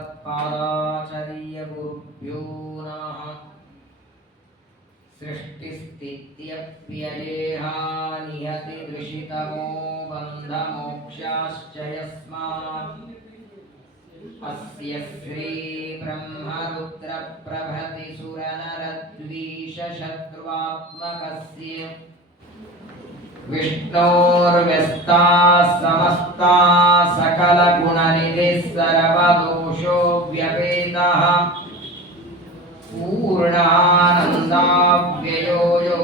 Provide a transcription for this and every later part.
भगवत्पादाचार्यगुरुभ्यो नमः। सृष्टिस्थित्यप्ययेहा नियति दृशितमो बन्धमोक्षाश्च यस्मात् अस्य श्री ब्रह्मरुद्रप्रभृति सुरनरद्वीषशत्रुवात्मकस्य विष्णोर्व्यस्ताः समस्ताः सकलगुणनिधिः सर्वदोषो व्यपेतः पूर्णानन्दाव्ययो यो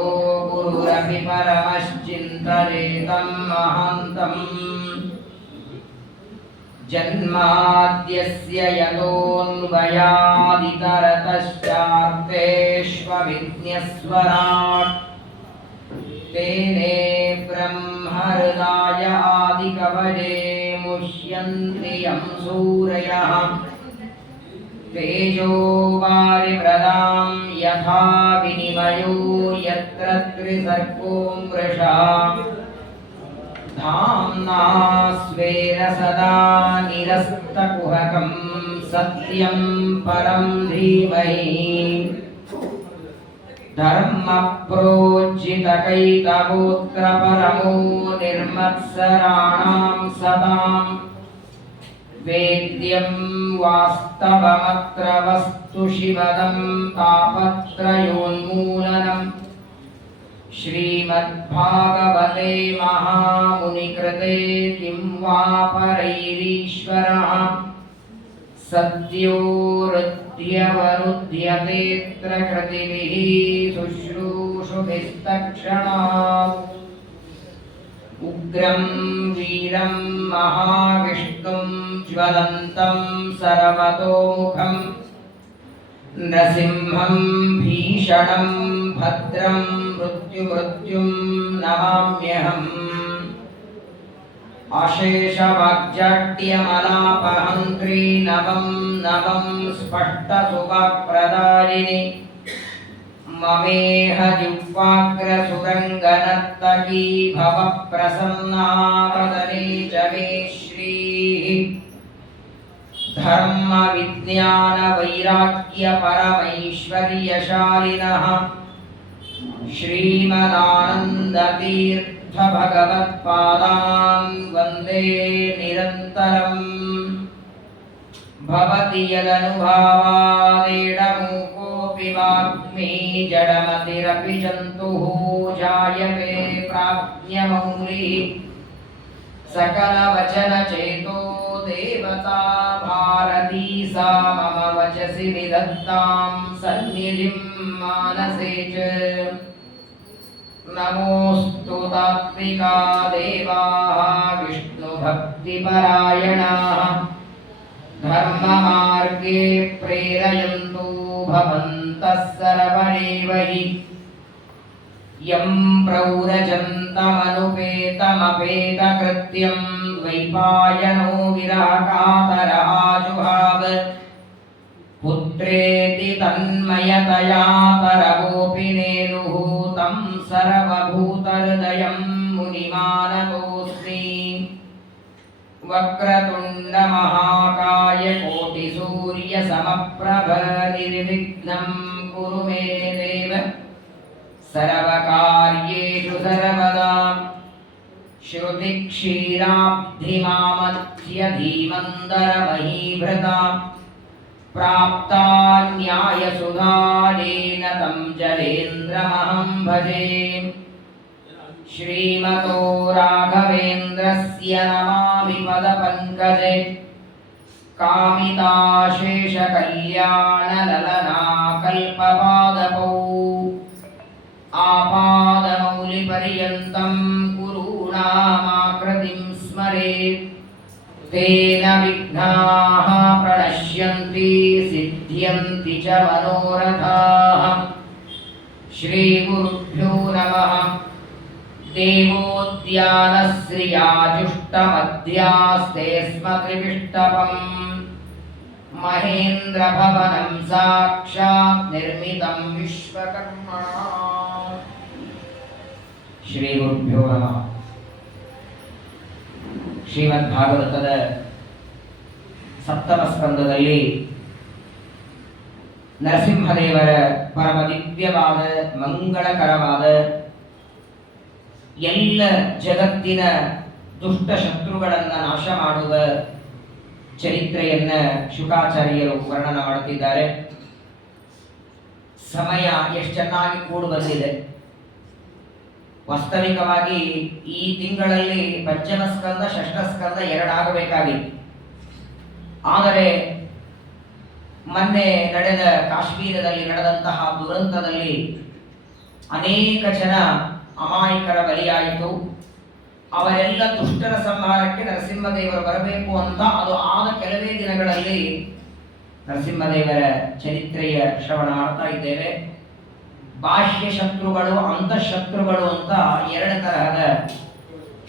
गुरुरपि परमश्चिन्तयेतं महान्तम् जन्माद्यस्य यतोऽन्वयादितरतश्चार्थेष्वभिज्ञस्वराट् तेने ब्रह्महृदाय आदिकवये मुह्यन्ति यं सूरयः तेजो वारिमृदां यथा विनिमयो यत्र त्रिसर्गो मृषा धाम्ना स्वेन सदा निरस्तकुहकं सत्यं परं धीमहि धर्मप्रोज्झितकैतवोऽत्र परमो निर्मत्सराणां सतां वेद्यं वास्तवमत्र वस्तु शिवदं तापत्रयोन्मूलनम् श्रीमद्भागवते महामुनिकृते किं वा परैरीश्वरः सद्यो हृद्यवरुध्यतेऽत्र कृतिभिः शुश्रूषुभिस्तक्षणात् उग्रं वीरं महाविष्णुं ज्वलन्तं सर्वतोमुखं नृसिंहं भीषणं भद्रं मृत्युं नमाम्यहम् अशेषवाग्जाड्यमलापहन्त्री नवं स्पष्टसुवाक्प्रदायिनि ममेह जिह्वाग्रसुरङ्गनर्तकी भवप्रसन्ना वदने च मे श्रीः धर्मविज्ञानवैराग्यपरमैश्वर्यशालिनः श्रीमदानन्दतीर्थभगवत्पादान् वन्दे निरन्तरम् भवति यदनुभावादेडमूकोऽपि वाग्मी जडमतिरपि जन्तुः जायते प्राज्ञमौलिः सकलवचनचेतो देवता भारती सा मम वचसि निधत्तां सन्निधिं मानसे च नमोऽस्तु तात्विका देवाः विष्णुभक्तिपरायणाः धर्ममार्गे प्रेरयन्तु भवन्तः सर्वमेव हि यं प्रौरजन्तमनुपेतमपेतकृत्यं द्वैपायनो विरहकातराजुहाव पुत्रेति तन्मयतया तरवोऽपि नेनुः तं सर्वभूतहृदयं मुनिमानतोऽस्मि वक्रतुण्डमहाकाय कोटिसूर्यसमप्रभ निर्विघ्नं कुरु मे देव सर्वकार्येषु सर्वदा श्रुतिक्षीराब्धिमामध्यधीमन्दरमहीभृता प्राप्ता न्यायसुधानेन तं जलेन्द्रमहं भजे श्रीमतो राघवेन्द्रस्य नमामि पदपङ्कजे कामिताशेषकल्याणललनाकल्पपादपौ आपादमौलिपर्यन्तं गुरूणामाकृतिं स्मरेत् तेन विघ्नाः प्रणश्यन्ति सिद्ध्यन्ति च मनोरथाः श्रीगुरुभ्यो नमः देवोद्यानश्रियाजुष्टमध्यास्ते स्म त्रिविष्टपम् महेन्द्रभवनं साक्षात् निर्मितं विश्वकर्मणा श्रीगुरुभ्यो नमः। ಶ್ರೀಮದ್ಭಾಗವತದ ಸಪ್ತಮ ಸ್ಕಂದದಲ್ಲಿ ನರಸಿಂಹದೇವರ ಪರಮ ದಿವ್ಯವಾದ ಮಂಗಳಕರವಾದ ಎಲ್ಲ ಜಗತ್ತಿನ ದುಷ್ಟ ಶತ್ರುಗಳನ್ನು ನಾಶ ಮಾಡುವ ಚರಿತ್ರೆಯನ್ನ ಶುಕಾಚಾರ್ಯರು ವರ್ಣನ ಮಾಡುತ್ತಿದ್ದಾರೆ. ಸಮಯ ಎಷ್ಟು ಚೆನ್ನಾಗಿ ಕೂಡು ಬಂದಿದೆ. ವಾಸ್ತವಿಕವಾಗಿ ಈ ತಿಂಗಳಲ್ಲಿ ಪಂಚಮ ಸ್ಕಂದ ಷಷ್ಠ ಸ್ಕಂದ ಎರಡಾಗಬೇಕಾಗಿತ್ತು. ಆದರೆ ಮೊನ್ನೆ ನಡೆದ ಕಾಶ್ಮೀರದಲ್ಲಿ ನಡೆದಂತಹ ದುರಂತದಲ್ಲಿ ಅನೇಕ ಜನ ಅಮಾಯಕರ ಬಲಿಯಾಯಿತು. ಅವರೆಲ್ಲ ದುಷ್ಟರ ಸಂಹಾರಕ್ಕೆ ನರಸಿಂಹದೇವರು ಬರಬೇಕು ಅಂತ ಅದು ಆದ ಕೆಲವೇ ದಿನಗಳಲ್ಲಿ ನರಸಿಂಹದೇವರ ಚರಿತ್ರೆಯ ಶ್ರವಣ ಮಾಡ್ತಾ ಇದ್ದೇವೆ. ಬಾಹ್ಯ ಶತ್ರುಗಳು ಅಂತಃಶತ್ರುಗಳು ಅಂತ ಎರಡು ತರಹದ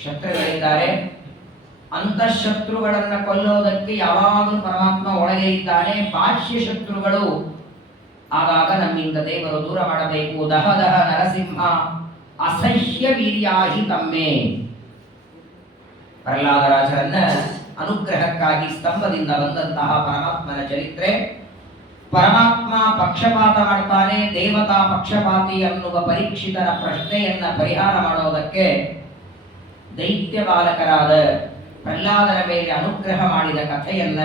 ಶತ್ರುಗಳಿದ್ದಾರೆ. ಅಂತಃಶತ್ರುಗಳನ್ನು ಕೊಲ್ಲೋದಕ್ಕೆ ಯಾವಾಗಲೂ ಪರಮಾತ್ಮ ಒಳಗೆ ಇದ್ದಾನೆ. ಬಾಹ್ಯ ಶತ್ರುಗಳು ಆಗಾಗ ನಮ್ಮಿಂದ ದೇವರು ದೂರ ಮಾಡಬೇಕು. ದಹ ದಹ ನರಸಿಂಹ ಅಸಹ್ಯ ವೀರ್ಯಾಹಿ ತಮ್ಮೆ. ಪ್ರಹ್ಲಾದರಾಜರನ್ನ ಅನುಗ್ರಹಕ್ಕಾಗಿ ಸ್ತಂಭದಿಂದ ಬಂದಂತಹ ಪರಮಾತ್ಮನ ಚರಿತ್ರೆ. ಪರಮಾತ್ಮ ಪಕ್ಷಪಾತ ಮಾಡ್ತಾನೆ, ದೇವತಾ ಪಕ್ಷಪಾತಿ ಅನ್ನುವ ಪರೀಕ್ಷಿತನ ಪ್ರಶ್ನೆಯನ್ನ ಪರಿಹಾರ ಮಾಡೋದಕ್ಕೆ ದೈತ್ಯ ಬಾಲಕರಾದ ಪ್ರಹ್ಲಾದರ ಮೇಲೆ ಅನುಗ್ರಹ ಮಾಡಿದ ಕಥೆಯನ್ನ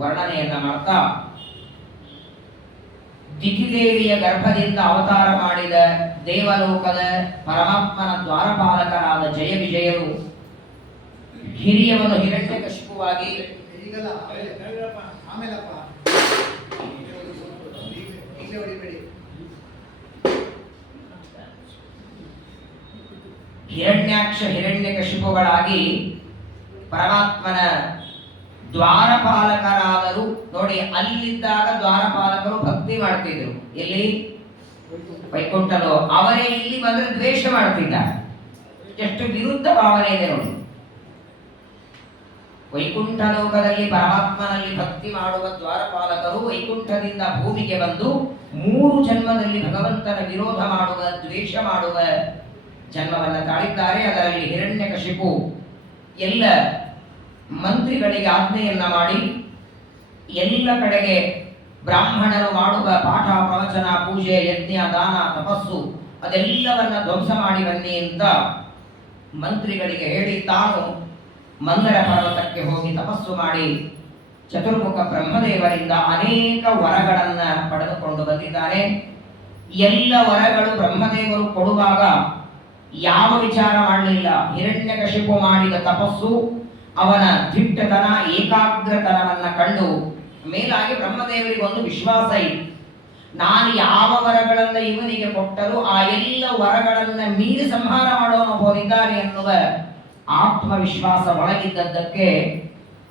ವರ್ಣನೆಯನ್ನ ಮಾಡ್ತಾ, ದಿತಿದೇವಿಯ ಗರ್ಭದಿಂದ ಅವತಾರ ಮಾಡಿದ ದೇವಲೋಕದ ಪರಮಾತ್ಮನ ದ್ವಾರಪಾಲಕರಾದ ಜಯ ವಿಜಯರು ಹಿರಿಯವನು ಹಿರಣ್ಯಕಶಿಪುವಾಗಿ ಹಿರಣ್ಯಾಕ್ಷ ಹಿರಣ್ಯಕಶಿಪುಗಳಾಗಿ ಪರಮಾತ್ಮನ ದ್ವಾರಪಾಲಕರಾದರು. ನೋಡಿ, ಅಲ್ಲಿದ್ದಾಗ ದ್ವಾರಪಾಲಕರು ಭಕ್ತಿ ಮಾಡ್ತಿದ್ರು. ಎಲ್ಲಿ? ವೈಕುಂಠಲು. ಅವರೇ ಇಲ್ಲಿ ಬಂದ್ರೆ ದ್ವೇಷ ಮಾಡ್ತಿದ್ದಾರೆ. ಎಷ್ಟು ವಿರುದ್ಧ ಭಾವನೆ ಇದೆ ನೋಡಿ. ವೈಕುಂಠ ಲೋಕದಲ್ಲಿ ಪರಮಾತ್ಮನಲ್ಲಿ ಭಕ್ತಿ ಮಾಡುವ ದ್ವಾರಪಾಲಕರು ವೈಕುಂಠದಿಂದ ಭೂಮಿಗೆ ಬಂದು 3 ಜನ್ಮದಲ್ಲಿ ಭಗವಂತನ ವಿರೋಧ ಮಾಡುವ, ದ್ವೇಷ ಮಾಡುವ ಜನ್ಮವನ್ನು ತಾಳಿದ್ದಾರೆ. ಅದರಲ್ಲಿ ಹಿರಣ್ಯಕಶಿಪು ಎಲ್ಲ ಮಂತ್ರಿಗಳಿಗೆ ಆಜ್ಞೆಯನ್ನ ಮಾಡಿ ಎಲ್ಲ ಕಡೆಗೆ ಬ್ರಾಹ್ಮಣರು ಮಾಡುವ ಪಾಠ ಪ್ರವಚನ, ಪೂಜೆ, ಯಜ್ಞ, ದಾನ, ತಪಸ್ಸು ಅದೆಲ್ಲವನ್ನ ಧ್ವಂಸ ಮಾಡಿ ಬನ್ನಿ ಅಂತ ಮಂತ್ರಿಗಳಿಗೆ ಹೇಳಿ ತಾನು ಮಂದರ ಪರ್ವತಕ್ಕೆ ಹೋಗಿ ತಪಸ್ಸು ಮಾಡಿ ಚತುರ್ಮುಖ ಬ್ರಹ್ಮದೇವರಿಂದ ಅನೇಕ ವರಗಳನ್ನ ಪಡೆದುಕೊಂಡು ಬಂದಿದ್ದಾನೆ. ಎಲ್ಲ ವರಗಳು ಬ್ರಹ್ಮದೇವರು ಕೊಡುವಾಗ ಯಾವ ವಿಚಾರ ಮಾಡಲಿಲ್ಲ. ಹಿರಣ್ಯಕಶಿಪು ಮಾಡಿದ ತಪಸ್ಸು, ಅವನ ದಿಟ್ಟತನ, ಏಕಾಗ್ರತನವನ್ನ ಕಂಡು ಮೇಲಾಗಿ ಬ್ರಹ್ಮದೇವರಿಗೆ ಒಂದು ವಿಶ್ವಾಸ ಇತ್ತು. ನಾನು ಯಾವ ವರಗಳನ್ನ ಇವನಿಗೆ ಕೊಟ್ಟರೂ ಆ ಎಲ್ಲ ವರಗಳನ್ನ ಮೀರಿ ಸಂಹಾರ ಮಾಡೋನು ಹೋಗಿದ್ದಾನೆ ಎನ್ನುವ ಆತ್ಮವಿಶ್ವಾಸ ಒಳಗಿದ್ದದ್ದಕ್ಕೆ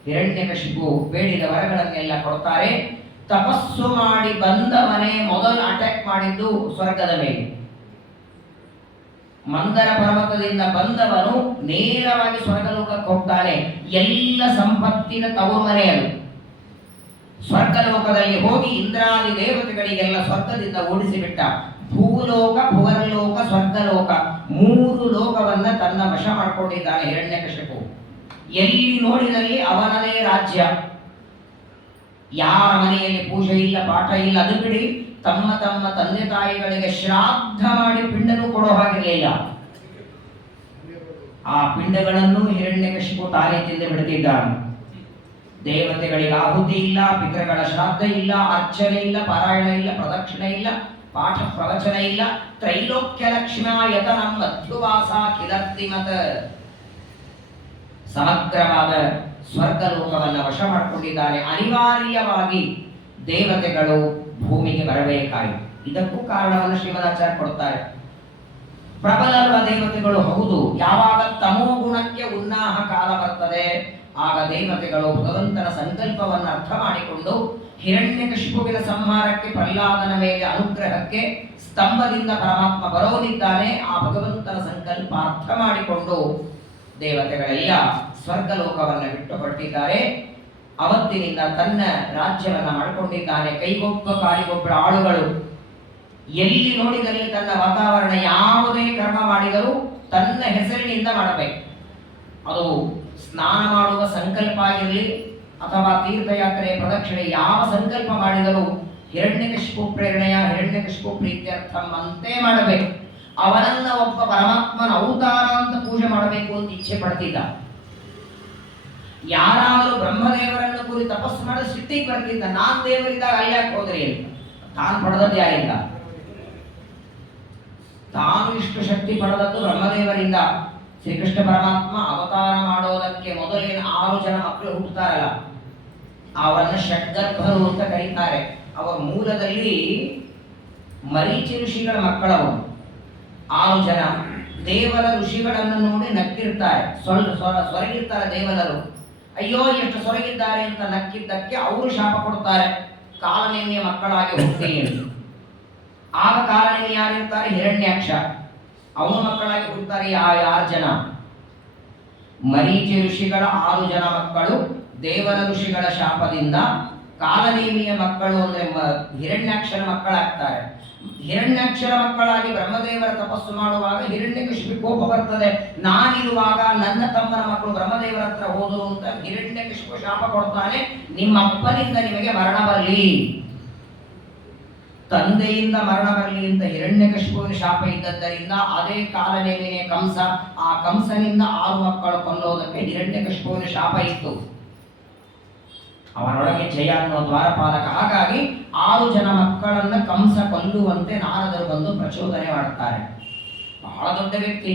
ಹಿರಣ್ಯಕಶಿಪು ಬೇಡಿದ ವರಗಳನ್ನೆಲ್ಲ ಕೊಡ್ತಾರೆ. ತಪಸ್ಸು ಮಾಡಿ ಬಂದವನೇ ಮೊದಲು ಅಟ್ಯಾಕ್ ಮಾಡಿದ್ದು ಸ್ವರ್ಗದ ಮೇಲೆ. ಮಂದರ ಪರ್ವತದಿಂದ ಬಂದವನು ನೇರವಾಗಿ ಸ್ವರ್ಗಲೋಕಕ್ಕೆ ಹೋಗ್ತಾನೆ. ಎಲ್ಲ ಸಂಪತ್ತಿನ ತವರುಮನೆ ಅದು. ಸ್ವರ್ಗಲೋಕದಲ್ಲಿ ಹೋಗಿ ಇಂದ್ರಾದಿ ದೇವತೆಗಳಿಗೆಲ್ಲ ಸ್ವರ್ಗದಿಂದ ಓಡಿಸಿಬಿಟ್ಟ. ಭೂಲೋಕ, ಭುವರ್ಲೋಕ, ಸ್ವರ್ಗಲೋಕ 3 ಲೋಕವನ್ನ ತನ್ನ ವಶ ಮಾಡಿಕೊಂಡಿದ್ದಾನೆ ಹಿರಣ್ಯಕಶಿಪು. ಎಲ್ಲಿ ನೋಡಿದಲ್ಲಿ ಅವನದೇ ರಾಜ್ಯ. ಯಾರ ಮನೆಯಲ್ಲಿ ಪೂಜೆ ಇಲ್ಲ, ಪಾಠ ಇಲ್ಲ. ಅದು ಬಿಡಿ, ತಮ್ಮ ತಮ್ಮ ತಂದೆ ತಾಯಿಗಳಿಗೆ ಶ್ರಾದ್ದ ಮಾಡಿ ಪಿಂಡನೂ ಕೊಡೋ ಹಾಗಿರಲಿಲ್ಲ. ಆ ಪಿಂಡಗಳನ್ನು ಹಿರಣ್ಯಕಶಿಪು ತಾನೇ ತಿಂದು ಬಿಡ್ತಿದ್ದಾನೆ. ದೇವತೆಗಳಿಗೆ ಆಹುತಿ ಇಲ್ಲ, ಪಿತೃಗಳ ಶ್ರಾದ್ದ ಇಲ್ಲ, ಅರ್ಚನೆ ಇಲ್ಲ, ಪಾರಾಯಣ ಇಲ್ಲ, ಪ್ರದಕ್ಷಿಣೆ ಇಲ್ಲ, ಪಾಠ ಪ್ರವಚನ ಇಲ್ಲ. ತ್ರೈಲೋಕ್ಯ ಲಕ್ಷ್ಮ್ಯಾಯತನಂ ಮಧ್ಯುವಾಸ ಕಿಲರ್ತಿಮತ. ಸಮಗ್ರವಾದ ಸ್ವರ್ಗಲೋಕವನ್ನು ವಶ ಮಾಡಿಕೊಂಡಿದ್ದಾನೆ. ಅನಿವಾರ್ಯವಾಗಿ ದೇವತೆಗಳು ಭೂಮಿಗೆ ಬರಬೇಕಾಯಿತು. ಇದಕ್ಕೂ ಕಾರಣವನ್ನು ಶ್ರೀಮದಾಚಾರ್ಯ ಕೊಡ್ತಾರೆ. ಪ್ರಬಲರುವ ದೇವತೆಗಳು ಹೌದು. ಯಾವಾಗ ತಮೋ ಗುಣಕ್ಕೆ ಉನ್ನಾಹ ಕಾಲ ಬರ್ತದೆ ಆಗ ದೇವತೆಗಳು ಭಗವಂತನ ಸಂಕಲ್ಪವನ್ನು ಅರ್ಥ ಮಾಡಿಕೊಂಡು ಹಿರಣ್ಯಕಶಿಪುವಿನ ಸಂಹಾರಕ್ಕೆ, ಪ್ರಹ್ಲಾದನ ಮೇಲೆ ಅನುಗ್ರಹಕ್ಕೆ ಸ್ತಂಭದಿಂದ ಪರಮಾತ್ಮ ಬರೋದಿದ್ದಾನೆ. ಆ ಭಗವಂತನ ಸಂಕಲ್ಪ ಅರ್ಥ ಮಾಡಿಕೊಂಡು ದೇವತೆಗಳೆಲ್ಲ ಸ್ವರ್ಗಲೋಕವನ್ನು ಬಿಟ್ಟುಕೊಟ್ಟಿದ್ದಾರೆ. ಅವತ್ತಿನಿಂದ ತನ್ನ ರಾಜ್ಯವನ್ನ ಮಾಡಿಕೊಂಡಿದ್ದಾನೆ. ಕೈಗೊಬ್ಬ ಕಾಲಿಗೊಬ್ಬರ ಆಳುಗಳು. ಎಲ್ಲಿ ನೋಡಿದಲ್ಲಿ ತನ್ನ ವಾತಾವರಣ, ಯಾವುದೇ ಕರ್ಮ ಮಾಡಿದರೂ ತನ್ನ ಹೆಸರಿನಿಂದ ಮಾಡಬೇಕು. ಅದು ಸ್ನಾನ ಮಾಡುವ ಸಂಕಲ್ಪ ಆಗಿರಲಿ, ಅಥವಾ ತೀರ್ಥಯಾತ್ರೆ ಪ್ರದಕ್ಷಿಣೆ ಯಾವ ಸಂಕಲ್ಪ ಮಾಡಿದರೂ ಹಿರಣ್ಯಕಶಿಪು ಪ್ರೇರಣೆಯ ಹಿರಣ್ಯಕಶಿಪು ಪ್ರೀತ್ಯರ್ಥಂ ಅಂತೆ ಮಾಡಬೇಕು. ಅವನನ್ನ ಒಬ್ಬ ಪರಮಾತ್ಮನ ಅವತಾರ ಅಂತ ಪೂಜೆ ಮಾಡಬೇಕು ಅಂತ ಇಚ್ಛೆ ಪಡ್ತಿದ್ದ. ಯಾರಾದರೂ ಬ್ರಹ್ಮದೇವರನ್ನು ಕುರಿ ತಪಸ್ಸು ಮಾಡಿ ಸಿಟ್ಟಿಗೆ ಬರ್ತಿದ್ದ, ನಾನ್ ದೇವರಿದ್ದಾಗ ಅಲ್ಯಾಕೆ ಹೋದ್ರಿ ಅಂತ. ತಾನು ಪಡೆದದ್ದು ಯಾರಿಂದ? ತಾನು ಇಷ್ಟು ಶಕ್ತಿ ಪಡೆದದ್ದು ಬ್ರಹ್ಮದೇವರಿಂದ. ಶ್ರೀಕೃಷ್ಣ ಪರಮಾತ್ಮ ಅವತಾರ ಮಾಡೋದಕ್ಕೆ ಮೊದಲೇನು 6 ಜನ ಮಕ್ಕಳು ಹುಟ್ಟುತ್ತಾರಲ್ಲ, ಅವರನ್ನ ಷಡ್ಗರ್ಭರು ಅಂತ ಕರೀತಾರೆ. ಅವರ ಮೂಲದಲ್ಲಿ ಮರೀಚಿ ಋಷಿಗಳ ಮಕ್ಕಳವರು 6 ಜನ. ದೇವರ ಋಷಿಗಳನ್ನು ನೋಡಿ ನಕ್ಕಿರ್ತಾರೆ, ಸೊರಗಿರ್ತಾರೆ ದೇವದರು. ಅಯ್ಯೋ ಎಷ್ಟು ಸೊರಗಿದ್ದಾರೆ ಅಂತ ನಕ್ಕಿದ್ದಕ್ಕೆ ಅವರು ಶಾಪ ಕೊಡ್ತಾರೆ, ಕಾಲನೇಮಿಯ ಮಕ್ಕಳಾಗಿ ಹುಟ್ಟಿ ಎಂದು. ಆಗ ಕಾಲನೇಮಿ ಯಾರಿರ್ತಾರೆ? ಹಿರಣ್ಯಾಕ್ಷ. ಅವನ ಮಕ್ಕಳಾಗಿ ಹುಟ್ಟುತ್ತಾರೆ 6 ಜನ. ಮರೀಚಿ ಋಷಿಗಳ 6 ಜನ ಮಕ್ಕಳು ದೇವರ ಋಷಿಗಳ ಶಾಪದಿಂದ ಕಾಲನೇಮಿಯ ಮಕ್ಕಳು ಅಂದ್ರೆ ಹಿರಣ್ಯಾಕ್ಷರ ಮಕ್ಕಳಾಗ್ತಾರೆ. ಹಿರಣ್ಯಾಕ್ಷರ ಮಕ್ಕಳಾಗಿ ಬ್ರಹ್ಮದೇವರ ತಪಸ್ಸು ಮಾಡುವಾಗ ಹಿರಣ್ಯಕಶಿಪು ಕೋಪ ಬರ್ತದೆ. ನಾನಿರುವಾಗ ನನ್ನ ತಮ್ಮನ ಮಕ್ಕಳು ಬ್ರಹ್ಮದೇವರ ಹತ್ರ ಹೋದರು ಅಂತ ಹಿರಣ್ಯಕಶಿಪು ಶಾಪ ಕೊಡ್ತಾನೆ, ನಿಮ್ಮ ಅಪ್ಪನಿಂದ ನಿಮಗೆ ಮರಣ ಬರಲಿ, ತಂದೆಯಿಂದ ಮರಣ ಬರಲಿ ಅಂತ ಹಿರಣ್ಯಕಶಿಪುವಿನ ಶಾಪ ಇದ್ದದ್ದರಿಂದ ಅದೇ ಕಾಲನೇಮಿನೇ ಕಂಸ. ಆ ಕಂಸನಿಂದ 6 ಮಕ್ಕಳು ಕೊಲ್ಲೋದಕ್ಕೆ ಹಿರಣ್ಯಕಶಿಪುವಿನ ಶಾಪ ಇತ್ತು. ಅವನೊಳಗೆ ಜಯ ಅನ್ನೋ ದ್ವಾರಪಾಲಕ. ಹಾಗಾಗಿ 6 ಜನ ಮಕ್ಕಳನ್ನ ಕಂಸ ಕೊಲ್ಲುವಂತೆ ನಾರದರು ಬಂದು ಪ್ರಚೋದನೆ ಮಾಡುತ್ತಾರೆ. ಬಹಳ ದೊಡ್ಡ ವ್ಯಕ್ತಿ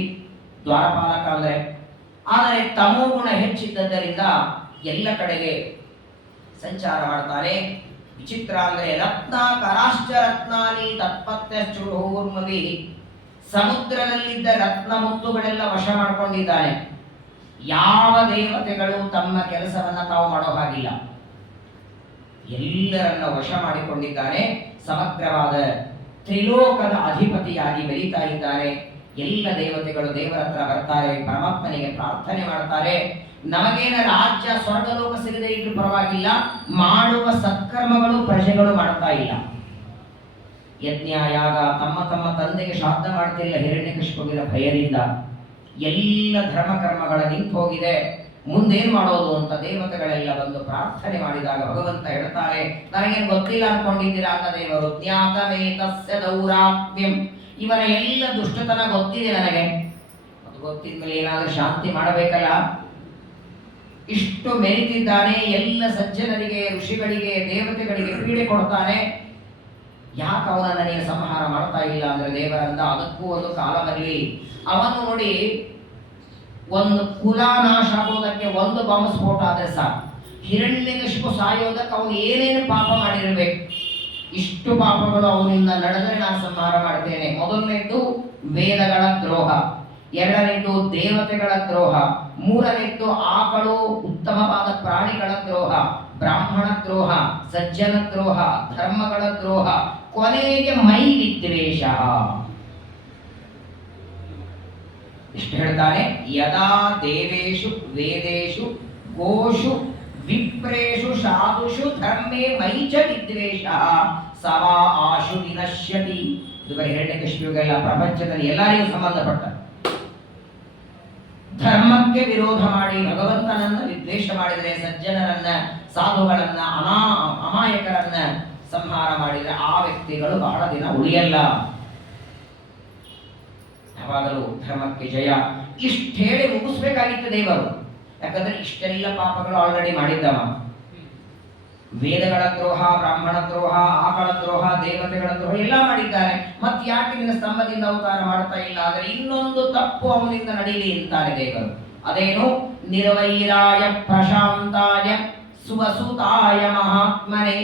ದ್ವಾರಪಾಲಕ ಅಂದ್ರೆ. ಆದರೆ ತಮೋಗುಣ ಹೆಚ್ಚಿದ್ದರಿಂದ ಎಲ್ಲ ಕಡೆಗೆ ಸಂಚಾರ ಮಾಡ್ತಾರೆ. ವಿಚಿತ್ರ ಅಂದ್ರೆ ರತ್ನಾಕರಾಶ್ಚ ರತ್ನಾನಿ ತತ್ಪತ್ಯಶ್ಚೂರ್ಮವಿ, ಸಮುದ್ರದಲ್ಲಿದ್ದ ರತ್ನ ಮುತ್ತುಗಳೆಲ್ಲ ವಶ ಮಾಡಿಕೊಂಡಿದ್ದಾನೆ. ಯಾವ ದೇವತೆಗಳು ತಮ್ಮ ಕೆಲಸವನ್ನ ತಾವು ಮಾಡೋ ಹಾಗಿಲ್ಲ, ಎಲ್ಲರನ್ನ ವಶ ಮಾಡಿಕೊಂಡಿದ್ದಾನೆ. ಸಮಗ್ರವಾದ ತ್ರಿಲೋಕದ ಅಧಿಪತಿಯಾಗಿ ಬೆಳೀತಾ ಇದ್ದಾನೆ. ಎಲ್ಲ ದೇವತೆಗಳು ದೇವರ ಹತ್ರ ಬರ್ತಾರೆ, ಪರಮಾತ್ಮನಿಗೆ ಪ್ರಾರ್ಥನೆ ಮಾಡ್ತಾರೆ. ನಮಗೇನ ರಾಜ್ಯ ಸ್ವರ್ಗಲೋಕ ಸಿಗದೆ ಇದ್ರೂ ಪರವಾಗಿಲ್ಲ, ಮಾಡುವ ಸತ್ಕರ್ಮಗಳು ಪ್ರಜೆಗಳು ಮಾಡ್ತಾ ಇಲ್ಲ. ಯಜ್ಞ ಯಾಗ ತಮ್ಮ ತಮ್ಮ ತಂದೆಗೆ ಶ್ರಾದ್ದ ಮಾಡ್ತಿಲ್ಲ ಹಿರಣ್ಯಕಶಿಪುವಿನ ಭಯದಿಂದ. ಎಲ್ಲ ಧರ್ಮಕರ್ಮಗಳ ನಿಂತು ಹೋಗಿದೆ. ಮುಂದೇನ್ ಮಾಡೋದು ಅಂತ ದೇವತೆಗಳೆಲ್ಲ ಬಂದು ಪ್ರಾರ್ಥನೆ ಮಾಡಿದಾಗ ಭಗವಂತ ಹೇಳ್ತಾರೆ, ನನಗೇನು ಗೊತ್ತಿಲ್ಲ ಅನ್ಕೊಂಡಿದ್ದೀರಾ ಅಂತ ದೇವರು. ಜ್ಞಾತಮೇತಸ್ಯ ದೌರಾತ್ಮ್ಯಂ, ಇವನ ಎಲ್ಲ ದುಷ್ಟತನ ಗೊತ್ತಿದೆ ನನಗೆ. ಅದು ಗೊತ್ತಿದ್ಮೇಲೆ ಏನಾದ್ರೂ ಶಾಂತಿ ಮಾಡಬೇಕಲ್ಲ. ಇಷ್ಟು ಮೆರಿತಿದ್ದಾನೆ, ಎಲ್ಲ ಸಜ್ಜನರಿಗೆ, ಋಷಿಗಳಿಗೆ, ದೇವತೆಗಳಿಗೆ ಪೀಡೆ ಕೊಡ್ತಾನೆ. ಯಾಕೆ ಅವನನ್ನ ನೀನು ಸಂಹಾರ ಮಾಡ್ತಾ ಇಲ್ಲ ಅಂದ್ರೆ ದೇವರಂದ, ಅದಕ್ಕೂ ಒಂದು ಕಾಲ ಬರಲಿ. ಅವನು ನೋಡಿ, ಒಂದು ಕುಲ ನಾಶ ಆಗೋದಕ್ಕೆ ಒಂದು ಬಾಂಬ್ ಸ್ಫೋಟ ಆದ್ರೆ ಸಾಕು. ಹಿರಣ್ಯಕಶಿಪು ಸಾಯೋದಕ್ಕೆ ಅವನು ಏನೇನು ಪಾಪ ಮಾಡಿರಬೇಕು, ಇಷ್ಟು ಪಾಪಗಳು ಅವನಿಂದ ನಡೆದರೆ ನಾನು ಸಂಹಾರ ಮಾಡ್ತೇನೆ. ಮೊದಲನೇದ್ದು ವೇದಗಳ ದ್ರೋಹ, ಎರಡನೇದ್ದು ದೇವತೆಗಳ ದ್ರೋಹ, ಮೂರನೇದ್ದು ಆಕಳು ಉತ್ತಮವಾದ ಪ್ರಾಣಿಗಳ ದ್ರೋಹ, ಬ್ರಾಹ್ಮಣ ದ್ರೋಹ, ಸಜ್ಜನ ದ್ರೋಹ, ಧರ್ಮಗಳ ದ್ರೋಹ, ಕೊನೆಗೆ ಮೈ ವಿದ್ವೇಷ. ಇಷ್ಟು ಹೇಳ್ತಾನೆ. ಯದಾ ದೇವೇಶು ವೇದೇಶು ಗೋಷು ವಿಪ್ರೇಷು ಸಾಧುಷು ಧರ್ಮೇ ಮೈಚ ವಿದ್ವೇಷ ಸವಾ ಆಶು ವಿನಶ್ಯತಿ. ಇದು ಬರೀ ಹಿರಣ್ಯಕಶಿಪುವಿಗೆಲ್ಲ, ಪ್ರಪಂಚದಲ್ಲಿ ಎಲ್ಲರಿಗೂ ಸಂಬಂಧಪಟ್ಟ. ಧರ್ಮಕ್ಕೆ ವಿರೋಧ ಮಾಡಿ ಭಗವಂತನನ್ನ ವಿದ್ವೇಷ ಮಾಡಿದರೆ, ಸಜ್ಜನರನ್ನ, ಸಾಧುಗಳನ್ನ, ಅಮಾಯಕರನ್ನ ಸಂಹಾರ ಮಾಡಿದರೆ ಆ ವ್ಯಕ್ತಿಗಳು ಬಹಳ ದಿನ ಉಳಿಯಲ್ಲ. ಯಾವಾಗಲೂ ಧರ್ಮಕ್ಕೆ ಜಯ. ಇಷ್ಟು ಹೇಳಿ ಮುಗಿಸ್ಬೇಕಾಗಿತ್ತು ದೇವರು. ಯಾಕಂದ್ರೆ ಇಷ್ಟೆಲ್ಲ ಪಾಪಗಳು ಆಲ್ರೆಡಿ ಮಾಡಿದ್ದವ. ವೇದಗಳ ದ್ರೋಹ, ಬ್ರಾಹ್ಮಣ ದ್ರೋಹ, ಆಕಳ ದ್ರೋಹ, ದೇವತೆಗಳ ದ್ರೋಹ ಎಲ್ಲ ಮಾಡಿದ್ದಾನೆ. ಮತ್ತೆ ಯಾಕೆ ನಿನ್ನ ಸ್ತಂಭದಿಂದ ಅವತಾರ ಮಾಡ್ತಾ ಇಲ್ಲ? ಆದರೆ ಇನ್ನೊಂದು ತಪ್ಪು ಅವನಿಂದ ನಡೀಲಿ ಅಂತಾರೆ ದೇವರು. ಅದೇನು? ನಿರ್ವೈರಾಯ ಪ್ರಶಾಂತಾಯ ಸುವಸುತಾಯ ಮಹಾತ್ಮನೆ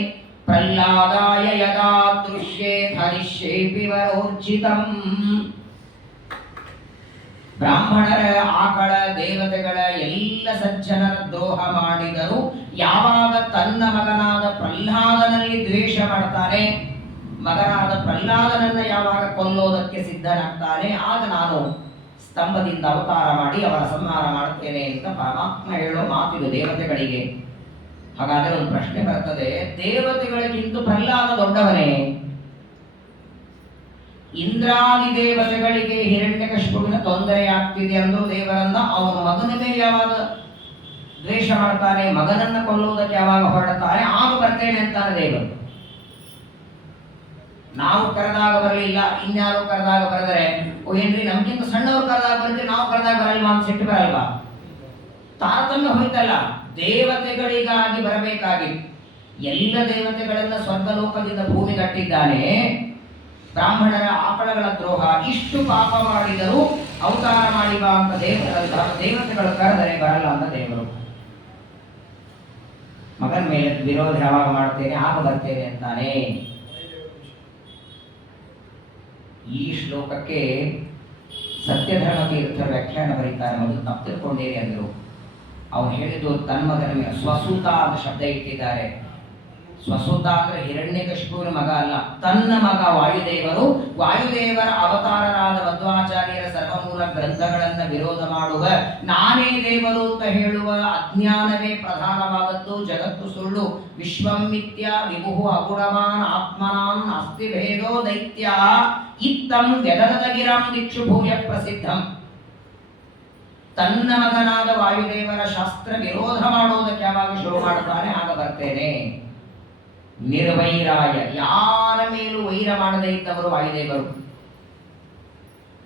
ಪ್ರಹ್ಲಾದಾಯ ಯದಾ ದೃಶ್ಯೇ ಹರಿಷ್ಯೇಪಿ ವರೋರ್ಜಿತಂ. ಬ್ರಾಹ್ಮಣರ, ಆಕಳ, ದೇವತೆಗಳ ಎಲ್ಲ ಸಜ್ಜನರ ದ್ರೋಹ ಮಾಡಿದರು. ಯಾವಾಗ ತನ್ನ ಮಗನಾದ ಪ್ರಹ್ಲಾದನಲ್ಲಿ ದ್ವೇಷ ಮಾಡ್ತಾನೆ, ಮಗನಾದ ಪ್ರಹ್ಲಾದನನ್ನ ಯಾವಾಗ ಕೊಲ್ಲೋದಕ್ಕೆ ಸಿದ್ಧನಾಗ್ತಾನೆ, ಆಗ ನಾನು ಸ್ತಂಭದಿಂದ ಅವತಾರ ಮಾಡಿ ಅವರ ಸಂಹಾರ ಮಾಡ್ತೇನೆ ಅಂತ ಪರಮಾತ್ಮ ಹೇಳೋ ಮಾತಿದು ದೇವತೆಗಳಿಗೆ. ಹಾಗಾದರೆ ಒಂದು ಪ್ರಶ್ನೆ ಬರ್ತದೆ, ದೇವತೆಗಳಿಗಿಂತ ಪ್ರಹ್ಲಾದ ದೊಡ್ಡವನೇ? ಇಂದ್ರಾದಿ ದೇವತೆಗಳಿಗೆ ಹಿರಣ್ಯಕಶಿಪುವಿನ ತೊಂದರೆ ಆಗ್ತಿದೆ ಅಂದ್ರು ದೇವರನ್ನ, ಅವನ ಮಗನ ಮೇಲೆ ಯಾವಾಗ ದ್ವೇಷ ಮಾಡ್ತಾನೆ, ಮಗನನ್ನ ಕೊಲ್ಲುವುದಕ್ಕೆ ಯಾವಾಗ ಹೊರಡ್ತಾನೆ ಆಗ ಬರ್ತೇನೆ ಅಂತಾನೆ ದೇವರು. ನಾವು ಕರೆದಾಗ ಬರಲಿಲ್ಲ, ಇನ್ಯಾರು ಕರೆದಾಗ ಬರೆದರೆ ಓ ಏನ್ರಿ ನಮ್ಗಿಂತ ಸಣ್ಣವ್ರು ಕರೆದಾಗ ಬರ್ತೀವಿ, ನಾವು ಕರೆದಾಗ ಬರಲ್ವಾ ಅಂತ ಸಿಟ್ಟು ಬರಲ್ವಾ? ತಾರತಮ್ಯ ಹೋಯ್ತಲ್ಲ. ದೇವತೆಗಳಿಗಾಗಿ ಬರಬೇಕಾಗಿ ಎಲ್ಲ ದೇವತೆಗಳನ್ನ ಸ್ವರ್ಗಲೋಕದಿಂದ ಭೂಮಿಗಟ್ಟಿದ್ದಾನೆ. ಬ್ರಾಹ್ಮಣರ ಆಕಳಗಳ ದ್ರೋಹ ಇಷ್ಟು ಪಾಪ ಮಾಡಿದರೂ ಅವತಾರ ಮಾಡಿ ಬಾ ಅಂತ ದೇವತೆಗಳು ಕರೆದರೆ ಬರಲ್ಲ ಅಂತ ದೇವರು. ಮಗನ ಮೇಲೆ ವಿರೋಧ ಯಾವಾಗ ಮಾಡ್ತೇನೆ ಆಗ ಬರ್ತೇನೆ ಅಂತಾನೆ. ಈ ಶ್ಲೋಕಕ್ಕೆ ಸತ್ಯಧರ್ಮ ತೀರ್ಥರ ವ್ಯಾಖ್ಯಾನ ಬರೀತಾರೆ. ಮೊದಲು ತಪ್ಪು ತಿಳ್ಕೊಂಡೇರಿ ಅಂದರು. ಅವನು ಹೇಳಿದ್ದು ತನ್ಮಗನ ಸ್ವಸೂತ ಅಂತ ಶಬ್ದ ಇಟ್ಟಿದ್ದಾರೆ. ಸ್ವಸೂತ ಅಂದ್ರೆ ಹಿರಣ್ಯಕಶಿಪುವಿನ ಮಗ ಅಲ್ಲ, ತನ್ನ ಮಗ ವಾಯುದೇವರು. ವಾಯುದೇವರ ಅವತಾರರಾದ ಮಧ್ವಾಚಾರ್ಯರ ಸರ್ವಮೂಲ ಗ್ರಂಥಗಳನ್ನ ವಿರೋಧ ಮಾಡುವ, ನಾನೇ ದೇವರು ಅಂತ ಹೇಳುವ ಅಜ್ಞಾನವೇ ಪ್ರಧಾನವಾದದ್ದು. ಜಗತ್ತು ಸುಳ್ಳು, ವಿಶ್ವಂ ಮಿಥ್ಯ ವಿಭುಃ ಅಗುಣವಾನ್ ಆತ್ಮನಾನ್ ಅಸ್ತಿ ಭೇದೋ ದೈತ್ಯ ಇತ್ತಂ ವ್ಯದದಗಿರಂ ದಿಕ್ಷು ಭೂಯ ಪ್ರಸಿದ್ಧಂ. ತನ್ನ ಮಗನಾದ ವಾಯುದೇವರ ಶಾಸ್ತ್ರ ವಿರೋಧ ಮಾಡುವುದಕ್ಕೆ ಯಾವಾಗ ಶುರು ಮಾಡುತ್ತಾನೆ ಆಗ ಬರ್ತೇನೆ. ನಿರ್ವೈರಾಯ, ಯಾರ ಮೇಲೂ ವೈರ ಮಾಡದೇ ಇದ್ದವರು ವಾಯುದೇವರು.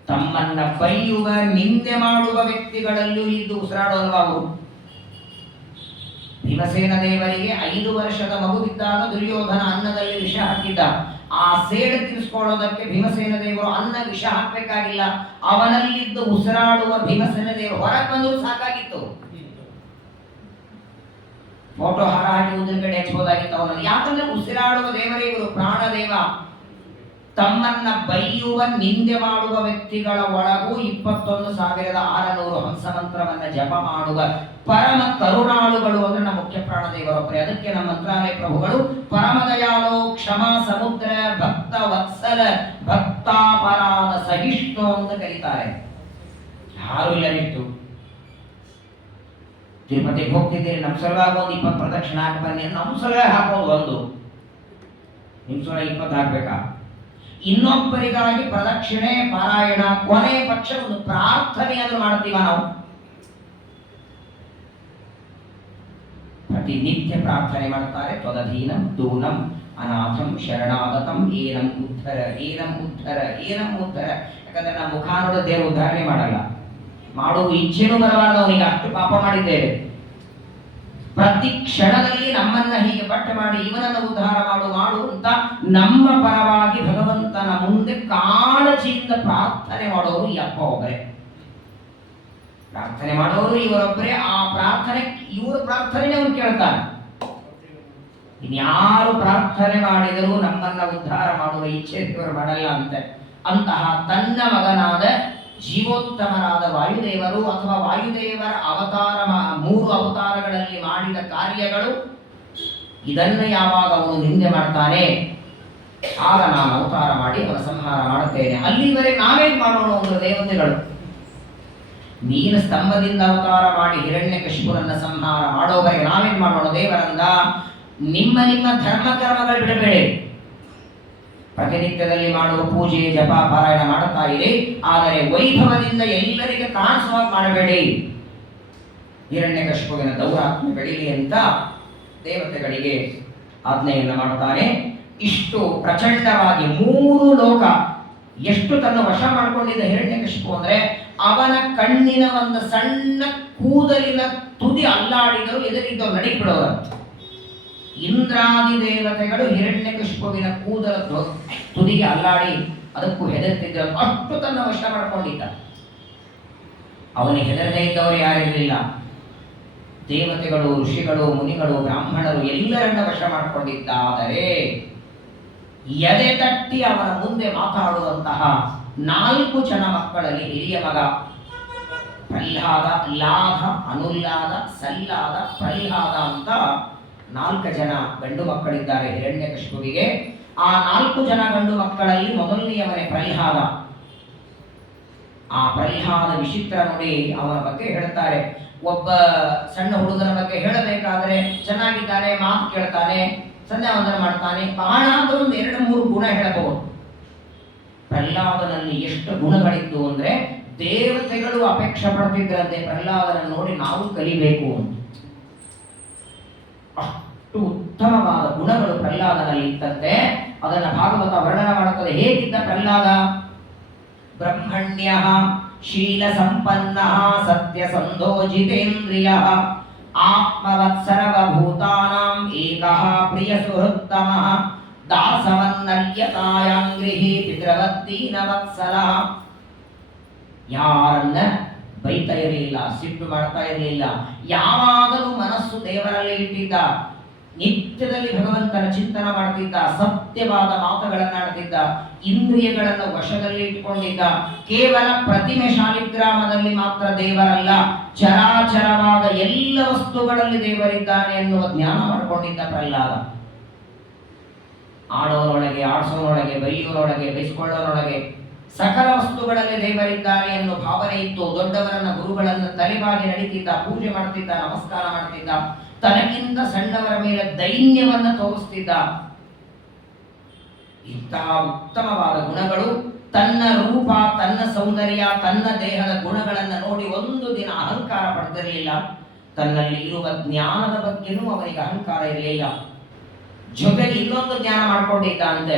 ತಮ್ಮನ್ನ ಬೈಯುವ ನಿಂದೆ ಮಾಡುವ ವ್ಯಕ್ತಿಗಳಲ್ಲೂ ಇದ್ದು ಉಸಿರಾಡೋಲ್ವ ಅವರು. ಭೀಮಸೇನ ದೇವರಿಗೆ 5 ವರ್ಷದ ಮಗುವಿದ್ದಾಗ ದುರ್ಯೋಧನ ಅನ್ನದಲ್ಲಿ ವಿಷ ಹಾಕಿದ್ದ. ಆ ಸೇಡು ತಿಳಿಸ್ಕೊಳ್ಳೋದಕ್ಕೆ ಭೀಮಸೇನ ದೇವರು ಅನ್ನ ವಿಷ ಹಾಕಬೇಕಾಗಿಲ್ಲ, ಅವನಲ್ಲಿದ್ದು ಉಸಿರಾಡುವ ಭೀಮಸೇನ ದೇವರು ಹೊರಗೆ ಬಂದರೂ ಸಾಕಾಗಿತ್ತು. ಫೋಟೋ ಹಾರ ಹಾಕಿ ಉದಿನ ಕಡೆ ಹಚ್ಚಬಹುದಾಗಿತ್ತು ಅವನನ್ನು. ಯಾಕಂದ್ರೆ ಉಸಿರಾಡುವ ದೇವರೇ ಇವರು, ಪ್ರಾಣದೇವ. ತಮ್ಮನ್ನ ಬೈಯುವ ನಿಂದೆ ಮಾಡುವ ವ್ಯಕ್ತಿಗಳ ಒಳಗೂ 21,600 ಹಂಸ ಮಂತ್ರವನ್ನ ಜಪ ಮಾಡುವ ಪರಮ ಕರುಣಾಳುಗಳು ಅಂದ್ರೆ ನಮ್ಮ ಮುಖ್ಯ ಪ್ರಾಣದೇವರೊಬ್ಬರೇ. ಅದಕ್ಕೆ ನಮ್ಮ ಮಂತ್ರಾಲಯ ಪ್ರಭುಗಳು ಪರಮದಯಾಲೋ ಕ್ಷಮಾ ಸಮುದ್ರ ಭಕ್ತ ವತ್ಸಲ ಭಕ್ತಾಪರಾಧ ಸಹಿಷ್ಣು ಅಂತ ಕರೀತಾರೆ. ಯಾರು ಇಲ್ಲವಿತ್ತು. ತಿರುಪತಿಗೆ ಹೋಗ್ತಿದ್ದೀರಿ, ನಮ್ಮ ಸಲುವಾಗಿ ಒಂದು 20 ಪ್ರದಕ್ಷಿಣೆ ಹಾಕಿ ಬನ್ನಿ. ನಮ್ಮ ಸಲುವಾಗಿ ಹಾಕೋದು ಒಂದು, ನಿಮ್ಮ ಸಲುವಾಗಿ 20 ಹಾಕ್ಬೇಕಾ? ಇನ್ನೊಬ್ಬರಿಗಾಗಿ ಪ್ರದಕ್ಷಿಣೆ ಪಾರಾಯಣ, ಕೊನೆ ಪಕ್ಷ ಒಂದು ಪ್ರಾರ್ಥನೆಯನ್ನು ಮಾಡ್ತೀವ ನಾವು. ಪ್ರತಿನಿತ್ಯ ಪ್ರಾರ್ಥನೆ ಮಾಡ್ತಾರೆ. ತ್ವದಧೀನಂ ದೂನಂ ಅನಾಥಂ ಶರಣಾಗತಂ ಏನಂ ಉದ್ಧರ ಏನಂ ಉದ್ಧರ ಏನಂ ಉದ್ಧರ. ಯಾಕಂದ್ರೆ ನಾವು ಮುಖ ನೋಡ ದೇವರು ಉದ್ಧಾರಣೆ ಮಾಡಲ್ಲ, ಮಾಡುವ ಇಚ್ಛೆನೂ ಬರಬಾರದು. ಅವನಿಗೆ ಅಷ್ಟು ಪಾಪ ಮಾಡಿದ್ದೇವೆ. ಪ್ರತಿ ಕ್ಷಣದಲ್ಲಿ ನಮ್ಮನ್ನ ಹೀಗೆ ಪಟ್ಟ ಮಾಡಿ ಇವನನ್ನು ಉದ್ಧಾರ ಮಾಡು ಅಂತ ನಮ್ಮ ಪರವಾಗಿ ಭಗವಂತನ ಮುಂದೆ ಕಾಳಜಿಯಿಂದ ಪ್ರಾರ್ಥನೆ ಮಾಡೋರು ಈ ಅಪ್ಪ ಒಬ್ಬರೇ. ಪ್ರಾರ್ಥನೆ ಮಾಡೋರು ಇವರೊಬ್ಬರೇ. ಆ ಪ್ರಾರ್ಥನೆ, ಇವರ ಪ್ರಾರ್ಥನೆ ಅವನು ಕೇಳ್ತಾನೆ. ಇನ್ಯಾರು ಪ್ರಾರ್ಥನೆ ಮಾಡಿದರೂ ನಮ್ಮನ್ನ ಉದ್ಧಾರ ಮಾಡುವ ಇಚ್ಛೆ ಇವರು ಮಾಡಲ್ಲ ಅಂತೆ. ಅಂತಹ ತನ್ನ ಮಗನಾದ ಜೀವೋತ್ತಮರಾದ ವಾಯುದೇವರು ಅಥವಾ ವಾಯುದೇವರ ಅವತಾರ 3 ಅವತಾರಗಳಲ್ಲಿ ಮಾಡಿದ ಕಾರ್ಯಗಳು, ಇದನ್ನು ಯಾವಾಗ ಅವನು ನಿಂದೆ ಮಾಡ್ತಾನೆ ಆಗ ನಾನು ಅವತಾರ ಮಾಡಿ ಅವರ ಸಂಹಾರ ಮಾಡುತ್ತೇನೆ. ಅಲ್ಲಿವರೆಗೆ ನಾವೇನ್ ಮಾಡೋಣ ಒಂದು ದೇವತೆಗಳು. ನೀನು ಸ್ತಂಭದಿಂದ ಅವತಾರ ಮಾಡಿ ಹಿರಣ್ಯಕಶಿಪುರನ್ನ ಸಂಹಾರ ಮಾಡೋವರೆಗೆ ನಾವೇನ್ ಮಾಡೋಣ? ದೇವರಂದ ನಿಮ್ಮ ನಿಮ್ಮ ಧರ್ಮ ಕರ್ಮಗಳು ಬಿಡಬೇಡಿ. ಪ್ರತಿನಿತ್ಯದಲ್ಲಿ ಮಾಡುವ ಪೂಜೆ ಜಪ ಪಾರಾಯಣ ಮಾಡುತ್ತಾ ಇರಿ, ಆದರೆ ವೈಭವದಿಂದ ಎಲ್ಲರಿಗೆ ಕಾಣಿಸುವಾಗ ಮಾಡಬೇಡಿ. ಹಿರಣ್ಯಕಶಿಪುವಿನ ದೌರಾತ್ಮ ಬೆಳೀಲಿ ಅಂತ ದೇವತೆಗಳಿಗೆ ಆಜ್ಞೆಯನ್ನು ಮಾಡುತ್ತಾನೆ. ಇಷ್ಟು ಪ್ರಚಂಡವಾಗಿ 3 ಲೋಕ ಎಷ್ಟು ತನ್ನ ವಶ ಮಾಡಿಕೊಂಡಿದ್ದ ಹಿರಣ್ಯಕಶಿಪು ಅಂದ್ರೆ, ಅವನ ಕಣ್ಣಿನ ಒಂದು ಸಣ್ಣ ಕೂದಲಿನ ತುದಿ ಅಲ್ಲಾಡಿದರೂ ಎದುರಿದ್ದವರು ನಡಿಬಿಡೋರು. ಇಂದ್ರಾದಿ ದೇವತೆಗಳು ಹಿರಣ್ಯಕಶಿಪುವಿನ ಕೂದಲ ತುದಿಗೆ ಅಲ್ಲಾಡಿ ಅದಕ್ಕೂ ಹೆದರ್ತಿದ್ದರು. ಅಷ್ಟು ತನ್ನ ವಶ ಮಾಡಿಕೊಂಡಿದ್ದ. ಅವನಿಗೆ ಹೆದರದೇ ಇದ್ದವರು ಯಾರಿರಲಿಲ್ಲ. ದೇವತೆಗಳು, ಋಷಿಗಳು, ಮುನಿಗಳು, ಬ್ರಾಹ್ಮಣರು ಎಲ್ಲರನ್ನ ವಶ ಮಾಡಿಕೊಂಡಿದ್ದ. ಆದರೆ ಎದೆ ತಟ್ಟಿ ಅವನ ಮುಂದೆ ಮಾತಾಡುವಂತಹ 4 ಜನ ಮಕ್ಕಳಲ್ಲಿ ಹಿರಿಯ ಮಗ ಪ್ರಹ್ಲಾದ, ಲಾಧ, ಅನುಲ್ಲಾದ, ಸಲ್ಲಾದ, ಪ್ರಹ್ಲಾದ ಅಂತ 4 ಜನ ಗಂಡು ಮಕ್ಕಳಿದ್ದಾರೆ ಹಿರಣ್ಯಕಶಿಪುವಿಗೆ. ಆ 4 ಜನ ಗಂಡು ಮಕ್ಕಳಲ್ಲಿ ಮೊದಲನೆಯವನೇ ಪ್ರಹ್ಲಾದ. ಆ ಪ್ರಹ್ಲಾದ ವಿಚಿತ್ರ ನೋಡಿ. ಅವನ ಬಗ್ಗೆ ಹೇಳ್ತಾರೆ, ಒಬ್ಬ ಸಣ್ಣ ಹುಡುಗನ ಬಗ್ಗೆ ಹೇಳಬೇಕಾದ್ರೆ ಚೆನ್ನಾಗಿದ್ದಾನೆ, ಮಾತು ಕೇಳ್ತಾನೆ, ಸಂಧ್ಯಾವಂದನ ಮಾಡ್ತಾನೆ, ಬಹಳ ಆದ್ರೂ ಒಂದು 2-3 ಗುಣ ಹೇಳಬಹುದು. ಪ್ರಹ್ಲಾದನಲ್ಲಿ ಎಷ್ಟು ಗುಣಗಳಿದ್ದು ಅಂದ್ರೆ ದೇವತೆಗಳು ಅಪೇಕ್ಷೆ ಪಡ್ತಿದ್ರಂತೆ ಪ್ರಹ್ಲಾದನ ನೋಡಿ ನಾವು ಕಲಿಬೇಕು ಅಂತ. ಅಷ್ಟು ಉತ್ತಮವಾದ ಗುಣಗಳು ಪ್ರಹ್ಲಾದನಲ್ಲಿ ಇತ್ತಂತೆ. ಅದನ್ನು ಭಾಗವತ ವರ್ಣನ ಮಾಡುತ್ತದೆ. ಹೇಗಿದ್ದ ಪ್ರಹ್ಲಾದ? ಬ್ರಹ್ಮಣ್ಯ ಶೀಲ ಸಂಪನ್ನ ಸತ್ಯಸಂಧೋ ಜಿತೇಂದ್ರಿಯ ಆತ್ಮವತ್ ಸರ್ವಭೂತಾನಾಂ ಏಕಃ ಪ್ರಿಯ ಸುಹೃತ್ತಮಃ ದಾಸವನ್ನರ್ಯತಾಯಾಂಗ್ರಿಹಿ ಪಿತೃವದ್ದೀನ ವತ್ಸಲ. ಯಾರನ್ನ ಬೈತಾ ಇರಲಿಲ್ಲ, ಸಿಟ್ಟು ಮಾಡ್ತಾ ಇರಲಿಲ್ಲ. ಯಾವಾಗಲೂ ಮನಸ್ಸು ದೇವರಲ್ಲಿ ಇಟ್ಟಿದ್ದ. ನಿತ್ಯದಲ್ಲಿ ಭಗವಂತನ ಚಿಂತನ ಮಾಡ್ತಿದ್ದ. ಸತ್ಯವಾದ ಮಾತುಗಳನ್ನಾಡ್ತಿದ್ದ. ಇಂದ್ರಿಯಗಳನ್ನು ವಶದಲ್ಲಿ ಇಟ್ಟುಕೊಂಡಿದ್ದ. ಕೇವಲ ಪ್ರತಿಮೆ ಶಾಲಿಗ್ರಾಮದಲ್ಲಿ ಮಾತ್ರ ದೇವರಲ್ಲ, ಚರಾಚರವಾದ ಎಲ್ಲ ವಸ್ತುಗಳಲ್ಲಿ ದೇವರಿದ್ದಾನೆ ಎನ್ನುವ ಜ್ಞಾನ ಮಾಡಿಕೊಂಡಿದ್ದ ಪ್ರಹ್ಲಾದ. ಆಡೋರೊಳಗೆ, ಆಡಿಸೋರೊಳಗೆ, ಬೈಯೋರೊಳಗೆ, ಬೈಸ್ಕೊಳ್ಳೋರೊಳಗೆ ಸಕಲ ವಸ್ತುಗಳಲ್ಲಿ ದೇವರಿದ್ದಾನೆ ಎನ್ನುವ ಭಾವನೆ ಇತ್ತು. ದೊಡ್ಡವರನ್ನ, ಗುರುಗಳನ್ನ ತಲೆಬಾಗಿ ನಡೀತಿದ್ದ, ಪೂಜೆ ಮಾಡ್ತಿದ್ದ, ನಮಸ್ಕಾರ ಮಾಡ್ತಿದ್ದ. ತನಗಿಂತ ಸಣ್ಣವರ ಮೇಲೆ ದೈನ್ಯವನ್ನ ತೋರಿಸ್ತಿದ್ದ. ಇಂತಹ ಉತ್ತಮವಾದ ಗುಣಗಳು. ತನ್ನ ರೂಪ, ತನ್ನ ಸೌಂದರ್ಯ, ತನ್ನ ದೇಹದ ಗುಣಗಳನ್ನು ನೋಡಿ ಒಂದು ದಿನ ಅಹಂಕಾರ ಪಡೆದಿರಲಿಲ್ಲ. ತನ್ನಲ್ಲಿ ಇರುವ ಜ್ಞಾನದ ಬಗ್ಗೆನೂ ಅವನಿಗೆ ಅಹಂಕಾರ ಇರಲಿಲ್ಲ. ಜೊತೆಗೆ ಇನ್ನೊಂದು ಜ್ಞಾನ ಮಾಡ್ಕೊಂಡಿದ್ದ ಅಂತೆ.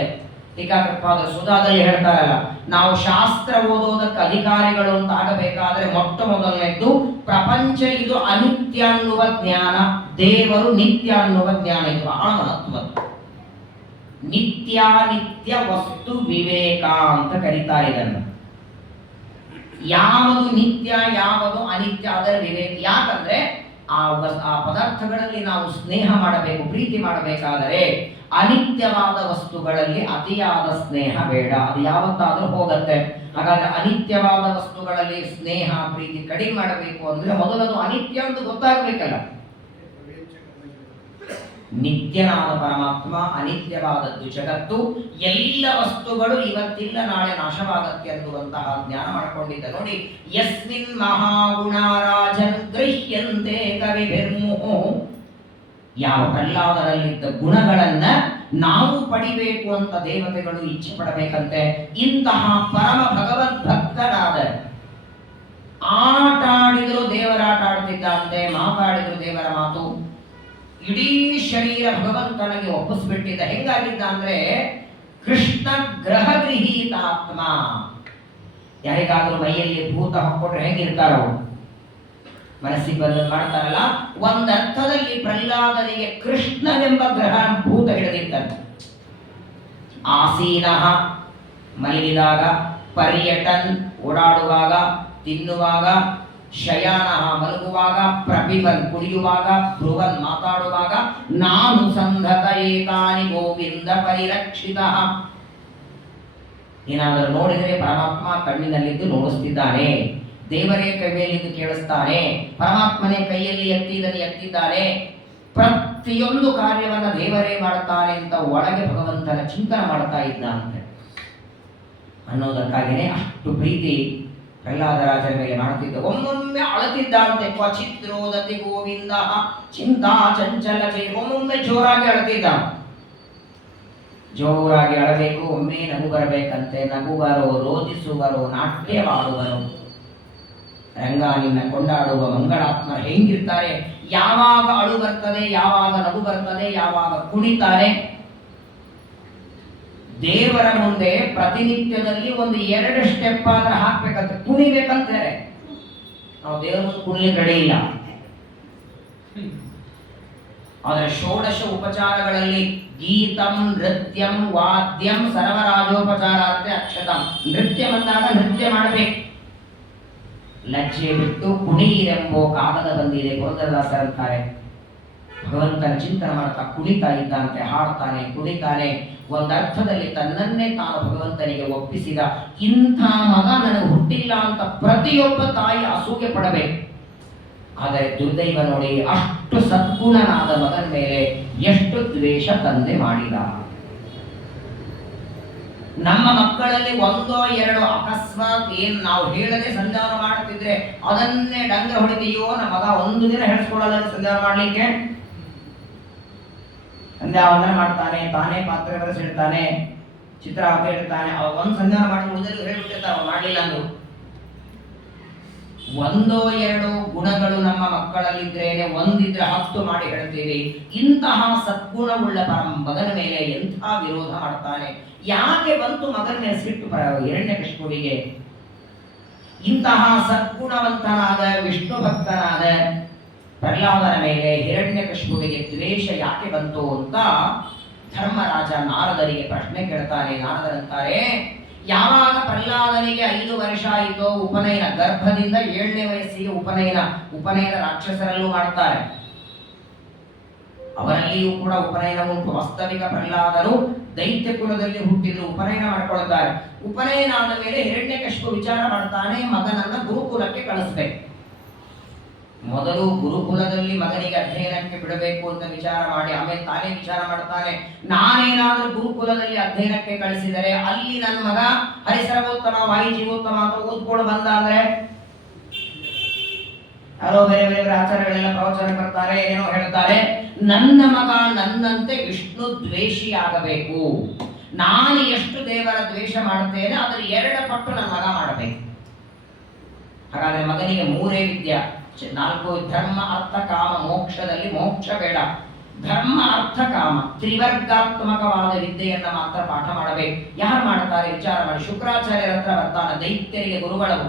ಟೀಕಾಕೃತ್ಪಾದರು ಸುಧಾದಲ್ಲಿ ಹೇಳ್ತಾರಲ್ಲ, ನಾವು ಶಾಸ್ತ್ರ ಓದೋದಕ್ಕೆ ಅಧಿಕಾರಿಗಳು ಅಂತ ಆಗಬೇಕಾದ್ರೆ ಮೊಟ್ಟ ಮೊದಲನೇದ್ದು ಪ್ರಪಂಚ ಇದು ಅನಿತ್ಯ ಅನ್ನುವ ಜ್ಞಾನ, ದೇವರು ನಿತ್ಯ ಅನ್ನುವ ಜ್ಞಾನ. ಇದು ಬಹಳ ಮಹತ್ವದ್ದು. ನಿತ್ಯಾನಿತ್ಯ ವಸ್ತು ವಿವೇಕ ಅಂತ ಕರೀತಾರೆ ಇದನ್ನು. ಯಾವುದು ನಿತ್ಯ, ಯಾವುದು ಅನಿತ್ಯ, ಅದರ ವಿವೇಕ. ಯಾಕಂದ್ರೆ ಆ ಪದಾರ್ಥಗಳಲ್ಲಿ ನಾವು ಸ್ನೇಹ ಮಾಡಬೇಕು, ಪ್ರೀತಿ ಮಾಡಬೇಕಾದರೆ ಅನಿತ್ಯವಾದ ವಸ್ತುಗಳಲ್ಲಿ ಅತಿಯಾದ ಸ್ನೇಹ ಬೇಡ. ಅದು ಯಾವತ್ತಾದ್ರೂ ಹೋಗುತ್ತೆ. ಹಾಗಾದ್ರೆ ಅನಿತ್ಯವಾದ ವಸ್ತುಗಳಲ್ಲಿ ಸ್ನೇಹ, ಪ್ರೀತಿ ಕಡಿಮೆ ಮಾಡಬೇಕು ಅಂದ್ರೆ ಮೊದಲದು ಅನಿತ್ಯ ಅಂತ ಗೊತ್ತಾಗಬೇಕಲ್ಲ. ನಿತ್ಯನಾದ ಪರಮಾತ್ಮ, ಅನಿತ್ಯವಾದದ್ದು ಜಗತ್ತು. ಎಲ್ಲ ವಸ್ತುಗಳು ಇವತ್ತಿಲ್ಲ, ನಾಳೆ ನಾಶವಾಗತ್ತೆ ಅನ್ನುವಂತಹ ಜ್ಞಾನ ಮಾಡಿಕೊಂಡಿದ್ದ. ನೋಡಿ, ಯಸ್ಮಿನ್ ಮಹಾಗುಣರಾಜನ್ ಗೃಹ್ಯಂತೆ ಕವಿಭಿರ್ಮುಹು. ಯಾವ ಪ್ರಹ್ಲಾದರಲ್ಲಿದ್ದ ಗುಣಗಳನ್ನ ನಾವು ಪಡಿಬೇಕು ಅಂತ ದೇವತೆಗಳು ಇಚ್ಛೆ ಪಡಬೇಕಂತೆ. ಇಂತಹ ಪರಮ ಭಗವದ್ಭಕ್ತನಾದ, ಆಟ ಆಡಿದ್ರು ದೇವರಾಟ ಆಡ್ತಿದ್ದಂತೆ, ಮಾತಾಡಿದ್ರು ದೇವರ ಮಾತು. ಇಡೀ ಶರೀರ ಭಗವಂತನಿಗೆ ಒಪ್ಪಿಸ್ಬಿಟ್ಟಿದ್ದ. ಹೆಂಗಾಗಿದ್ದ ಅಂದ್ರೆ ಕೃಷ್ಣ ಗ್ರಹ ಗೃಹೀತಾತ್ಮ. ಯಾರಿಗಾದ್ರೂ ಮೈಯಲ್ಲಿ ಭೂತ ಹಾಕೊಂಡ್ರೆ ಹೆಂಗಿರ್ತಾರೋ, ಮನಸ್ಸಿಗೆ ಬಂದ ಮಾಡ್ತಾರಲ್ಲ, ಒಂದರ್ಥದಲ್ಲಿ ಪ್ರಹ್ಲಾದನಿಗೆ ಕೃಷ್ಣನೆಂಬ ಗ್ರಹ ಭೂತ ಹಿಡಿದಿರ್ತಾರೆ. ಆಸೀನ ಮಲಗಿದಾಗ, ಪರ್ಯಟನ್ ಓಡಾಡುವಾಗ, ತಿನ್ನುವಾಗ, ಶಯಾನ ಮಲಗುವಾಗ, ಪ್ರಪಿಬನ್ ಕುಡಿಯುವಾಗ, ಭ್ರುವನ್ ಮಾತಾಡುವಾಗ, ನಾನು ಸಂಧತ ಏತಾನಿ ಗೋವಿಂದ ಪರಿರಕ್ಷಿತ. ಏನಾದರೂ ನೋಡಿದರೆ ಪರಮಾತ್ಮ ಕಣ್ಣಿನಲ್ಲಿದ್ದು ನೋಡಿಸ್ತಿದ್ದಾನೆ, ದೇವರೇ ಕೈಯಲ್ಲಿದ್ದು ಕೇಳಿಸ್ತಾನೆ, ಪರಮಾತ್ಮನೇ ಕೈಯಲ್ಲಿ ಎತ್ತಿದನ್ನು ಎತ್ತಿದ್ದಾನೆ, ಪ್ರತಿಯೊಂದು ಕಾರ್ಯವನ್ನ ದೇವರೇ ಮಾಡುತ್ತಾನೆ ಅಂತ ಒಳಗೆ ಭಗವಂತನ ಚಿಂತನೆ ಮಾಡ್ತಾ ಇದ್ದಂತೆ ಅನ್ನೋದಕ್ಕಾಗಿಯೇ ಅಷ್ಟು ಪ್ರೀತಿ ಪ್ರಹ್ಲಾದರಾಜರ ಮೇಲೆ ಮಾಡುತ್ತಿದ್ದ. ಒಮ್ಮೊಮ್ಮೆ ಅಳತಿದ್ದಂತೆ. ಕ್ವಚಿತ್ ರೋದತಿ ಗೋವಿಂದ ಚಿಂತಾ ಚಂಚಲ ಚೈ. ಒಮ್ಮೊಮ್ಮೆ ಜೋರಾಗಿ ಅಳತಿದ್ದ. ಜೋರಾಗಿ ಅಳಬೇಕು, ಒಮ್ಮೆ ನಗು ಬರಬೇಕಂತೆ. ನಗುವರು, ರೋಧಿಸುವರು, ನಾಟ್ಯವಾಡುವರು. ರಂಗ ನಿನ್ನ ಕೊಂಡಾಡುವ ಮಂಗಳಾತ್ಮ ಹೆಂಗಿರ್ತಾರೆ. ಯಾವಾಗ ಅಳು ಬರ್ತದೆ, ಯಾವಾಗ ನಗು ಬರ್ತದೆ, ಯಾವಾಗ ಕುಣಿತಾರೆ. ದೇವರ ಮುಂದೆ ಪ್ರತಿನಿತ್ಯದಲ್ಲಿ ಒಂದು 2 ಸ್ಟೆಪ್ ಆದ್ರೆ ಹಾಕ್ಬೇಕಂತ, ಕುಣಿಬೇಕಂತಾರೆ. ನಾವು ದೇವರ ಮುಂದೆ ಕುಣಿಲಿಕ್ಕೆ ರೆಡಿ ಇಲ್ಲ. ಆದರೆ ಷೋಡಶ ಉಪಚಾರಗಳಲ್ಲಿ ಗೀತಂ, ನೃತ್ಯಂ, ವಾದ್ಯಂ, ಸರ್ವರಾಜೋಪಚಾರಾರ್ಥ ಅಕ್ಷತಂ. ನೃತ್ಯ ಬಂದಾಗ ನೃತ್ಯ ಮಾಡಬೇಕು. ಲಜ್ಜೆ ಬಿಟ್ಟು ಕುಣಿಯಿರೆಂಬೋ ಕಾಗದ ಬಂದಿದೆ. ಪುರಂದರದಾಸರಂತಾರೆ, ಭಗವಂತನ ಚಿಂತನೆ ಮಾಡ್ತಾ ಕುಣಿತಾ ಇದ್ದಂತೆ, ಹಾಡ್ತಾನೆ, ಕುಣಿತಾನೆ. ಒಂದರ್ಥದಲ್ಲಿ ತನ್ನನ್ನೇ ತಾನು ಭಗವಂತನಿಗೆ ಒಪ್ಪಿಸಿದ. ಇಂಥ ಮಗ ನನಗೆ ಹುಟ್ಟಿಲ್ಲ ಅಂತ ಪ್ರತಿಯೊಬ್ಬ ತಾಯಿ ಅಸೂಯೆ ಪಡಬೇಕು. ಆದರೆ ದುರ್ದೈವ ನೋಡಿ, ಅಷ್ಟು ಸದ್ಗುಣನಾದ ಮಗನ ಮೇಲೆ ಎಷ್ಟು ದ್ವೇಷ ತಂದೆ ಮಾಡಿದ. ನಮ್ಮ ಮಕ್ಕಳಲ್ಲಿ 1 2 ಅಕಸ್ಮಾತ್ ಏನ್ ನಾವು ಹೇಳದೆ ಸಂಧಾನ ಮಾಡ್ತಿದ್ರೆ ಅದನ್ನೇ ಡಂಗ ಹೊಡಿತೀಯೋ. ನಮ್ಮ ಮಗ ಒಂದು ದಿನ ಹೇಳಿಸ್ಕೊಡಲ್ಲ ಸಂಧಾನ ಮಾಡ್ಲಿಕ್ಕೆ. ಸಂಧ್ಯಾವಂದನ ಮಾಡ್ತಾನೆ, ತಾನೇ ಪಾತ್ರೆ ಬರೆಸಿಡ್ತಾನೆ, ಚಿತ್ರ ಹಾಕಿ ಇಡ್ತಾನೆ. ಅವ ಒಂದು ಸಂಧಾನ ಮಾಡಿ ಉಳಿದಲ್ಲಿ ಹೇಳ್ಬಿಟ್ಟಿರ್ತಾವ, ಮಾಡಲಿಲ್ಲ ಅಂದ್ರು. ಒಂದೋ ಎರಡೋ ಗುಣಗಳು ನಮ್ಮ ಮಕ್ಕಳಲ್ಲಿದ್ರೇನೆ, ಒಂದಿದ್ರೆ 10 ಮಾಡಿ ಹೇಳ್ತೀವಿ. ಇಂತಹ ಸದ್ಗುಣವುಳ್ಳ ಮಗನ ಮೇಲೆ ಎಂಥ ವಿರೋಧ ಮಾಡ್ತಾನೆ. ಯಾಕೆ ಬಂತು ಮಗನ ಮೇಲೆ ಸಿಟ್ಟು ಹಿರಣ್ಯಕಶಿಪುವಿಗೆ? ಇಂತಹ ಸದ್ಗುಣವಂತನಾದ ವಿಷ್ಣು ಭಕ್ತನಾದ ಪ್ರಹ್ಲಾದನ ಮೇಲೆ ಹಿರಣ್ಯಕಶಿಪುವಿಗೆ ದ್ವೇಷ ಯಾಕೆ ಬಂತು ಅಂತ ಧರ್ಮರಾಜ ನಾರದರಿಗೆ ಪ್ರಶ್ನೆ ಕೇಳ್ತಾನೆ. ನಾರದರಂತಾರೆ, ಯಾವಾಗ ಪ್ರಹ್ಲಾದನಿಗೆ 5 ವರ್ಷ ಆಯಿತೋ ಉಪನಯನ, ಗರ್ಭದಿಂದ 7ನೇ ವಯಸ್ಸಿಗೆ ಉಪನಯನ ರಾಕ್ಷಸರಲ್ಲೂ ಮಾಡ್ತಾರೆ, ಅವರಲ್ಲಿಯೂ ಕೂಡ ಉಪನಯನ ಉಂಟು. ವಾಸ್ತವಿಕ ಪ್ರಹ್ಲಾದನು ದೈತ್ಯ ಕುಲದಲ್ಲಿ ಹುಟ್ಟಿದ್ರು, ಉಪನಯನ ಮಾಡ್ಕೊಳ್ತಾರೆ. ಉಪನಯನ ಆದ ಮೇಲೆ ಹಿರಣ್ಯಕಶಿಪು ವಿಚಾರ ಮಾಡ್ತಾನೆ, ಮಗನನ್ನ ಗುರುಕುಲಕ್ಕೆ ಕಳಿಸ್ಬೇಕು. ಮೊದಲು ಗುರುಕುಲದಲ್ಲಿ ಮಗನಿಗೆ ಅಧ್ಯಯನಕ್ಕೆ ಬಿಡಬೇಕು ಅಂತ ವಿಚಾರ ಮಾಡಿ ಆಮೇಲೆ ತಾನೇ ವಿಚಾರ ಮಾಡ್ತಾನೆ, ನಾನೇನಾದ್ರೂ ಗುರುಕುಲದಲ್ಲಿ ಅಧ್ಯಯನಕ್ಕೆ ಕಳಿಸಿದರೆ ಅಲ್ಲಿ ನನ್ನ ಮಗ ಹರಿಸರ್ವೋತ್ತಮ ವಾಯುಜೀವೋತ್ತಮ ಅಂತ ಓದ್ಕೊಂಡು ಬಂದ ಅಂದ್ರೆ, ಯಾರೋ ಬೇರೆ ಬೇರೆ ಆಚಾರ್ಯಗಳೆಲ್ಲ ಪ್ರವಚನ ಬರ್ತಾರೆ, ಏನೋ ಹೇಳ್ತಾರೆ, ನನ್ನ ಮಗ ನನ್ನಂತೆ ವಿಷ್ಣು ದ್ವೇಷಿ ಆಗಬೇಕು. ನಾನು ಎಷ್ಟು ದೇವರ ದ್ವೇಷ ಮಾಡುತ್ತೇನೆ ಅದರ 2 ಪಟ್ಟು ನನ್ನ ಮಗ ಮಾಡಬೇಕು. ಹಾಗಾದ್ರೆ ಮಗನಿಗೆ 3 ವಿದ್ಯೆ, 4 ಧರ್ಮ ಅರ್ಥ ಕಾಮ. ಮೋಕ್ಷದಲ್ಲಿ ಮೋಕ್ಷ ಬೇಡ, ಧರ್ಮ ಅರ್ಥ ಕಾಮ ತ್ರಿವರ್ಗಾತ್ಮಕವಾದ ವಿದ್ಯೆಯನ್ನ ಮಾತ್ರ ಪಾಠ ಮಾಡಬೇಕು. ಯಾರು ಮಾಡ್ತಾರೆ ವಿಚಾರ ಮಾಡಿ. ಶುಕ್ರಾಚಾರ್ಯರ ಹತ್ರ ಬರ್ತಾನೆ, ದೈತ್ಯರಿಗೆ ಗುರುಗಳವು.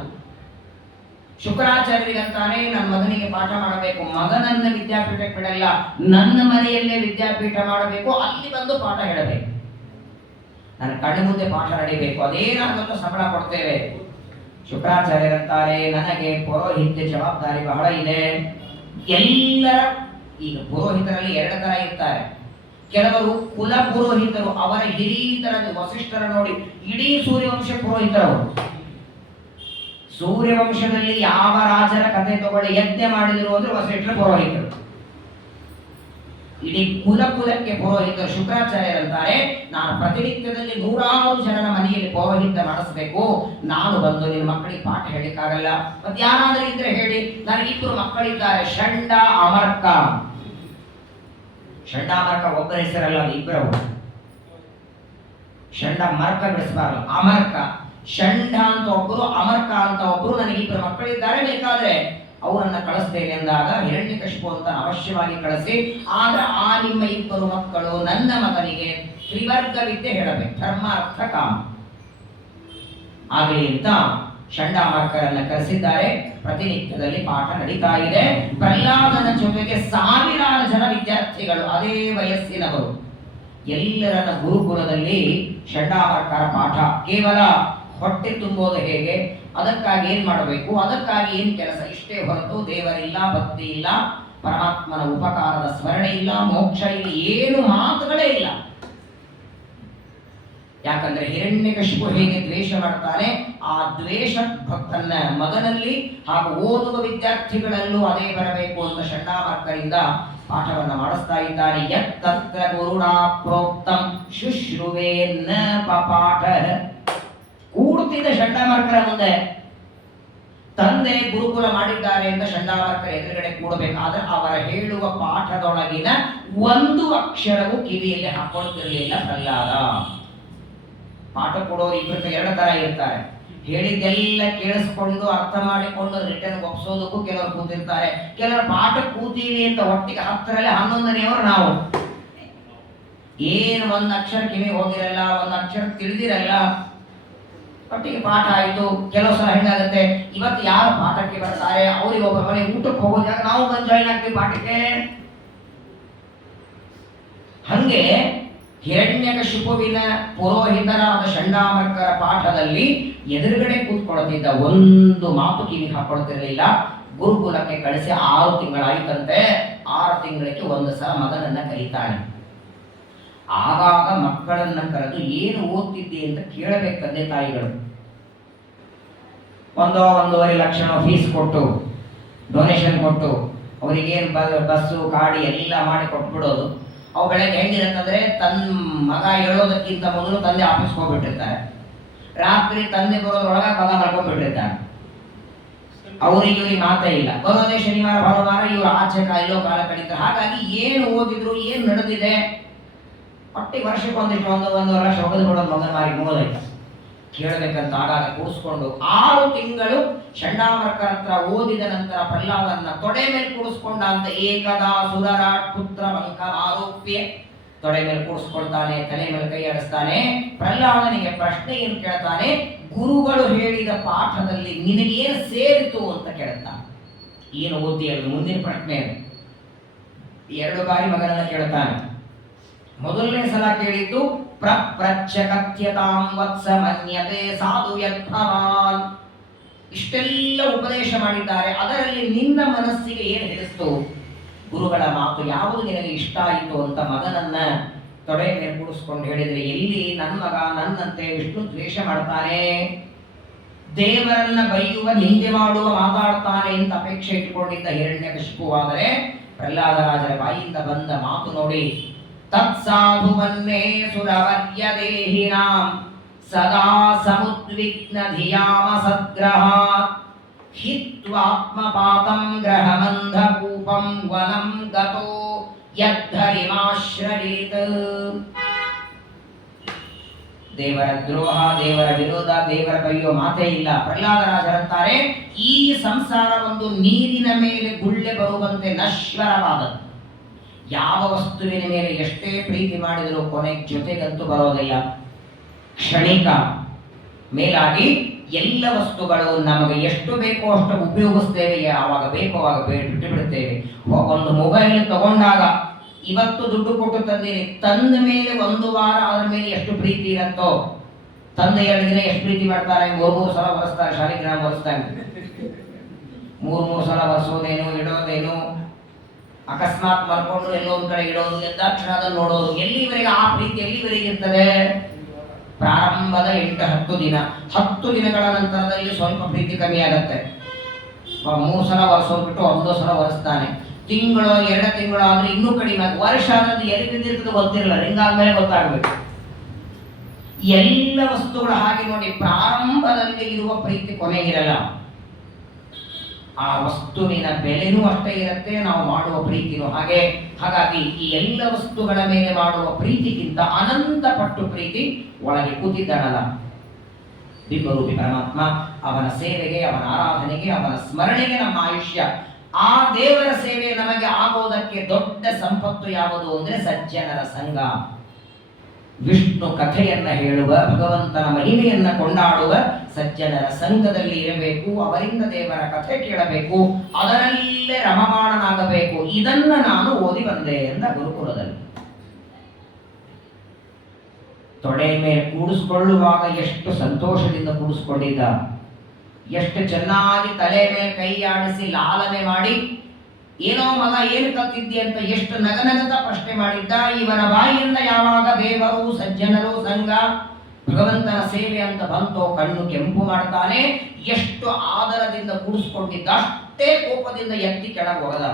ಶುಕ್ರಾಚಾರ್ಯರಿಗಂತಾನೆ ನನ್ನ ಮಗನಿಗೆ ಪಾಠ ಮಾಡಬೇಕು, ಮಗನನ್ನ ವಿದ್ಯಾಪೀಠಕ್ಕೆ ಬಿಡಲ್ಲ, ನನ್ನ ಮನೆಯಲ್ಲೇ ವಿದ್ಯಾಪೀಠ ಮಾಡಬೇಕು, ಅಲ್ಲಿ ಬಂದು ಪಾಠ ಹೇಳಬೇಕು, ನನ್ನ ಕಣ್ಣು ಮುಂದೆ ಪಾಠ ನಡೀಬೇಕು, ಅದೇನಾಗುತ್ತೋ ಸಂಬಳ ಕೊಡ್ತೇವೆ. ಶುಕ್ರಾಚಾರ್ಯರಂತಾರೆ, ನನಗೆ ಪುರೋಹಿತ್ಯ ಜವಾಬ್ದಾರಿ ಬಹಳ ಇದೆ. ಎಲ್ಲರ ಈಗ ಪುರೋಹಿತರಲ್ಲಿ 2 ತರ ಇರ್ತಾರೆ. ಕೆಲವರು ಕುಲ ಪುರೋಹಿತರು, ಅವರ ಹಿರಿಯರ ವಸಿಷ್ಠರ ನೋಡಿ ಇಡೀ ಸೂರ್ಯವಂಶ ಪುರೋಹಿತರವರು. ಸೂರ್ಯವಂಶದಲ್ಲಿ ಯಾವ ರಾಜರ ಕಥೆ ತಗೊಳ್ಳಿ, ಯಜ್ಞ ಮಾಡಿದ್ರು ಅಂದ್ರೆ ವಸಿಷ್ಠರ ಪುರೋಹಿತರು, ಇಡೀ ಕುಲಕ್ಕೆ ಪುರೋಹಿತರು. ಶುಕ್ರಾಚಾರ್ಯರಂತಾರೆ, ನಾನು ಪ್ರತಿನಿತ್ಯದಲ್ಲಿ 100 ಜನರ ಮನೆಯಲ್ಲಿ ಪೌರೋಹಿತ್ಯ ಮಾಡಿಸ್ಬೇಕು, ನಾನು ಬಂದು ನಿನ್ನ ಮಕ್ಕಳಿಗೆ ಪಾಠ ಹೇಳಿಕ್ಕಾಗಲ್ಲ. ಮತ್ತೆ ಯಾರಾದ್ರೂ ಇದ್ರೆ ಹೇಳಿ, ನನಗೆ 2 ಮಕ್ಕಳಿದ್ದಾರೆ, ಷಂಡ ಅಮರ್ಕ. ಷಂಡ ಅಮರ್ಕ ಒಬ್ಬರ ಹೆಸರಲ್ಲ, ಅದು ಇಬ್ಬರವು. ಷಂಡ ಮರ್ಕ ಬಿಡಿಸಬಾರದು, ಅಮರ್ಕ. ಷಂಡ ಅಂತ ಒಬ್ಬರು, ಅಮರ್ಕ ಅಂತ ಒಬ್ಬರು, ನನಗೆ 2 ಮಕ್ಕಳಿದ್ದಾರೆ, ಬೇಕಾದ್ರೆ ಅವರನ್ನ ಕಳಿಸ್ತೇನೆ ಎಂದಾಗ ಹಿರಣ್ಯಕಶಿಪು ಅಂತ ಅವಶ್ಯವಾಗಿ ಕಳಿಸಿ, ಆಗ ಆ ನಿಮ್ಮ 2 ಮಕ್ಕಳು ನನ್ನ ಮಗನಿಗೆ ತ್ರಿವರ್ಗ ವಿದ್ಯೆ ಹೇಳಬೇಕು, ಧರ್ಮ ಅರ್ಥ ಕಾಮ ಆಗಲಿ ಅಂತ ಷಂಡಾಮರ್ಕರನ್ನ ಕರೆಸಿದ್ದಾರೆ. ಪ್ರತಿನಿತ್ಯದಲ್ಲಿ ಪಾಠ ನಡೀತಾ ಇದೆ. ಪ್ರಹ್ಲಾದನ ಜೊತೆಗೆ 1000 ಜನ ವಿದ್ಯಾರ್ಥಿಗಳು, ಅದೇ ವಯಸ್ಸಿನವರು. ಎಲ್ಲರನ್ನ ಗುರುಕುಲದಲ್ಲಿ ಷಂಡಾಮರ್ಕರ ಪಾಠ. ಕೇವಲ ಹೊಟ್ಟೆ ತುಂಬೋದು ಹೇಗೆ, ಅದಕ್ಕಾಗಿ ಏನ್ ಮಾಡಬೇಕು, ಅದಕ್ಕಾಗಿ ಏನ್ ಕೆಲಸ, ಇಷ್ಟೇ ಹೊರತು ದೇವರಿಲ್ಲ, ಭಕ್ತಿ ಇಲ್ಲ, ಪರಮಾತ್ಮನ ಉಪಕಾರದ ಸ್ಮರಣೆ ಇಲ್ಲ, ಮೋಕ್ಷ ಇಲ್ಲ, ಏನು ಮಾತುಗಳೇ ಇಲ್ಲ. ಯಾಕಂದ್ರೆ ಹಿರಣ್ಯಕಶಿಪು ಹೇಗೆ ದ್ವೇಷ ಮಾಡ್ತಾನೆ, ಆ ದ್ವೇಷ ಭಕ್ತನ ಮಗನಲ್ಲಿ ಹಾಗೂ ಓದುವ ವಿದ್ಯಾರ್ಥಿಗಳಲ್ಲೂ ಅದೇ ಬರಬೇಕು ಅಂತ ಷಂಡಾಮರ್ಕರಿಂದ ಪಾಠವನ್ನ ಮಾಡಿಸ್ತಾ ಇದ್ದಾರೆ. ಯತ್ತತ್ರ ಗುರುಣಾ ಪ್ರೋಕ್ತಂ ಶುಶ್ರುವೇ ನ ಪಪಾಠ. ಕೂಡ್ತಿದ್ದ ಷಂಡಾಮರ್ಕರ ಮುಂದೆ ತಂದೆ ಗುರುಕುಲ ಮಾಡಿದ್ದಾರೆ ಅಂತ ಷಂಡಾಮರ್ಕರ ಎದುರುಗಡೆ ಕೂಡಬೇಕಾದ್ರೆ ಅವರ ಹೇಳುವ ಪಾಠದೊಳಗಿನ 1 ಅಕ್ಷರವೂ ಕಿವಿಯಲ್ಲಿ ಹಾಕೊಳ್ತಿರ್ಲಿಲ್ಲ ಪ್ರಹ್ಲಾದ. ಪಾಠ ಕೊಡೋರು 2 ತರ ಇರ್ತಾರೆ. ಹೇಳಿದ್ದೆಲ್ಲ ಕೇಳಿಸ್ಕೊಂಡು ಅರ್ಥ ಮಾಡಿಕೊಂಡು ರಿಟರ್ನ್ ಒಪ್ಸೋದಕ್ಕೂ ಕೆಲವರು ಕೂತಿರ್ತಾರೆ. ಕೆಲವರು ಪಾಠ ಕೂತೀವಿ ಅಂತ ಒಟ್ಟಿಗೆ 10ರಲ್ಲಿ 11ನೆಯವರು ನಾವು. ಏನು 1 ಅಕ್ಷರ ಕಿವಿ ಹೋಗಿರಲ್ಲ, 1 ಅಕ್ಷರ ತಿಳಿದಿರಲ್ಲ, ಒಟ್ಟಿಗೆ ಪಾಠ ಆಯಿತು. ಕೆಲವು ಸಲ ಹೆಂಗಾಗುತ್ತೆ, ಇವತ್ತು ಯಾರು ಪಾಠಕ್ಕೆ ಬರ್ತಾರೆ ಅವ್ರಿಗೆ ಒಬ್ಬರ ಮನೆ ಊಟಕ್ಕೆ ಹೋಗೋದಾಗ ನಾವು ಬಂದು ಜಾಯಿನ್ ಆಗ್ತೀವಿ ಪಾಠಕ್ಕೆ. ಹಂಗೆ ಹಿರಣ್ಯಕಶಿಪುವಿನ ಪುರೋಹಿತರಾದ ಷಂಡಾಮರ್ಕರ ಪಾಠದಲ್ಲಿ ಎದುರುಗಡೆ ಕೂತ್ಕೊಳ್ತಿದ್ದ 1 ಮಾತು ಕಿವಿ ಹಾಕೊಳ್ತಿರ್ಲಿಲ್ಲ. ಗುರುಕುಲಕ್ಕೆ ಕಳಿಸಿ 6 ತಿಂಗಳಾಯ್ತಂತೆ. 6 ತಿಂಗಳಿಗೆ 1 ಸಲ ಮಗನನ್ನ ಕರೀತಾನೆ. ಆಗಾಗ ಮಕ್ಕಳನ್ನ ಕರೆದು ಏನು ಓದ್ತಿದ್ದೆ ಅಂತ ಕೇಳಬೇಕು ತಂದೆ ತಾಯಿಗಳು. 1-1.5 ಲಕ್ಷ ಫೀಸ್ ಕೊಟ್ಟು, ಡೊನೇಷನ್ ಕೊಟ್ಟು, ಅವರಿಗೇನು ಬಸ್ಸು ಗಾಡಿ ಎಲ್ಲ ಮಾಡಿ ಕೊಟ್ಬಿಡೋದು. ಅವು ಬೆಳಗ್ಗೆ ಹೆಂಗಿರುತ್ತಂದ್ರೆ, ತನ್ನ ಮಗ ಹೇಳೋದಕ್ಕಿಂತ ಮೊದಲು ತಂದೆ ಆಫೀಸ್ಗೆ ಹೋಗ್ಬಿಟ್ಟಿರ್ತಾರೆ, ರಾತ್ರಿ ತಂದೆ ಬರೋದ್ರೊಳಗೆ ಮಗ ಮಲ್ಕೊಂಡ್ಬಿಟ್ಟಿರ್ತಾರೆ. ಅವ್ರಿಗೆ ಇವ್ರಿಗೆ ಮಾತೇ ಇಲ್ಲ. ಬರೋದೇ ಶನಿವಾರ ಭಾನುವಾರ, ಇವ್ರು ಆಚೆ ಇಲ್ಲೋ ಕಾಲ ಕಳೀತಾರೆ. ಹಾಗಾಗಿ ಏನು ಓದಿದ್ರು, ಏನು ನಡೆದಿದೆ, ಒಟ್ಟಿಗೆ ವರ್ಷಕ್ಕೆ ಒಂದಿಷ್ಟು 1-1.5 ಲಕ್ಷ ಒಗೆದು ಬಿಡೋದು ಮಗನ ಮಾರಿಗೆ ಮುಗೋದೈತೆ. ಕೇಳಬೇಕಂತ ಆಗಾಗ ಕೂಡಿಸ್ಕೊಂಡು 6 ತಿಂಗಳು ಷಂಡಾಮರ್ಕರ ಹತ್ರ ಓದಿದ ನಂತರ ಪ್ರಹ್ಲಾದನ ತೊಡೆ ಮೇಲೆ ಕೂಡಿಸ್ಕೊಂಡ ಅಂತ ಏಕದಾ ಸುರರಾಟ್ ಪುತ್ರ ಬಂಕ ಆರೋಪ್ಯ ತೊಡೆ ಮೇಲೆ ಕೂಡಿಸ್ಕೊಳ್ತಾನೆ, ತಲೆ ಮೇಲೆ ಕೈ ಆಡಿಸ್ತಾನೆ. ಪ್ರಹ್ಲಾದನಿಗೆ ಪ್ರಶ್ನೆ ಏನು ಕೇಳ್ತಾನೆ, ಗುರುಗಳು ಹೇಳಿದ ಪಾಠದಲ್ಲಿ ನಿನಗೇನು ಸೇರಿತು ಅಂತ ಕೇಳ್ತಾನೆ. ಏನು ಓದಿ ಹೇಳುದು ಮುಂದಿನ ಪ್ರಶ್ನೆ. 2 ಬಾರಿ ಮಗನನ್ನ ಕೇಳ್ತಾನೆ. ಮೊದಲನೇ ಸಲ ಕೇಳಿದ್ದು ಪ್ರಪ್ರಚ್ಛ ಕಥ್ಯತಾಂ ವತ್ಸ ಮನ್ಯತೆ ಸಾಧು ಯದ್ಭವಾನ್. ಇಷ್ಟೆಲ್ಲ ಉಪದೇಶ ಮಾಡಿದ್ದಾರೆ, ಅದರಲ್ಲಿ ನಿನ್ನ ಮನಸ್ಸಿಗೆ ಏನು ಹಿಡಿಸ್ತು, ಗುರುಗಳ ಮಾತು ಯಾವುದು ನಿನಗೆ ಇಷ್ಟ ಆಯಿತು ಅಂತ ಮಗನನ್ನ ತೊಡೆ ಮೇಲೆ ಕೂಡಿಸ್ಕೊಂಡು ಹೇಳಿದ್ರೆ, ಎಲ್ಲಿ ನನ್ನ ಮಗ ನನ್ನಂತೆ ವಿಷ್ಣು ದ್ವೇಷ ಮಾಡ್ತಾನೆ, ದೇವರನ್ನ ಬೈಯುವ ನಿಂದೆ ಮಾಡುವ ಮಾತಾಡ್ತಾನೆ ಅಂತ ಅಪೇಕ್ಷೆ ಇಟ್ಟುಕೊಂಡಿದ್ದ ಹಿರಣ್ಯಕಶಿಪುವಾದರೆ ಪ್ರಹ್ಲಾದರಾಜರ ಬಾಯಿಂದ ಬಂದ ಮಾತು ನೋಡಿ, ತತ್ಸಾಧುವನ್ನೇ ಸುರವರ್ಯ ದೇಹಿನಾಂ ಸದಾ ಸಮುದ್ವಿಗ್ನ ಧಿಯಾಮ ಸದ್ಗ್ರಹಾತ್ ಹಿತ್ವಾತ್ಮಪಾತಂ ಗ್ರಹಮಂಧಕೂಪಂ ವನಂ ಗತೋ ಯದ್ಧರಿಮಾಶ್ರಯೇತ್. ದೇವರ ದ್ರೋಹ, ದೇವರ ವಿರೋಧ, ದೇವರ ಬೈಯೋ ಮಾತೇ ಇಲ್ಲ. ಪ್ರಹ್ಲಾದರಾಜರಂತಾರೆ, ಈ ಸಂಸಾರ ಒಂದು ನೀರಿನ ಮೇಲೆ ಗುಳ್ಳೆ ಬರುವಂತೆ ನಶ್ವರವಾದದ್ದು. ಯಾವ ವಸ್ತುವಿನ ಮೇಲೆ ಎಷ್ಟೇ ಪ್ರೀತಿ ಮಾಡಿದರೂ ಕೊನೆ ಜೊತೆಗಂತೂ ಬರೋದಿಲ್ಲ, ಕ್ಷಣಿಕ. ಮೇಲಾಗಿ ಎಲ್ಲ ವಸ್ತುಗಳು ನಮಗೆ ಎಷ್ಟು ಬೇಕೋ ಅಷ್ಟು ಉಪಯೋಗಿಸ್ತೇವೆ, ಯಾವಾಗ ಬೇಕೋ ಆವಾಗ ಬಿಟ್ಟು ಬಿಡುತ್ತೇವೆ. ಒಂದು ಮೊಬೈಲ್ ತಗೊಂಡಾಗ ಇವತ್ತು ದುಡ್ಡು ಕೊಟ್ಟು ತಂದೀನಿ, ತಂದ ಮೇಲೆ 1 ವಾರ ಅದರ ಮೇಲೆ ಎಷ್ಟು ಪ್ರೀತಿ ಇರುತ್ತೋ, ತಂದ 2 ದಿನ ಎಷ್ಟು ಪ್ರೀತಿ ಮಾಡ್ತಾರೆ, 3 ಸಲ ಒರೆಸ್ತಾರೆ, ಶಾಲಿಗ್ರಾಮ ಒರೆಸ್ತಾನೆ, 3 ಸಲ ಒರೆಸೋದೇನು, ಇಡೋದೇನು, ಅಕಸ್ಮಾತ್ ಮರ್ಕೊಂಡು ಎಲ್ಲೋ ಒಂದು ಕಡೆ ಇಡೋದು, ಎದ್ದಾಕ್ಷಣ ಅದನ್ನು ನೋಡೋದು. ಎಲ್ಲಿವರೆಗೆ ಆ ಪ್ರೀತಿ ಎಲ್ಲಿವರೆಗೆ ಇರ್ತದೆ? ಪ್ರಾರಂಭದ 8-10 ದಿನ. 10 ದಿನಗಳ ನಂತರದಲ್ಲಿ ಸ್ವಲ್ಪ ಪ್ರೀತಿ ಕಮ್ಮಿ ಆಗತ್ತೆ. 3 ಸಲ ಒರೆಸೋದ್ಬಿಟ್ಟು 1 ಸಲ ಒರೆಸ್ತಾನೆ. ತಿಂಗಳು 2 ತಿಂಗಳು ಆದ್ರೆ ಇನ್ನೂ ಕಡಿಮೆ. ವರ್ಷ ಅನ್ನೋದು ಎಲ್ಲಿ ಬಿದ್ದಿರ್ತದೆ ಗೊತ್ತಿರಲ್ಲ, ರಿಂಗಾದ್ಮೇಲೆ ಗೊತ್ತಾಗ್ಬೇಕು. ಎಲ್ಲ ವಸ್ತುಗಳು ಹಾಗೆ ನೋಡಿ, ಪ್ರಾರಂಭದಲ್ಲಿ ಇರುವ ಪ್ರೀತಿ ಕೊನೆಗಿರಲ್ಲ. ಆ ವಸ್ತುವಿನ ಬೆಲೆನೂ ಅಷ್ಟೇ ಇರುತ್ತೆ, ನಾವು ಮಾಡುವ ಪ್ರೀತಿನೂ ಹಾಗೆ. ಹಾಗಾಗಿ ಈ ಎಲ್ಲ ವಸ್ತುಗಳ ಮೇಲೆ ಮಾಡುವ ಪ್ರೀತಿಗಿಂತ ಅನಂತ ಪಟ್ಟು ಪ್ರೀತಿ ಒಳಗೆ ಕೂತಿದ್ದಾನಲ್ಲ ಬಿಂಬರೂಪಿ ಪರಮಾತ್ಮ, ಅವನ ಸೇವೆಗೆ, ಅವನ ಆರಾಧನೆಗೆ, ಅವನ ಸ್ಮರಣೆಗೆ ನಮ್ಮ ಆಯುಷ್ಯ. ಆ ದೇವರ ಸೇವೆ ನಮಗೆ ಆಗೋದಕ್ಕೆ ದೊಡ್ಡ ಸಂಪತ್ತು ಯಾವುದು ಅಂದ್ರೆ ಸಜ್ಜನರ ಸಂಘ. ವಿಷ್ಣು ಕಥೆಯನ್ನ ಹೇಳುವ, ಭಗವಂತನ ಮಹಿಮೆಯನ್ನ ಕೊಂಡಾಡುವ ಸಜ್ಜನರ ಸಂಘದಲ್ಲಿ ಇರಬೇಕು, ಅವರಿಂದ ದೇವರ ಕಥೆ ಕೇಳಬೇಕು, ಅದರಲ್ಲೇ ರಮಮಾಣನಾಗಬೇಕು. ಇದನ್ನ ನಾನು ಓದಿ ಬಂದೆ ಎಂದ ಗುರುಕುಲದಲ್ಲಿ. ತೊಡೆ ಮೇಲೆ ಕೂಡಿಸ್ಕೊಳ್ಳುವಾಗ ಎಷ್ಟು ಸಂತೋಷದಿಂದ ಕೂಡಿಸ್ಕೊಂಡಿದ್ದ, ಎಷ್ಟು ಚೆನ್ನಾಗಿ ತಲೆ ಮೇಲೆ ಕೈ ಆಡಿಸಿ ಲಾಲನೆ ಮಾಡಿ, ಏನೋ ಮಗ ಏನು ಕಲ್ತಿದ್ದಿ ಅಂತ ಎಷ್ಟು ನಗನಗತ ಪ್ರಶ್ನೆ ಮಾಡಿದ್ದ. ಇವನ ಬಾಯಿಯಿಂದ ಯಾವಾಗ ದೇವರು, ಸಜ್ಜನರು, ಸಂಘ, ಭಗವಂತನ ಸೇವೆ ಅಂತ ಬಂತೋ ಕಣ್ಣು ಕೆಂಪು ಮಾಡ್ತಾನೆ. ಎಷ್ಟು ಆದರದಿಂದ ಕೂಡಿಸ್ಕೊಂಡಿದ್ದ, ಅಷ್ಟೇ ಕೋಪದಿಂದ ಎತ್ತಿ ಕೆಳಗೆ ಹೋಗದ.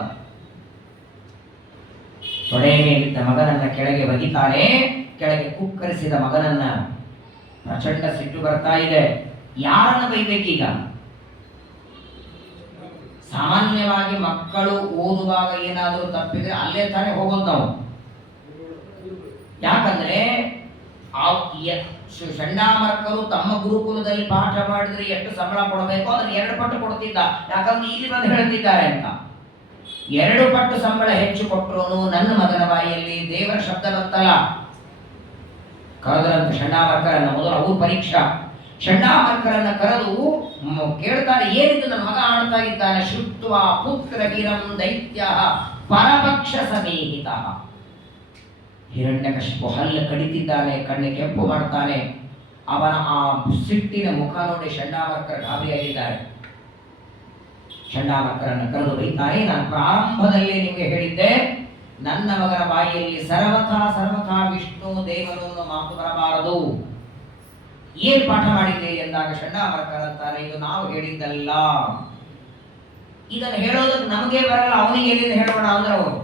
ತೊಡೆ ಮೇಲಿದ್ದ ಮಗನನ್ನ ಕೆಳಗೆ ಬಗಿತಾನೆ. ಕೆಳಗೆ ಕುಕ್ಕರಿಸಿದ ಮಗನನ್ನ ಪ್ರಚಂಡ ಸಿಟ್ಟು ಬರ್ತಾ ಇದೆ. ಯಾರನ್ನ ಬೈಬೇಕೀಗ? ಸಾಮಾನ್ಯವಾಗಿ ಮಕ್ಕಳು ಓದುವಾಗ ಏನಾದರೂ ತಪ್ಪಿದ್ರೆ ಅಲ್ಲೇ ತಾನೇ ಹೋಗೋದು ನಾವು. ಯಾಕಂದ್ರೆ ಷಂಡಾಮರ್ಕರು ತಮ್ಮ ಗುರುಕುಲದಲ್ಲಿ ಪಾಠ ಮಾಡಿದ್ರೆ ಎಷ್ಟು ಸಂಬಳ ಕೊಡಬೇಕು ಅದನ್ನು 2 ಪಟ್ಟು ಕೊಡ್ತಿದ್ದ. ಯಾಕಂದ್ರೆ ಇಲ್ಲಿ ಬಂದು ಹೇಳ್ತಿದ್ದಾರೆ ಅಂತ 2 ಪಟ್ಟು ಸಂಬಳ ಹೆಚ್ಚು ಕೊಟ್ಟರು ನನ್ನ ಮಗನ ಬಾಯಿಯಲ್ಲಿ ದೇವರ ಶಬ್ದ ಬಂತಲ್ಲ. ಕರೆದ್ರಂತ ಷಂಡಾಮರ್ಕರನ್ನ. ಮೊದಲು ಅವ್ರ ಪರೀಕ್ಷಾ. ಷಂಡಾಮರ್ಕರನ್ನ ಕರೆದು ಕೇಳ್ತಾರೆ, ಏನಿದ್ದು ನನ್ನ ಮಗ ಆಡ್ತಾ ಇದ್ದಾನೆ. ಶ್ರುತ್ವ ಪುತ್ರ ವೀರಂ ದೈತ್ಯ ಪರಪಕ್ಷ ಸಮೀಹಿತ. ಹಿರಣ್ಯಕಶಿಪು ಹಲ್ಲು ಕಡಿತಿದ್ದಾನೆ, ಕಣ್ಣು ಕೆಂಪು ಮಾಡ್ತಾನೆ. ಅವನ ಆ ಸಿಟ್ಟಿನ ಮುಖ ನೋಡಿ ಷಂಡಾಮರ್ಕರ ಗಾಬರಿಯಾಗಿದ್ದಾರೆ. ಷಂಡಾಮರ್ಕರನ್ನು ಕರೆದು ಬೈತಾನೆ, ನಾನು ಪ್ರಾರಂಭದಲ್ಲೇ ನಿಮಗೆ ಹೇಳಿದ್ದೆ, ನನ್ನ ಮಗನ ಬಾಯಿಯಲ್ಲಿ ಸರ್ವಥಾ ವಿಷ್ಣು ದೇವರು ಮಾತು ಬರಬಾರದು. ಏನ್ ಪಾಠ ಮಾಡಿದ್ದೀರಿ ಎಂದಾಗ ಷಂಡಾಮರ್ಕರ ಅಂತಾರೆ, ಇದು ನಾವು ಹೇಳಿದ್ದಲ್ಲ. ಇದನ್ನು ಹೇಳೋದಕ್ಕೆ ನಮಗೆ ಬರಲ್ಲ, ಅವನಿಗೆ ಎಲ್ಲಿಂದ ಹೇಳೋಣ ಅಂದ್ರೆ ಅವರು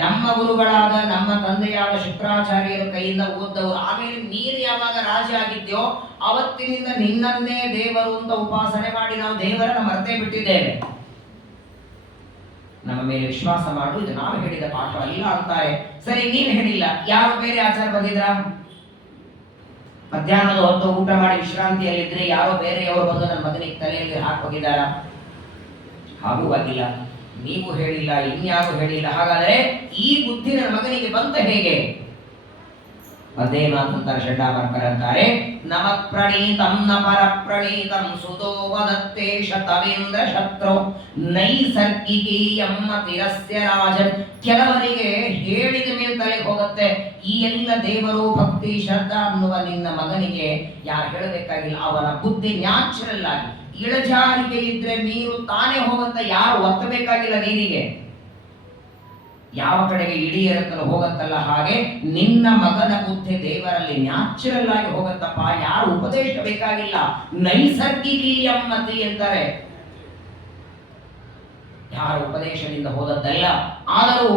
ನಮ್ಮ ಗುರುಗಳಾದ ನಮ್ಮ ತಂದೆಯಾದ ಶುಕ್ರಾಚಾರ್ಯರ ಕೈಯಿಂದ ಓದ್ದವರು. ಆಮೇಲೆ ನೀನು ಯಾವಾಗ ರಾಜ ಆಗಿದ್ಯೋ ಅವತ್ತಿನಿಂದ ನಿನ್ನನ್ನೇ ದೇವರು ಅಂತ ಉಪಾಸನೆ ಮಾಡಿ ನಾವು ದೇವರನ್ನ ಮರೆತೇ ಬಿಟ್ಟಿದ್ದೇವೆ. ನಮ್ಮ ಮೇಲೆ ವಿಶ್ವಾಸ ಮಾಡು, ಇದು ನಾವು ಹೇಳಿದ ಪಾಠ ಅಲ್ಲ ಅಂತಾರೆ. ಸರಿ, ನೀನು ಹೇಳಿಲ್ಲ, ಯಾರು ಬೇರೆ ಆಚಾರ ಬಂದಿದ್ರ? ಮಧ್ಯಾಹ್ನದ ಹೊತ್ತು ಊಟ ಮಾಡಿ ವಿಶ್ರಾಂತಿಯಲ್ಲಿದ್ರೆ ಯಾರೋ ಬೇರೆಯವರು ಬಂದು ನನ್ನ ಮಗನಿಗೆ ತಲೆಯಲ್ಲಿ ಹಾಕೋಗಿದ್ದಾರ? ಹಾಗೂ ಆಗಿಲ್ಲ, ನೀವು ಹೇಳಿಲ್ಲ, ಇನ್ಯಾರು ಹೇಳಿಲ್ಲ. ಹಾಗಾದರೆ ಈ ಬುದ್ಧಿ ನನ್ನ ಮಗನಿಗೆ ಬಂತ ಹೇಗೆ? ಅದೇ ಮಾತಂತಾರೆ ಷಡ್ಡಾಮರ್ಕರ್ ಅಂತಾರೆ, ನಮ ಪ್ರಣೀತಂ ನ ಪರ ಪ್ರಣೀತಂ ಸುತೋ ವದತ್ತೇಶ ತವೇಂದ್ರ ಶತ್ರು ನೈಸರ್ಗಿಕೀಯಂ ತಿರಸ್ಯ ರಾಜನ್. ಕೆಲವರಿಗೆ ಹೇಳಿದ ಮೇಲೆ ತಲೆಗೆ ಹೋಗುತ್ತೆ. ಈ ಎಲ್ಲ ದೇವರು ಭಕ್ತಿ ಶ್ರದ್ಧಾ ಅನ್ನುವ ನಿನ್ನ ಮಗನಿಗೆ ಯಾರು ಹೇಳಬೇಕಾಗಿಲ್ಲ. ಅವನ ಬುದ್ಧಿ ನ್ಯಾಚುರಲ್ ಆಗಿ ಇಳಜಾರಿಗೆ ಇದ್ರೆ ನೀರು ತಾನೇ ಹೋಗುತ್ತೆ, ಯಾರು ಒತ್ತಬೇಕಾಗಿಲ್ಲ ನೀರಿಗೆ. ಯಾವ ಕಡೆಗೆ ಇಳಿಯರತ್ತಲ್ಲ ಹೋಗತ್ತಲ್ಲ, ಹಾಗೆ ನಿನ್ನ ಮಗನ ಬುದ್ಧಿ ದೇವರಲ್ಲಿ ನ್ಯಾಚುರಲ್ ಆಗಿ ಹೋಗತ್ತಪ್ಪ, ಯಾರು ಉಪದೇಶ ಬೇಕಾಗಿಲ್ಲ. ನೈಸರ್ಗಿಕೀಯಂ ಮತಿ ಎಂದರೆ ಯಾರ ಉಪದೇಶದಿಂದ ಹೋದದ್ದಲ್ಲ. ಆದರೂ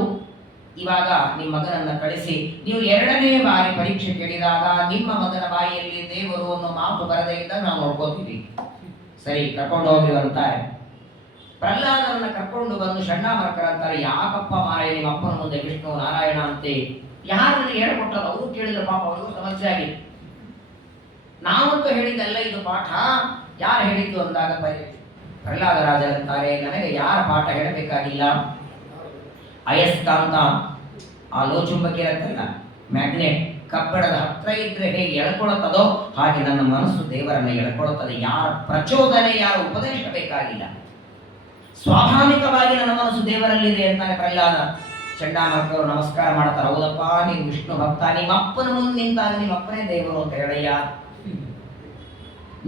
ಇವಾಗ ನಿಮ್ಮ ಮಗನನ್ನ ಕಳಿಸಿ ನೀವು 2ನೇ ಬಾರಿ ಪರೀಕ್ಷೆ ಕೇಳಿದಾಗ ನಿಮ್ಮ ಮಗನ ಬಾಯಿಯಲ್ಲಿ ದೇವರು ಅನ್ನೋ ಮಾತು ಬರದೇ ಇದ್ದಾಗ ನಾವು ನೋಡ್ಕೋತೀವಿ. ಸರಿ, ಕರ್ಕೊಂಡು ಹೋಗ್ರಿ ಅಂತಾರೆ. ಪ್ರಹ್ಲಾದರನ್ನ ಕರ್ಕೊಂಡು ಬಂದು ಷಡ್ಡಾಮರ್ಕರ್ ಅಂತಾರೆ, ಯಾಕಪ್ಪ ಮಾರಾಯ ನಿಮ್ಮ ಅಪ್ಪನ ಮುಂದೆ ವಿಷ್ಣು ನಾರಾಯಣ ಅಂತೆ? ಯಾರು ನನಗೆ ಹೇಳ್ಕೊಟ್ಟಲ್ಲ? ಅವರು ಕೇಳಿದ್ರು ಪಾಪ, ಅವರು ಸಮಸ್ಯೆ ಆಗಿ. ನಾವಂತೂ ಹೇಳಿದ್ದಲ್ಲ ಇದು ಪಾಠ, ಯಾರು ಹೇಳಿದ್ದು ಅಂದಾಗ ಪ್ರಹ್ಲಾದ ರಾಜರಂತಾರೆ, ನನಗೆ ಯಾರ ಪಾಠ ಹೇಳಬೇಕಾಗಿಲ್ಲ. ಅಯಸ್ಕಾಂತ, ಆ ಲೋಚುಂಬಕ ಇರತ್ತಲ್ಲ, ಮ್ಯಾಗ್ನೆಟ್, ಕಬ್ಬಣದ ಹತ್ರ ಇದ್ರೆ ಹೇಗೆ ಎಳ್ಕೊಳ್ಳುತ್ತದೋ ಹಾಗೆ ನನ್ನ ಮನಸ್ಸು ದೇವರನ್ನ ಎಳ್ಕೊಳ್ಳುತ್ತದೆ. ಯಾರ ಪ್ರಚೋದನೆ, ಯಾರ ಉಪದೇಶ ಬೇಕಾಗಿಲ್ಲ. ಸ್ವಾಭಾವಿಕವಾಗಿ ನನ್ನ ಮನಸ್ಸು ದೇವರಲ್ಲಿದೆ ಅಂತಾನೆ ಪ್ರಹ್ಲಾದ. ಷಡ್ಡಾಮರ್ಕರು ನಮಸ್ಕಾರ ಮಾಡ್ತಾರೆ, ಹೌದಪ್ಪ ನೀನು ವಿಷ್ಣು ಭಕ್ತ, ನಿಮ್ಮ ಅಪ್ಪನ ಮುಂದೆ ನಿಂತಾಗ ನಿಮ್ಮ ಅಪ್ಪನೇ ದೇವರು ಅಂತ ಹೇಳಯ್ಯ.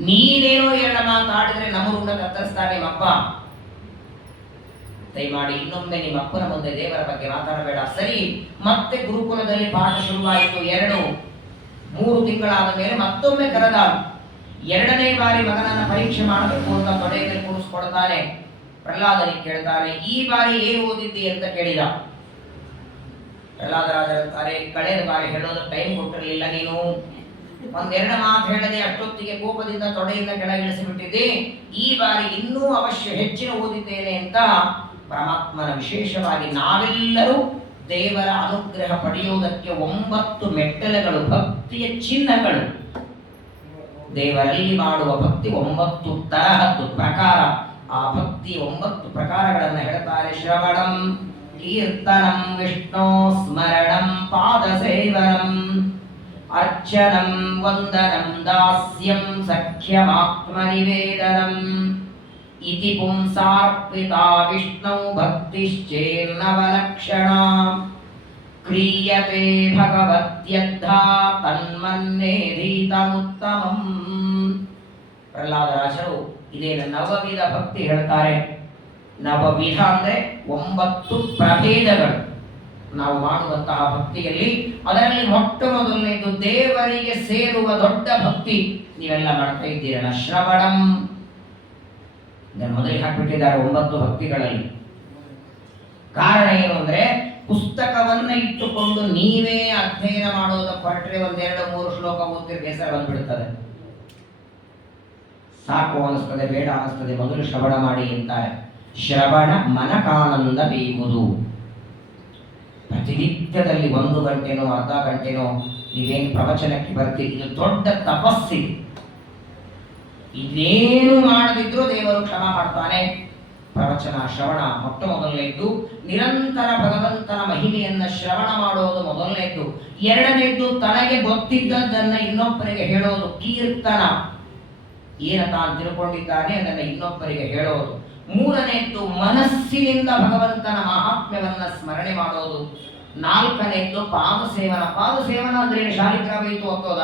ನೀನೇನೋ ಹೇಳ ಮಾತಾಡಿದ್ರೆ ನಮ್ಮ ರುಂಡ ಕತ್ತರಿಸ್ತಾನೆ ನಿಮ್ಮಪ್ಪ. ದಯಮಾಡಿ ಇನ್ನೊಮ್ಮೆ ನಿಮ್ಮ ಅಪ್ಪನ ಮುಂದೆ ದೇವರ ಬಗ್ಗೆ ಮಾತಾಡಬೇಡ. ಸರಿ, ಮತ್ತೆ ಗುರುಕುಲದಲ್ಲಿ ಪಾಠ ಶುರುವಾಯಿತು. 2-3 ತಿಂಗಳಾದ ಮೇಲೆ ಮತ್ತೊಮ್ಮೆ ಕರೆದ. 2ನೇ ಬಾರಿ ಮಗನನ್ನ ಪರೀಕ್ಷೆ ಮಾಡಬೇಕು ಅಂತ ತೊಡೆಯಲ್ಲಿ ಕೂರಿಸ್ಕೊಡ್ತಾನೆ. ಪ್ರಹ್ಲಾದನಿಗೆ ಕೇಳ್ತಾನೆ, ಈ ಬಾರಿ ಏನು ಓದಿದ್ದಿ ಅಂತ ಕೇಳಿದ. ಪ್ರಹ್ಲಾದರಾಜರಂತಾರೆ, ಕಳೆದ ಬಾರಿ ಹೇಳೋದು ಟೈಮ್ ಕೊಟ್ಟಿರಲಿಲ್ಲ, ನೀನು 1-2 ಮಾತು ಹೇಳದೆ ಅಷ್ಟೊತ್ತಿಗೆ ಕೋಪದಿಂದ ತೊಡೆಯಿಂದ ಕೆಳಗಿಳಿಸಿಬಿಟ್ಟಿದ್ದೆ. ಈ ಬಾರಿ ಇನ್ನೂ ಅವಶ್ಯ ಹೆಚ್ಚಿನ ಓದಿದ್ದೇನೆ ಅಂತ ಪರಮಾತ್ಮನ ವಿಶೇಷವಾಗಿ ನಾವೆಲ್ಲರೂ ದೇವರ ಅನುಗ್ರಹ ಪಡೆಯುವುದಕ್ಕೆ 9 ಮೆಟ್ಟಲುಗಳು, ಭಕ್ತಿಯ ಚಿಹ್ನಗಳು. ದೇವರಲ್ಲಿ ಮಾಡುವ ಭಕ್ತಿ 9 ತರಹದ್ದು ಪ್ರಕಾರ. ಆ ಭಕ್ತಿ 9 ಪ್ರಕಾರಗಳನ್ನು ಹೇಳ್ತಾರೆ. ಶ್ರವಣಂ, ಕೀರ್ತನಂ, ವಿಷ್ಣು ಸ್ಮರಣಂ, ಪಾದ ಸೇವನಂ, ಅರ್ಚನಂ, ವಂದನಂ, ದಾಸ್ಯಂ, ಸಖ್ಯಮಾತ್ಮನಿವೇದನಂ ಇತಿ ಪುಂಸಾರ್ಪಿತಾ ವಿಷ್ಣು ಭಕ್ತಿಶ್ಚೇನ್ನವಲಕ್ಷಣ ಕ್ರಿಯತೆ ಭಗವತ್ಯದ್ಧಾ ತನ್ಮನ್ನೇಧೀತಮುತ್ತಮಂ. ಪ್ರಹ್ಲಾದರಾಜರು ಇದೇನು ನವವಿಧ ಭಕ್ತಿ ಹೇಳ್ತಾರೆ. ನವವಿಧ ಅಂದ್ರೆ 9 ಪ್ರಭೇದಗಳು ನಾವು ಮಾಡುವಂತಹ ಭಕ್ತಿಯಲ್ಲಿ. ಅದರಲ್ಲಿ ಮೊಟ್ಟ ಮೊದಲನೇದು ದೇವರಿಗೆ ಸೇರುವ ದೊಡ್ಡ ಭಕ್ತಿ ನೀವೆಲ್ಲ ಮಾಡ್ತಾ ಇದ್ದೀರಲ್ಲ, ಶ್ರವಣಂ. ಮೊದಲಿಗೆ ಹಾಕ್ಬಿಟ್ಟಿದ್ದಾರೆ 9 ಭಕ್ತಿಗಳಲ್ಲಿ. ಕಾರಣ ಏನು ಅಂದ್ರೆ, ಪುಸ್ತಕವನ್ನ ಇಟ್ಟುಕೊಂಡು ನೀವೇ ಅಧ್ಯಯನ ಮಾಡೋದಕ್ಕೆ ಹೊರಟ್ರೆ 1-2-3 ಶ್ಲೋಕ ಓದ್ತಿರ್ ಬೇಸರ ಬಂದ್ಬಿಡ್ತದೆ, ಸಾಕು ಅನಿಸ್ತದೆ, ಬೇಡ ಅನಿಸ್ತದೆ. ಮೊದಲು ಶ್ರವಣ ಮಾಡಿ ಅಂತಾರೆ. ಶ್ರವಣ ಮನಕಾನಂದ ಬೇಗುವುದು. ಪ್ರತಿನಿತ್ಯದಲ್ಲಿ 1 ಗಂಟೆನೋ ಅರ್ಧ ಗಂಟೆನೋ ನೀವೇನು ಪ್ರವಚನಕ್ಕೆ ಬರ್ತೀರಿ, ಇದು ದೊಡ್ಡ ತಪಸ್ಸಿ. ಇದೇನು ಮಾಡದಿದ್ರೂ ದೇವರು ಕ್ಷಮ ಮಾಡ್ತಾನೆ. ಪ್ರವಚನ ಶ್ರವಣ ಮೊಟ್ಟ ಮೊದಲನೇದ್ದು. ನಿರಂತರ ಭಗವಂತನ ಮಹಿಮೆಯನ್ನ ಶ್ರವಣ ಮಾಡೋದು ಮೊದಲನೇದ್ದು. 2ನೇದ್ದು ತನಗೆ ಗೊತ್ತಿದ್ದದ್ದನ್ನ ಇನ್ನೊಬ್ಬರಿಗೆ ಹೇಳೋದು, ಕೀರ್ತನ. ಏನ ತಾನು ತಿಳ್ಕೊಂಡಿದ್ದಾನೆ ಅದನ್ನ ಇನ್ನೊಬ್ಬರಿಗೆ ಹೇಳೋದು. 3ನೇದ್ದು ಮನಸ್ಸಿನಿಂದ ಭಗವಂತನ ಮಹಾತ್ಮ್ಯವನ್ನ ಸ್ಮರಣೆ ಮಾಡೋದು. 4ನೇದ್ದು ಪಾದಸೇವನ. ಪಾದಸೇವನ ಅಂದ್ರೆ ಶಾಲಿಗ್ರಾಮ ಇತ್ತು ಒತ್ತೋದ,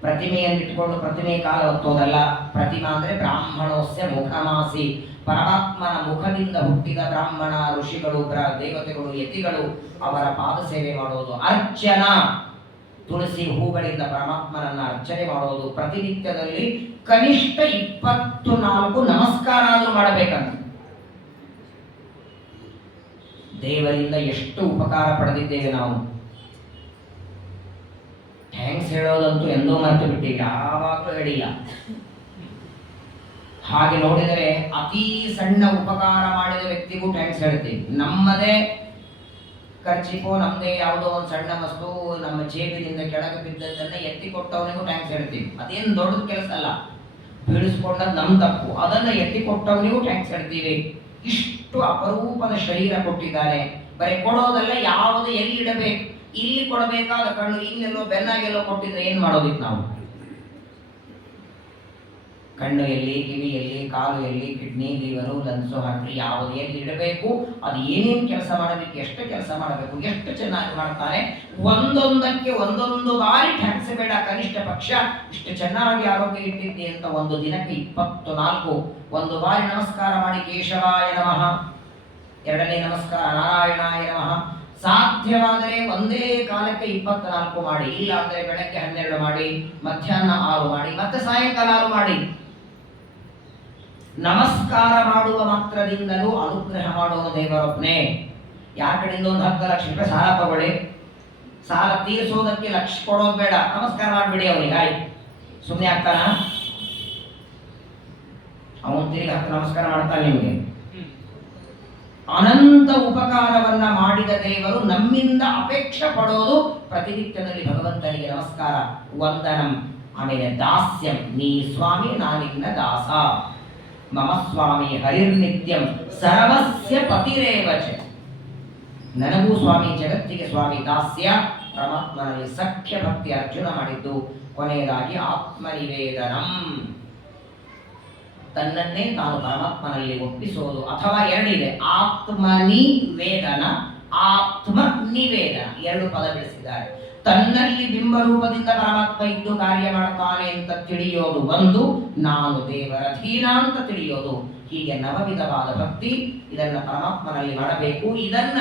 ಪ್ರತಿಮೆಯನ್ನು ಇಟ್ಕೊಂಡು ಪ್ರತಿಮೆ ಕಾಲ ಒತ್ತೋದಲ್ಲ. ಪ್ರತಿಮಾ ಅಂದ್ರೆ ಬ್ರಾಹ್ಮಣೋಸ್ಯ ಮುಖಮಾಸಿ, ಪರಮಾತ್ಮನ ಮುಖದಿಂದ ಹುಟ್ಟಿದ ಬ್ರಾಹ್ಮಣ, ಋಷಿಗಳು, ದೇವತೆಗಳು, ಯತಿಗಳು, ಅವರ ಪಾದ ಸೇವೆ ಮಾಡೋದು. ಅರ್ಚನ, ತುಳಸಿ ಹೂಗಳಿಂದ ಪರಮಾತ್ಮನನ್ನ ಅರ್ಚನೆ ಮಾಡೋದು. ಪ್ರತಿನಿತ್ಯದಲ್ಲಿ ಕನಿಷ್ಠ 24 ನಮಸ್ಕಾರ ಆದರೂ ಮಾಡಬೇಕಂತ. ದೇವರಿಂದ ಎಷ್ಟು ಉಪಕಾರ ಪಡೆದಿದ್ದೇವೆ ನಾವು. ಥ್ಯಾಂಕ್ಸ್ ಹೇಳೋದಂತೂ ಎಂದೋ ಮರೆತು ಬಿಟ್ಟಿವಿ, ಯಾವಾಗಲೂ ಹೇಳಿಲ್ಲ. ಹಾಗೆ ನೋಡಿದರೆ ಅತಿ ಸಣ್ಣ ಉಪಕಾರ ಮಾಡಿದ ವ್ಯಕ್ತಿಗೂ ಥ್ಯಾಂಕ್ಸ್ ಹೇಳ್ತೀವಿ. ನಮ್ಮದೇ ಖರ್ಚಿಪೋ ನಮ್ದೇ ಯಾವುದೋ ಒಂದು ಸಣ್ಣ ವಸ್ತು ನಮ್ಮ ಜೇಬಿನಿಂದ ಕೆಳಗೆ ಬಿದ್ದದ್ದನ್ನ ಎತ್ತಿ ಕೊಟ್ಟವನಿಗೂ ಟ್ಯಾಂಕ್ಸ್ ಹೇಳ್ತೀವಿ. ಅದೇನು ದೊಡ್ಡ ಕೆಲಸ ಅಲ್ಲ, ಬೀಳಿಸ್ಕೊಂಡದ್ದು ನಮ್ ತಪ್ಪು, ಅದನ್ನ ಎತ್ತಿ ಕೊಟ್ಟವನಿಗೂ ಟ್ಯಾಂಕ್ಸ್ ಹೇಳ್ತೀವಿ. ಇಷ್ಟು ಅಪರೂಪದ ಶರೀರ ಕೊಟ್ಟಿದ್ದಾನೆ. ಬರೀ ಕೊಡೋದಲ್ಲ, ಯಾವುದು ಎಲ್ಲಿಡಬೇಕು, ಇಲ್ಲಿ ಕೊಡಬೇಕಾದ ಕಣ್ಣು ಇಲ್ಲೆಲ್ಲೋ ಬೆನ್ನಾಗೆಲ್ಲೋ ಕೊಟ್ಟಿದ್ರೆ ಏನ್ ಮಾಡೋದಿತ್ತು ನಾವು? ಕಣ್ಣು ಎಲ್ಲಿ, ಕಿವಿ ಎಲ್ಲಿ, ಕಾಲು ಎಲ್ಲಿ, ಕಿಡ್ನಿ, ಲಿವರು, ಲಂಗ್ಸು, ಹಾಕಿ ಯಾವುದು ಎಲ್ಲಿ ಇಡಬೇಕು, ಅದು ಏನೇನು ಕೆಲಸ ಮಾಡಬೇಕು, ಎಷ್ಟು ಕೆಲಸ ಮಾಡಬೇಕು, ಎಷ್ಟು ಚೆನ್ನಾಗಿ ಮಾಡ್ತಾನೆ. ಒಂದೊಂದಕ್ಕೆ ಒಂದೊಂದು ಬಾರಿ ಟ್ಯಾಂಕ್ಸ್ ಬೇಡ, ಕನಿಷ್ಠ ಪಕ್ಷ ಇಷ್ಟು ಚೆನ್ನಾಗಿ ಆರೋಗ್ಯ ಇಟ್ಟಿದ್ದೆ ಅಂತ ಒಂದು ದಿನಕ್ಕೆ 24 ಒಂದು ಬಾರಿ ನಮಸ್ಕಾರ ಮಾಡಿ ಕೇಶವಾಯ ನಮಃ, ಎರಡನೇ ನಮಸ್ಕಾರ ನಾರಾಯಣಾಯ ನಮಃ. ಸಾಧ್ಯವಾದರೆ ಒಂದೇ ಕಾಲಕ್ಕೆ 24 ಮಾಡಿ, ಇಲ್ಲ ಅಂದ್ರೆ ಬೆಳಗ್ಗೆ 12 ಮಾಡಿ, ಮಧ್ಯಾಹ್ನ 6 ಮಾಡಿ, ಮತ್ತೆ ಸಾಯಂಕಾಲ 6 ಮಾಡಿ. ನಮಸ್ಕಾರ ಮಾಡುವ ಮಾತ್ರದಿಂದಲೂ ಅನುಗ್ರಹ ಮಾಡುವ ದೇವರೊಬ್ಬನೇ. ಯಾರ ಕಡೆಯಿಂದ ಒಂದು 10 ಲಕ್ಷ ರೂಪಾಯಿ ಸಾಲ ತಗೊಳ್ಳಿ, ಸಾಲ ತೀರಿಸೋದಕ್ಕೆ ಲಕ್ಷ ಕೊಡೋದು ಬೇಡ, ನಮಸ್ಕಾರ ಮಾಡಿಬಿಡಿ ಅವನಿಗೆ, ಆಯ್ತು. ಸುಮ್ಮನೆ ಆಗ್ತಾನ? ಅವನು ತಿರುಗಿ 10 ನಮಸ್ಕಾರ ಮಾಡ್ತಾನೆ ನಿಮಗೆ. ಅನಂತ ಉಪಕಾರವನ್ನ ಮಾಡಿದ ದೇವರು ನಮ್ಮಿಂದ ಅಪೇಕ್ಷೆ ಪಡೋದು ಪ್ರತಿನಿತ್ಯದಲ್ಲಿ ಭಗವಂತನಿಗೆ ನಮಸ್ಕಾರ, ವಂದನಂ. ಆಮೇಲೆ ದಾಸ್ಯಂ, ನೀ ಸ್ವಾಮಿ ನಾನಿನ್ನ ದಾಸ, ಮಮ ಸ್ವಾಮಿ ಹರಿರ್ನಿತ್ಯಂ ಸರ್ವಸ್ಯ ಪತಿರೇವಚ. ನನಗೂ ಸ್ವಾಮಿ, ಜಗತ್ತಿಗೆ ಸ್ವಾಮಿ. ದಾಸ್ಯ ಪರಮಾತ್ಮನಲ್ಲಿ ಸಖ್ಯ ಭಕ್ತಿ ಅರ್ಜುನ ಮಾಡಿದ್ದು. ಕೊನೆಯದಾಗಿ ಆತ್ಮನಿವೇದನಂ, ತನ್ನನ್ನೇ ತಾನು ಪರಮಾತ್ಮನಲ್ಲಿ ಒಪ್ಪಿಸೋದು. ಅಥವಾ ಎರಡಿದೆ, ಆತ್ಮನಿವೇದನ, ಆತ್ಮ ನಿವೇದನ, 2 ಪದ ಬೆಳೆಸಿದ್ದಾರೆ. ತನ್ನಲ್ಲಿ ಬಿಂಬರೂಪದಿಂದ ಪರಮಾತ್ಮ ಇದ್ದು ಕಾರ್ಯ ಮಾಡ್ತಾನೆ ಅಂತ ತಿಳಿಯೋದು ಒಂದು, ನಾನು ದೇವರ ಅಧೀನ ಅಂತ ತಿಳಿಯೋದು. ಹೀಗೆ ನವವಿಧವಾದ ಭಕ್ತಿ, ಇದನ್ನ ಪರಮಾತ್ಮನಲ್ಲಿ ಮಾಡಬೇಕು. ಇದನ್ನ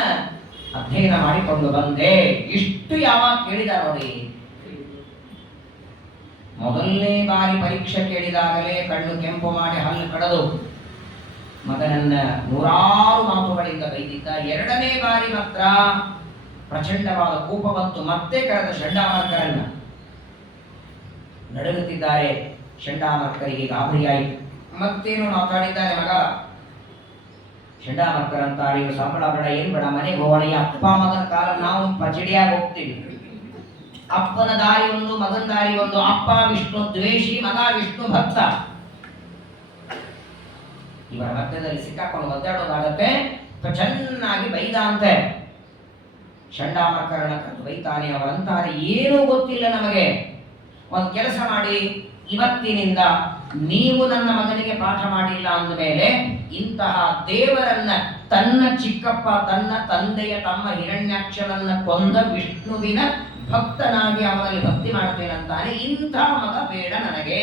ಅಧ್ಯಯನ ಮಾಡಿಕೊಂಡು ಬಂದೆ. ಇಷ್ಟು ಯಾವಾಗ ಕೇಳಿದ ನೋಡಿ, ಮೊದಲನೇ ಬಾರಿ ಪರೀಕ್ಷೆ ಕೇಳಿದಾಗಲೇ ಕಣ್ಣು ಕೆಂಪು ಮಾಡಿ ಹಲ್ಲು ಕಡದು ಮಗನನ್ನ 100 ಮಾತುಗಳಿಂದ ಬೈದಿದ್ದ. ಎರಡನೇ ಬಾರಿ ಮಾತ್ರ ಪ್ರಚಂಡವಾದ ಕೋಪ ಬಂತು. ಮತ್ತೆ ಕರೆದ ಷಂಡಾಮರ್ಕರನ್ನ. ನಡುಗುತ್ತಿದ್ದಾರೆ ಷಂಡಾಮರ್ಕರಿಗೆ, ಗಾಬರಿಯಾಯಿತು. ಮತ್ತೇನು ಮಾತಾಡಿದ್ದಾನೆ ಮಗ. ಷಂಡಾಮರ್ಕರ ಅಂತಾರೆ, ಇವು ಸಂಬಳ ಬೇಡ, ಏನ್ ಬೇಡ, ಮನೆಗೆ ಹೋಗೋಣ. ಈ ಅಪ್ಪ ಮಗನ ಕಾಲ ನಾವು ಪಚಡಿಯಾಗಿ ಹೋಗ್ತೀವಿ. ಅಪ್ಪನ ದಾರಿ ಒಂದು, ಮಗನ ದಾರಿ ಒಂದು. ಅಪ್ಪ ವಿಷ್ಣು ದ್ವೇಷಿ, ಮಗ ವಿಷ್ಣು ಭಕ್ತ. ಇವರ ಮಧ್ಯದಲ್ಲಿ ಸಿಕ್ಕಾಕೊಂಡು ಒದ್ದಾಡೋದಾಗತ್ತೆ. ಚೆನ್ನಾಗಿ ಬೈದ ಅಂತೆ. ಷಂಡಾಮರ್ಕರಣ ಕರೆದು ಬೈತಾನೆ. ಅವರಂತಾರೆ, ಏನೂ ಗೊತ್ತಿಲ್ಲ ನಮಗೆ, ಒಂದು ಕೆಲಸ ಮಾಡಿ, ಇವತ್ತಿನಿಂದ ನೀವು ನನ್ನ ಮಗನಿಗೆ ಪಾಠ ಮಾಡಿಲ್ಲ ಅಂದ ಮೇಲೆ ಇಂತಹ ದೇವರನ್ನ, ತನ್ನ ಚಿಕ್ಕಪ್ಪ ತನ್ನ ತಂದೆಯ ತಮ್ಮ ಹಿರಣ್ಯಾಕ್ಷರನ್ನ ಕೊಂದ ವಿಷ್ಣುವಿನ ಭಕ್ತನಾಗಿ ಅವನಲ್ಲಿ ಭಕ್ತಿ ಮಾಡ್ತೇನಂತಾನೆ. ಇಂಥ ಮಗ ಬೇಡ ನನಗೆ.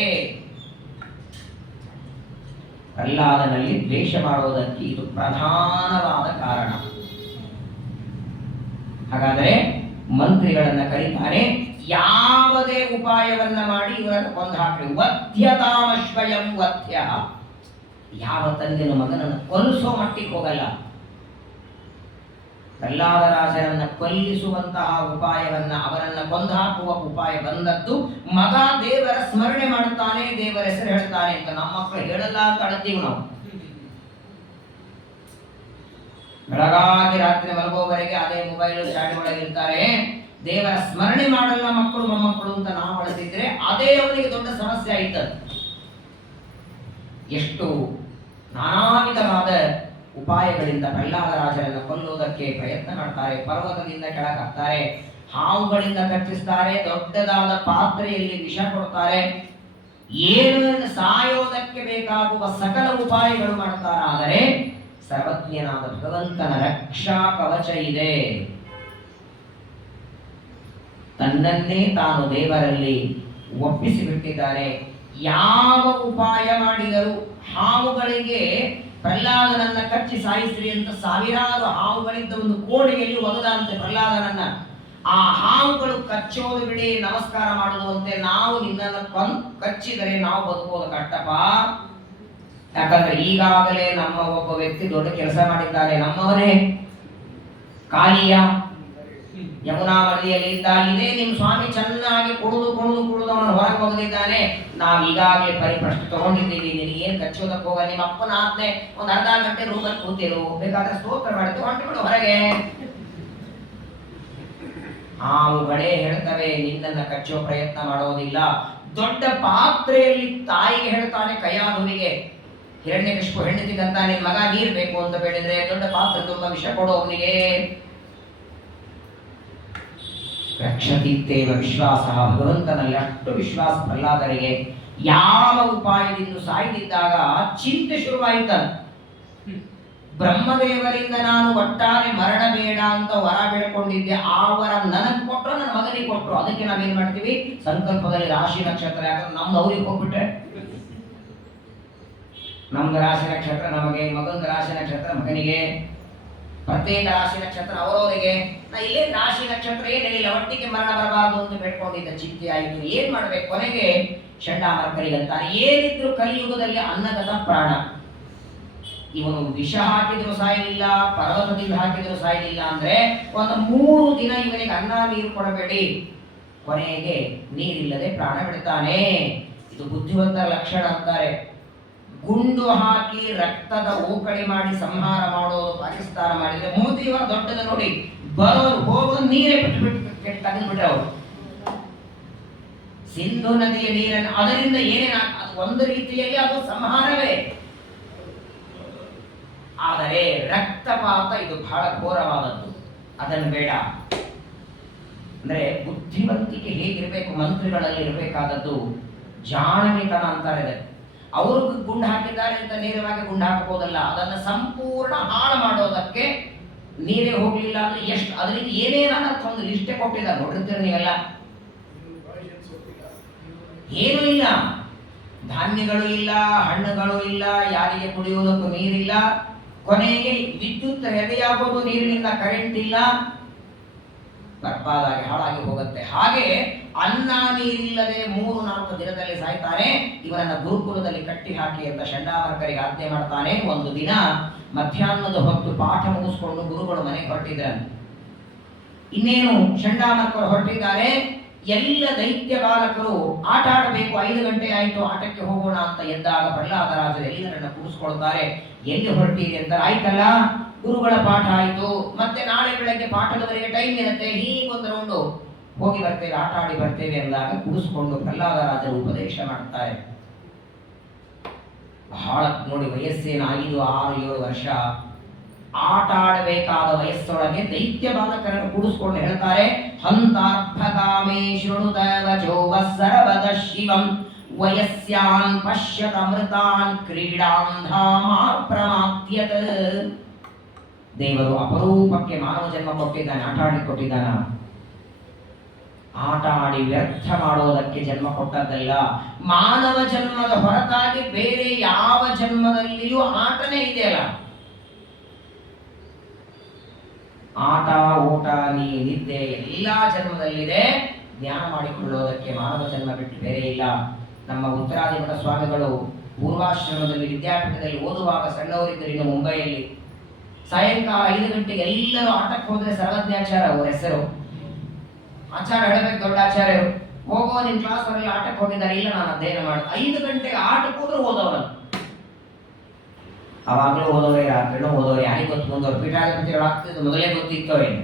ಪ್ರಹ್ಲಾದನಲ್ಲಿ ದ್ವೇಷ ಮಾಡೋದಕ್ಕೆ ಇದು ಪ್ರಧಾನವಾದ ಕಾರಣ. ಹಾಗಾದರೆ ಮಂತ್ರಿಗಳನ್ನ ಕರೀತಾರೆ, ಯಾವುದೇ ಉಪಾಯವನ್ನ ಮಾಡಿ ಇವರನ್ನು ಕೊಂದು ಹಾಕಿ. ವಧ್ಯತಾಮಶ್ವಯಂ ವಧ್ಯ. ಯಾವ ತಂದೆನ ಮಗನನ್ನು ಕೊಲ್ಲಿಸೋ ಮಟ್ಟಿಗೆ ಹೋಗಲ್ಲ. ಪ್ರಹ್ಲಾದರಾಜರನ್ನ ಕೊಲ್ಲಿಸುವಂತಹ ಉಪಾಯವನ್ನ, ಅವರನ್ನ ಕೊಂದು ಹಾಕುವ ಉಪಾಯ ಬಂದದ್ದು. ಮಗ ದೇವರ ಸ್ಮರಣೆ ಮಾಡುತ್ತಾನೆ, ದೇವರ ಹೆಸರು ಹೇಳ್ತಾನೆ ಅಂತ ನಮ್ಮ ಮಕ್ಕಳು ಹೇಳಲ್ಲ ಅಂತ ಅಳ್ತೀವಿ ನಾವು. ಬೆಳಗಾಗಿ ರಾತ್ರಿ ಮಲಗುವವರೆಗೆ ಅದೇ ಮೊಬೈಲ್ ಚಾಟಿ ಒಳಗಿರ್ತಾರೆ. ದೇವರ ಸ್ಮರಣೆ ಮಾಡಲ್ಲ ಮಕ್ಕಳು ಮೊಮ್ಮಕ್ಕಳು ಅಂತ ನಾವು ಅಳತಿದ್ರೆ ಅದೇ ಅವರಿಗೆ ದೊಡ್ಡ ಸಮಸ್ಯೆ ಆಯ್ತದ. ಎಷ್ಟು ನಾನಾ ವಿಧವಾದ ಉಪಾಯಗಳಿಂದ ಪ್ರಹ್ಲಾದರಾಜರನ್ನು ಕೊಲ್ಲುವುದಕ್ಕೆ ಪ್ರಯತ್ನ ಮಾಡ್ತಾರೆ. ಪರ್ವತದಿಂದ ಕೆಳಗಾಗ್ತಾರೆ, ಹಾವುಗಳಿಂದ ಕಚ್ಚಿಸ್ತಾರೆ, ದೊಡ್ಡದಾದ ಪಾತ್ರೆಯಲ್ಲಿ ವಿಷ ಕೊಡ್ತಾರೆ, ಏನೇನು ಸಾಯೋದಕ್ಕೆ ಬೇಕಾಗುವ ಸಕಲ ಉಪಾಯಗಳು ಮಾಡ್ತಾರೆ. ಆದರೆ ಸರ್ವಜ್ಞನಾದ ಭಗವಂತನ ರಕ್ಷಾ ಕವಚ ಇದೆ. ತನ್ನನ್ನೇ ತಾನು ದೇವರಲ್ಲಿ ಒಪ್ಪಿಸಿಬಿಟ್ಟಿದ್ದಾನೆ. ಯಾವ ಉಪಾಯ ಮಾಡಿದರೂ ಹಾವುಗಳಿಗೆ ಪ್ರಹ್ಲಾದನನ್ನ ಕಚ್ಚಿ ಸಾಯಿಸ್ರಿ ಅಂತ ಸಾವಿರಾರು ಹಾವುಗಳಿದ್ದ ಒಂದು ಕೋಣೆಯಲ್ಲಿ ಒಗದಂತೆ ಪ್ರಹ್ಲಾದನನ್ನ. ಆ ಹಾವುಗಳು ಕಚ್ಚೋದು ಬಿಡಿ, ನಮಸ್ಕಾರ ಮಾಡುವುದು ಅಂತೆ. ನಾವು ನಿನ್ನನ್ನು ಕಚ್ಚಿದರೆ ನಾವು ಬದುಕೋದು ಕಷ್ಟಪ್ಪ. ಯಾಕಂದ್ರೆ ಈಗಾಗಲೇ ನಮ್ಮ ಒಬ್ಬ ವ್ಯಕ್ತಿ ದೊಡ್ಡ ಕೆಲಸ ಮಾಡಿದ್ದಾನೆ. ನಮ್ಮವನೇ ಕಾಳಿಯ ಯಮುನಾ ನದಿಯಲ್ಲಿ ಇದ್ದ. ಇದೇ ನಿಮ್ ಸ್ವಾಮಿ ಚೆನ್ನಾಗಿ ಕುಡಿದು ಅವನು ಹೊರಗೆ ಹೋಗದಿದ್ದಾನೆ. ನಾವು ಈಗಾಗಲೇ ಪರಿಪ್ರಶ್ನೆ ತಗೊಂಡಿದ್ದೀವಿ, ನಿನಗೇನು ಕಚ್ಚೋದಕ್ಕೆ ಹೋಗ, ನಿಮ್ಮ ಅಪ್ಪನ ಆಜ್ಞೆ, ಒಂದು ಅರ್ಧ ಗಂಟೆ ರೂಮಲ್ಲಿ ಕೂತಿರು, ಬೇಕಾದ್ರೆ ಸ್ತೋತ್ರ ಮಾಡಿದ್ದು ಹೊಂಟು ಬಿಡು ಹೊರಗೆ. ಹಾವುಗಳೇ ಹೇಳ್ತವೆ ನಿನ್ನನ್ನು ಕಚ್ಚೋ ಪ್ರಯತ್ನ ಮಾಡೋದಿಲ್ಲ. ದೊಡ್ಡ ಪಾತ್ರೆಯಲ್ಲಿ ತಾಯಿಗೆ ಹೇಳ್ತಾನೆ ಕಯಾಧುವಿಗೆ, ಹಿರಣ್ಯಕಶಿಪು ಹೆಂಡತಿಗಂತ ನಿನ್ ಮಗ ನೀರ್ ಬೇಕು ಅಂತ ಬೇಡಿದ್ರೆ ದೊಡ್ಡ ಪಾತ್ರೆ ತುಂಬ ವಿಷ ಕೊಡೋ ಅವನಿಗೆ. ರಕ್ಷತೀತ್ತೇವ ವಿಶ್ವಾಸ, ಭಗವಂತನಲ್ಲಿ ಅಷ್ಟು ವಿಶ್ವಾಸ ಪ್ರಹ್ಲಾದರಿಗೆ. ಯಾವ ಉಪಾಯದಿಂದ ಸಾಯ್ದಿದ್ದಾಗ ಚಿಂತೆ ಶುರುವಾಯಿತ. ಬ್ರಹ್ಮದೇವರಿಂದ ನಾನು ಒಟ್ಟಾರೆ ಮರಣ ಬೇಡ ಅಂತ ವರ ಬೇಡ್ಕೊಂಡಿದ್ದೆ, ಆ ವರ ನನಗೆ ಕೊಟ್ಟರು, ನನ್ನ ಮಗನಿಗೆ ಕೊಟ್ಟರು. ಅದಕ್ಕೆ ನಾವೇನ್ ಮಾಡ್ತೀವಿ ಸಂಕಲ್ಪದಲ್ಲಿ ರಾಶಿ ನಕ್ಷತ್ರ, ಯಾಕಂದ್ರೆ ನಮ್ದು ಅವ್ರಿಗೆ ಹೋಗ್ಬಿಟ್ರೆ, ನಮ್ದು ರಾಶಿ ನಕ್ಷತ್ರ ನಮಗೆ, ಮಗನ ರಾಶಿ ನಕ್ಷತ್ರ ಮಗನಿಗೆ, ಪ್ರತ್ಯೇಕ ರಾಶಿ ನಕ್ಷತ್ರ ಅವರವರಿಗೆ. ನಾ ಇಲ್ಲೇ ರಾಶಿ ನಕ್ಷತ್ರ ಏನಿಲ್ಲ, ಒಟ್ಟಿಗೆ ಮರಣ ಬರಬಾರದು ಅಂತ ಬೇಡ್ಕೊಂಡಿದ್ದ. ಚಿಂತೆ ಆಯಿತು, ಏನ್ ಮಾಡ್ಬೇಕು? ಕೊನೆಗೆ ಚಂಡಾಮರ್ಕರಿಗಂತಾನೆ, ಏನಿದ್ರು ಕಲಿಯುಗದಲ್ಲಿ ಅನ್ನಗತ ಪ್ರಾಣ. ಇವನು ವಿಷ ಹಾಕಿದ್ರು ಸಾಯಲಿಲ್ಲ, ಪರ್ವತದಿಂದ ಹಾಕಿದ್ರು ಸಾಯಲಿಲ್ಲ ಅಂದ್ರೆ ಒಂದು 3 ದಿನ ಇವನಿಗೆ ಅನ್ನ ನೀರು ಕೊಡಬೇಡಿ. ಕೊನೆಗೆ ನೀರಿಲ್ಲದೆ ಪ್ರಾಣ ಬಿಡ್ತಾನೆ. ಇದು ಬುದ್ಧಿವಂತರ ಲಕ್ಷಣ ಅಂತಾರೆ. ಗುಂಡು ಹಾಕಿ ರಕ್ತದ ಓಕಳಿ ಮಾಡಿ ಸಂಹಾರ ಮಾಡೋದು ಪಾಕಿಸ್ತಾನ ಮಾಡಿದ್ರೆ, ಮೋದಿಯವರ ದೊಡ್ಡದ ನೋಡಿ, ಬರೋರು ಹೋಗೋದು ನೀರೇ ಬಿಟ್ಟು ತೆಗೆದುಬಿಟ್ರೆ ಅವರು. ಸಿಂಧು ನದಿಯ ನೀರನ್ನು ಅದರಿಂದ ಏನೇನ, ಅದು ಒಂದು ರೀತಿಯಲ್ಲಿ ಅದು ಸಂಹಾರವೇ. ಆದರೆ ರಕ್ತಪಾತ ಇದು ಬಹಳ ಘೋರವಾದದ್ದು, ಅದನ್ನು ಬೇಡ. ಅಂದ್ರೆ ಬುದ್ಧಿವಂತಿಕೆ ಹೇಗಿರ್ಬೇಕು, ಮಂತ್ರಿಗಳಲ್ಲಿ ಇರಬೇಕಾದದ್ದು ಜಾಣನಿತನ ಅಂತಾರೆ. ಅವರು ಗುಂಡು ಹಾಕಿದ್ದಾರೆ ಅಂತ ನೇರವಾಗಿ ಗುಂಡು ಹಾಕಬಹುದಲ್ಲ, ಅದನ್ನು ಸಂಪೂರ್ಣ ಹಾಳು ಮಾಡೋದಕ್ಕೆ ನೀರೇ ಹೋಗ್ಲಿಲ್ಲ ಅಂದ್ರೆ ಎಷ್ಟು, ಅದರಿಂದ ಏನೇನಾದ ಒಂದು ಲಿಸ್ಟೇ ಕೊಟ್ಟಿದ್ದಾರೆ, ನೋಡಿರ್ತೀರಿ ನೀವೆಲ್ಲ. ಏನೂ ಇಲ್ಲ, ಧಾನ್ಯಗಳು ಇಲ್ಲ, ಹಣ್ಣುಗಳು ಇಲ್ಲ, ಯಾರಿಗೆ ಕುಡಿಯುವುದಕ್ಕೂ ನೀರಿಲ್ಲ. ಕೊನೆಗೆ ವಿದ್ಯುತ್ ಹೆದೆಯಾಗೋದು ನೀರಿನಿಂದ, ಕರೆಂಟ್ ಇಲ್ಲ, ಬರ್ಬಾದಾಗಿ ಹಾಳಾಗಿ ಹೋಗುತ್ತೆ. ಹಾಗೆ ಅನ್ನ ನೀರಿಲ್ಲದೆ 3-4 ದಿನದಲ್ಲಿ ಸಾಯ್ತಾನೆ. ಇವನನ್ನ ಗುರುಕುಲದಲ್ಲಿ ಕಟ್ಟಿ ಹಾಕಿ ಅಂತ ಚಂಡಾಮರ್ಕರಿಗೆ ಆಜ್ಞೆ ಮಾಡ್ತಾನೆ. ಒಂದು ದಿನ ಮಧ್ಯಾಹ್ನದ ಹೊತ್ತು ಪಾಠ ಮುಗಿಸ್ಕೊಂಡು ಗುರುಗಳು ಮನೆಗೆ ಹೊರಟಿದ್ರಂತೆ. ಇನ್ನೇನು ಚಂಡಾಮರ್ಕರು ಹೊರಟಿದ್ದಾರೆ, ಎಲ್ಲ ದೈತ್ಯ ಬಾಲಕರು ಆಟ ಆಡಬೇಕು, 5 ಗಂಟೆ ಆಯಿತು, ಆಟಕ್ಕೆ ಹೋಗೋಣ ಅಂತ ಎದ್ದಾಗ ಪ್ರಹ್ಲಾದರಾಜರು ಎಲ್ಲರನ್ನ ಕೂರಿಸ್ಕೊಳ್ತಾರೆ. ಎಲ್ಲಿ ಹೊರಟಿರಿ ಅಂತ, ಆಯ್ತಲ್ಲ ಗುರುಗಳ ಪಾಠ ಆಯಿತು, ಮತ್ತೆ ನಾಳೆ ಬೆಳಗ್ಗೆ ಪಾಠದವರೆಗೆ ಟೈಮ್ ಇರುತ್ತೆ, ಹೀಗೊಂದು ರೌಂಡು ಹೋಗಿ ಬರ್ತೇವೆ, ಆಟ ಆಡಿ ಬರ್ತೇವೆ ಎಂದಾಗ ಕೂರಿಸ್ಕೊಂಡು ಪ್ರಹ್ಲಾದರಾಜರು ಉಪದೇಶ ಮಾಡ್ತಾರೆ. ಬಹಳ ನೋಡಿ, ವಯಸ್ಸೇನು 5, 6, 7 ವರ್ಷ, ಆಟ ಆಡಬೇಕಾದ ವಯಸ್ಸೊಳಗೆ ದೈತ್ಯ ಬಾಲಕರನ್ನು ಕೂಡಿಸ್ಕೊಂಡು ಹೇಳ್ತಾರೆ, ಹಂತಾರ್ಥಗಾಮೇ ಶೃಣುತವಚೋ ವತ್ಸರವದ ಶಿವಂ ವಯಸ್ಯಾನ್ ಪಶ್ಯತ ಅಮೃತಾನ್ ಕ್ರೀಡಾಂ ಧಾಮ ಪ್ರಮಾತ್ಯತ. ದೇವರು ಅಪರೂಪಕ್ಕೆ ಮಾನವ ಜನ್ಮ ಕೊಟ್ಟಿದ್ದಾನೆ, ಆಟ ಆಡಿ ಕೊಟ್ಟಿದ್ದಾನ. ಆಟ ಆಡಿ ವ್ಯರ್ಥ ಮಾಡೋದಕ್ಕೆ ಜನ್ಮ ಕೊಟ್ಟದ್ದಲ್ಲ. ಮಾನವ ಜನ್ಮದ ಹೊರತಾಗಿ ಬೇರೆ ಯಾವ ಜನ್ಮದಲ್ಲಿಯೂ ಆಟನೇ ಇದೆಯಲ್ಲ. ಆಟ, ಓಟ, ನಿದ್ದೆ ಎಲ್ಲಾ ಜನ್ಮದಲ್ಲಿದೆ. ಜ್ಞಾನ ಮಾಡಿಕೊಳ್ಳೋದಕ್ಕೆ ಮಾನವ ಜನ್ಮ ಬಿಟ್ಟು ಬೇರೆ ಇಲ್ಲ. ನಮ್ಮ ಉತ್ತರಾದಿಮಠ ಸ್ವಾಮಿಗಳು ಪೂರ್ವಾಶ್ರಮದಲ್ಲಿ ವಿದ್ಯಾಪೀಠದಲ್ಲಿ ಓದುವಾಗ ಸಣ್ಣವರಿದ್ದರು, ಇನ್ನು ಮುಂಬೈಯಲ್ಲಿ. ಸಾಯಂಕಾಲ 5 ಗಂಟೆಗೆ ಎಲ್ಲರೂ ಆಟಕ್ಕೆ ಹೋದ್ರೆ ಸರ್ವಜ್ಞಾಚಾರ್ಯ ಅವರ ಹೆಸರು. ಆಚಾರ್ಯ ಹೇಳಬೇಕು, ದೊಡ್ಡ ಆಚಾರ್ಯರು, ಹೋಗೋ ನಿನ್ ಕ್ಲಾಸ್ ಅವರೆಲ್ಲ ಆಟಕ್ಕೆ ಹೋಗಿದ್ದಾರೆ. ಇಲ್ಲ, ನಾನು ಅಧ್ಯಯನ ಮಾಡಿ. 5 ಗಂಟೆಗೆ ಆಟಕ್ಕೆ ಹೋದ್ರೆ ಓದೋರಲ್ಲ. ಅವಾಗಲೂ ಓದೋರೆ, ರಾತ್ರಿನೂ ಓದೋರು, ಯಾರಿಗೆ ಗೊತ್ತು ಮುಂದೋರು ಪೀಠಾಧಿಪತಿಗಳು ಆಗ್ತಿದ್ದು ಮೊದಲೇ ಗೊತ್ತಿತ್ತೋ ಏನು.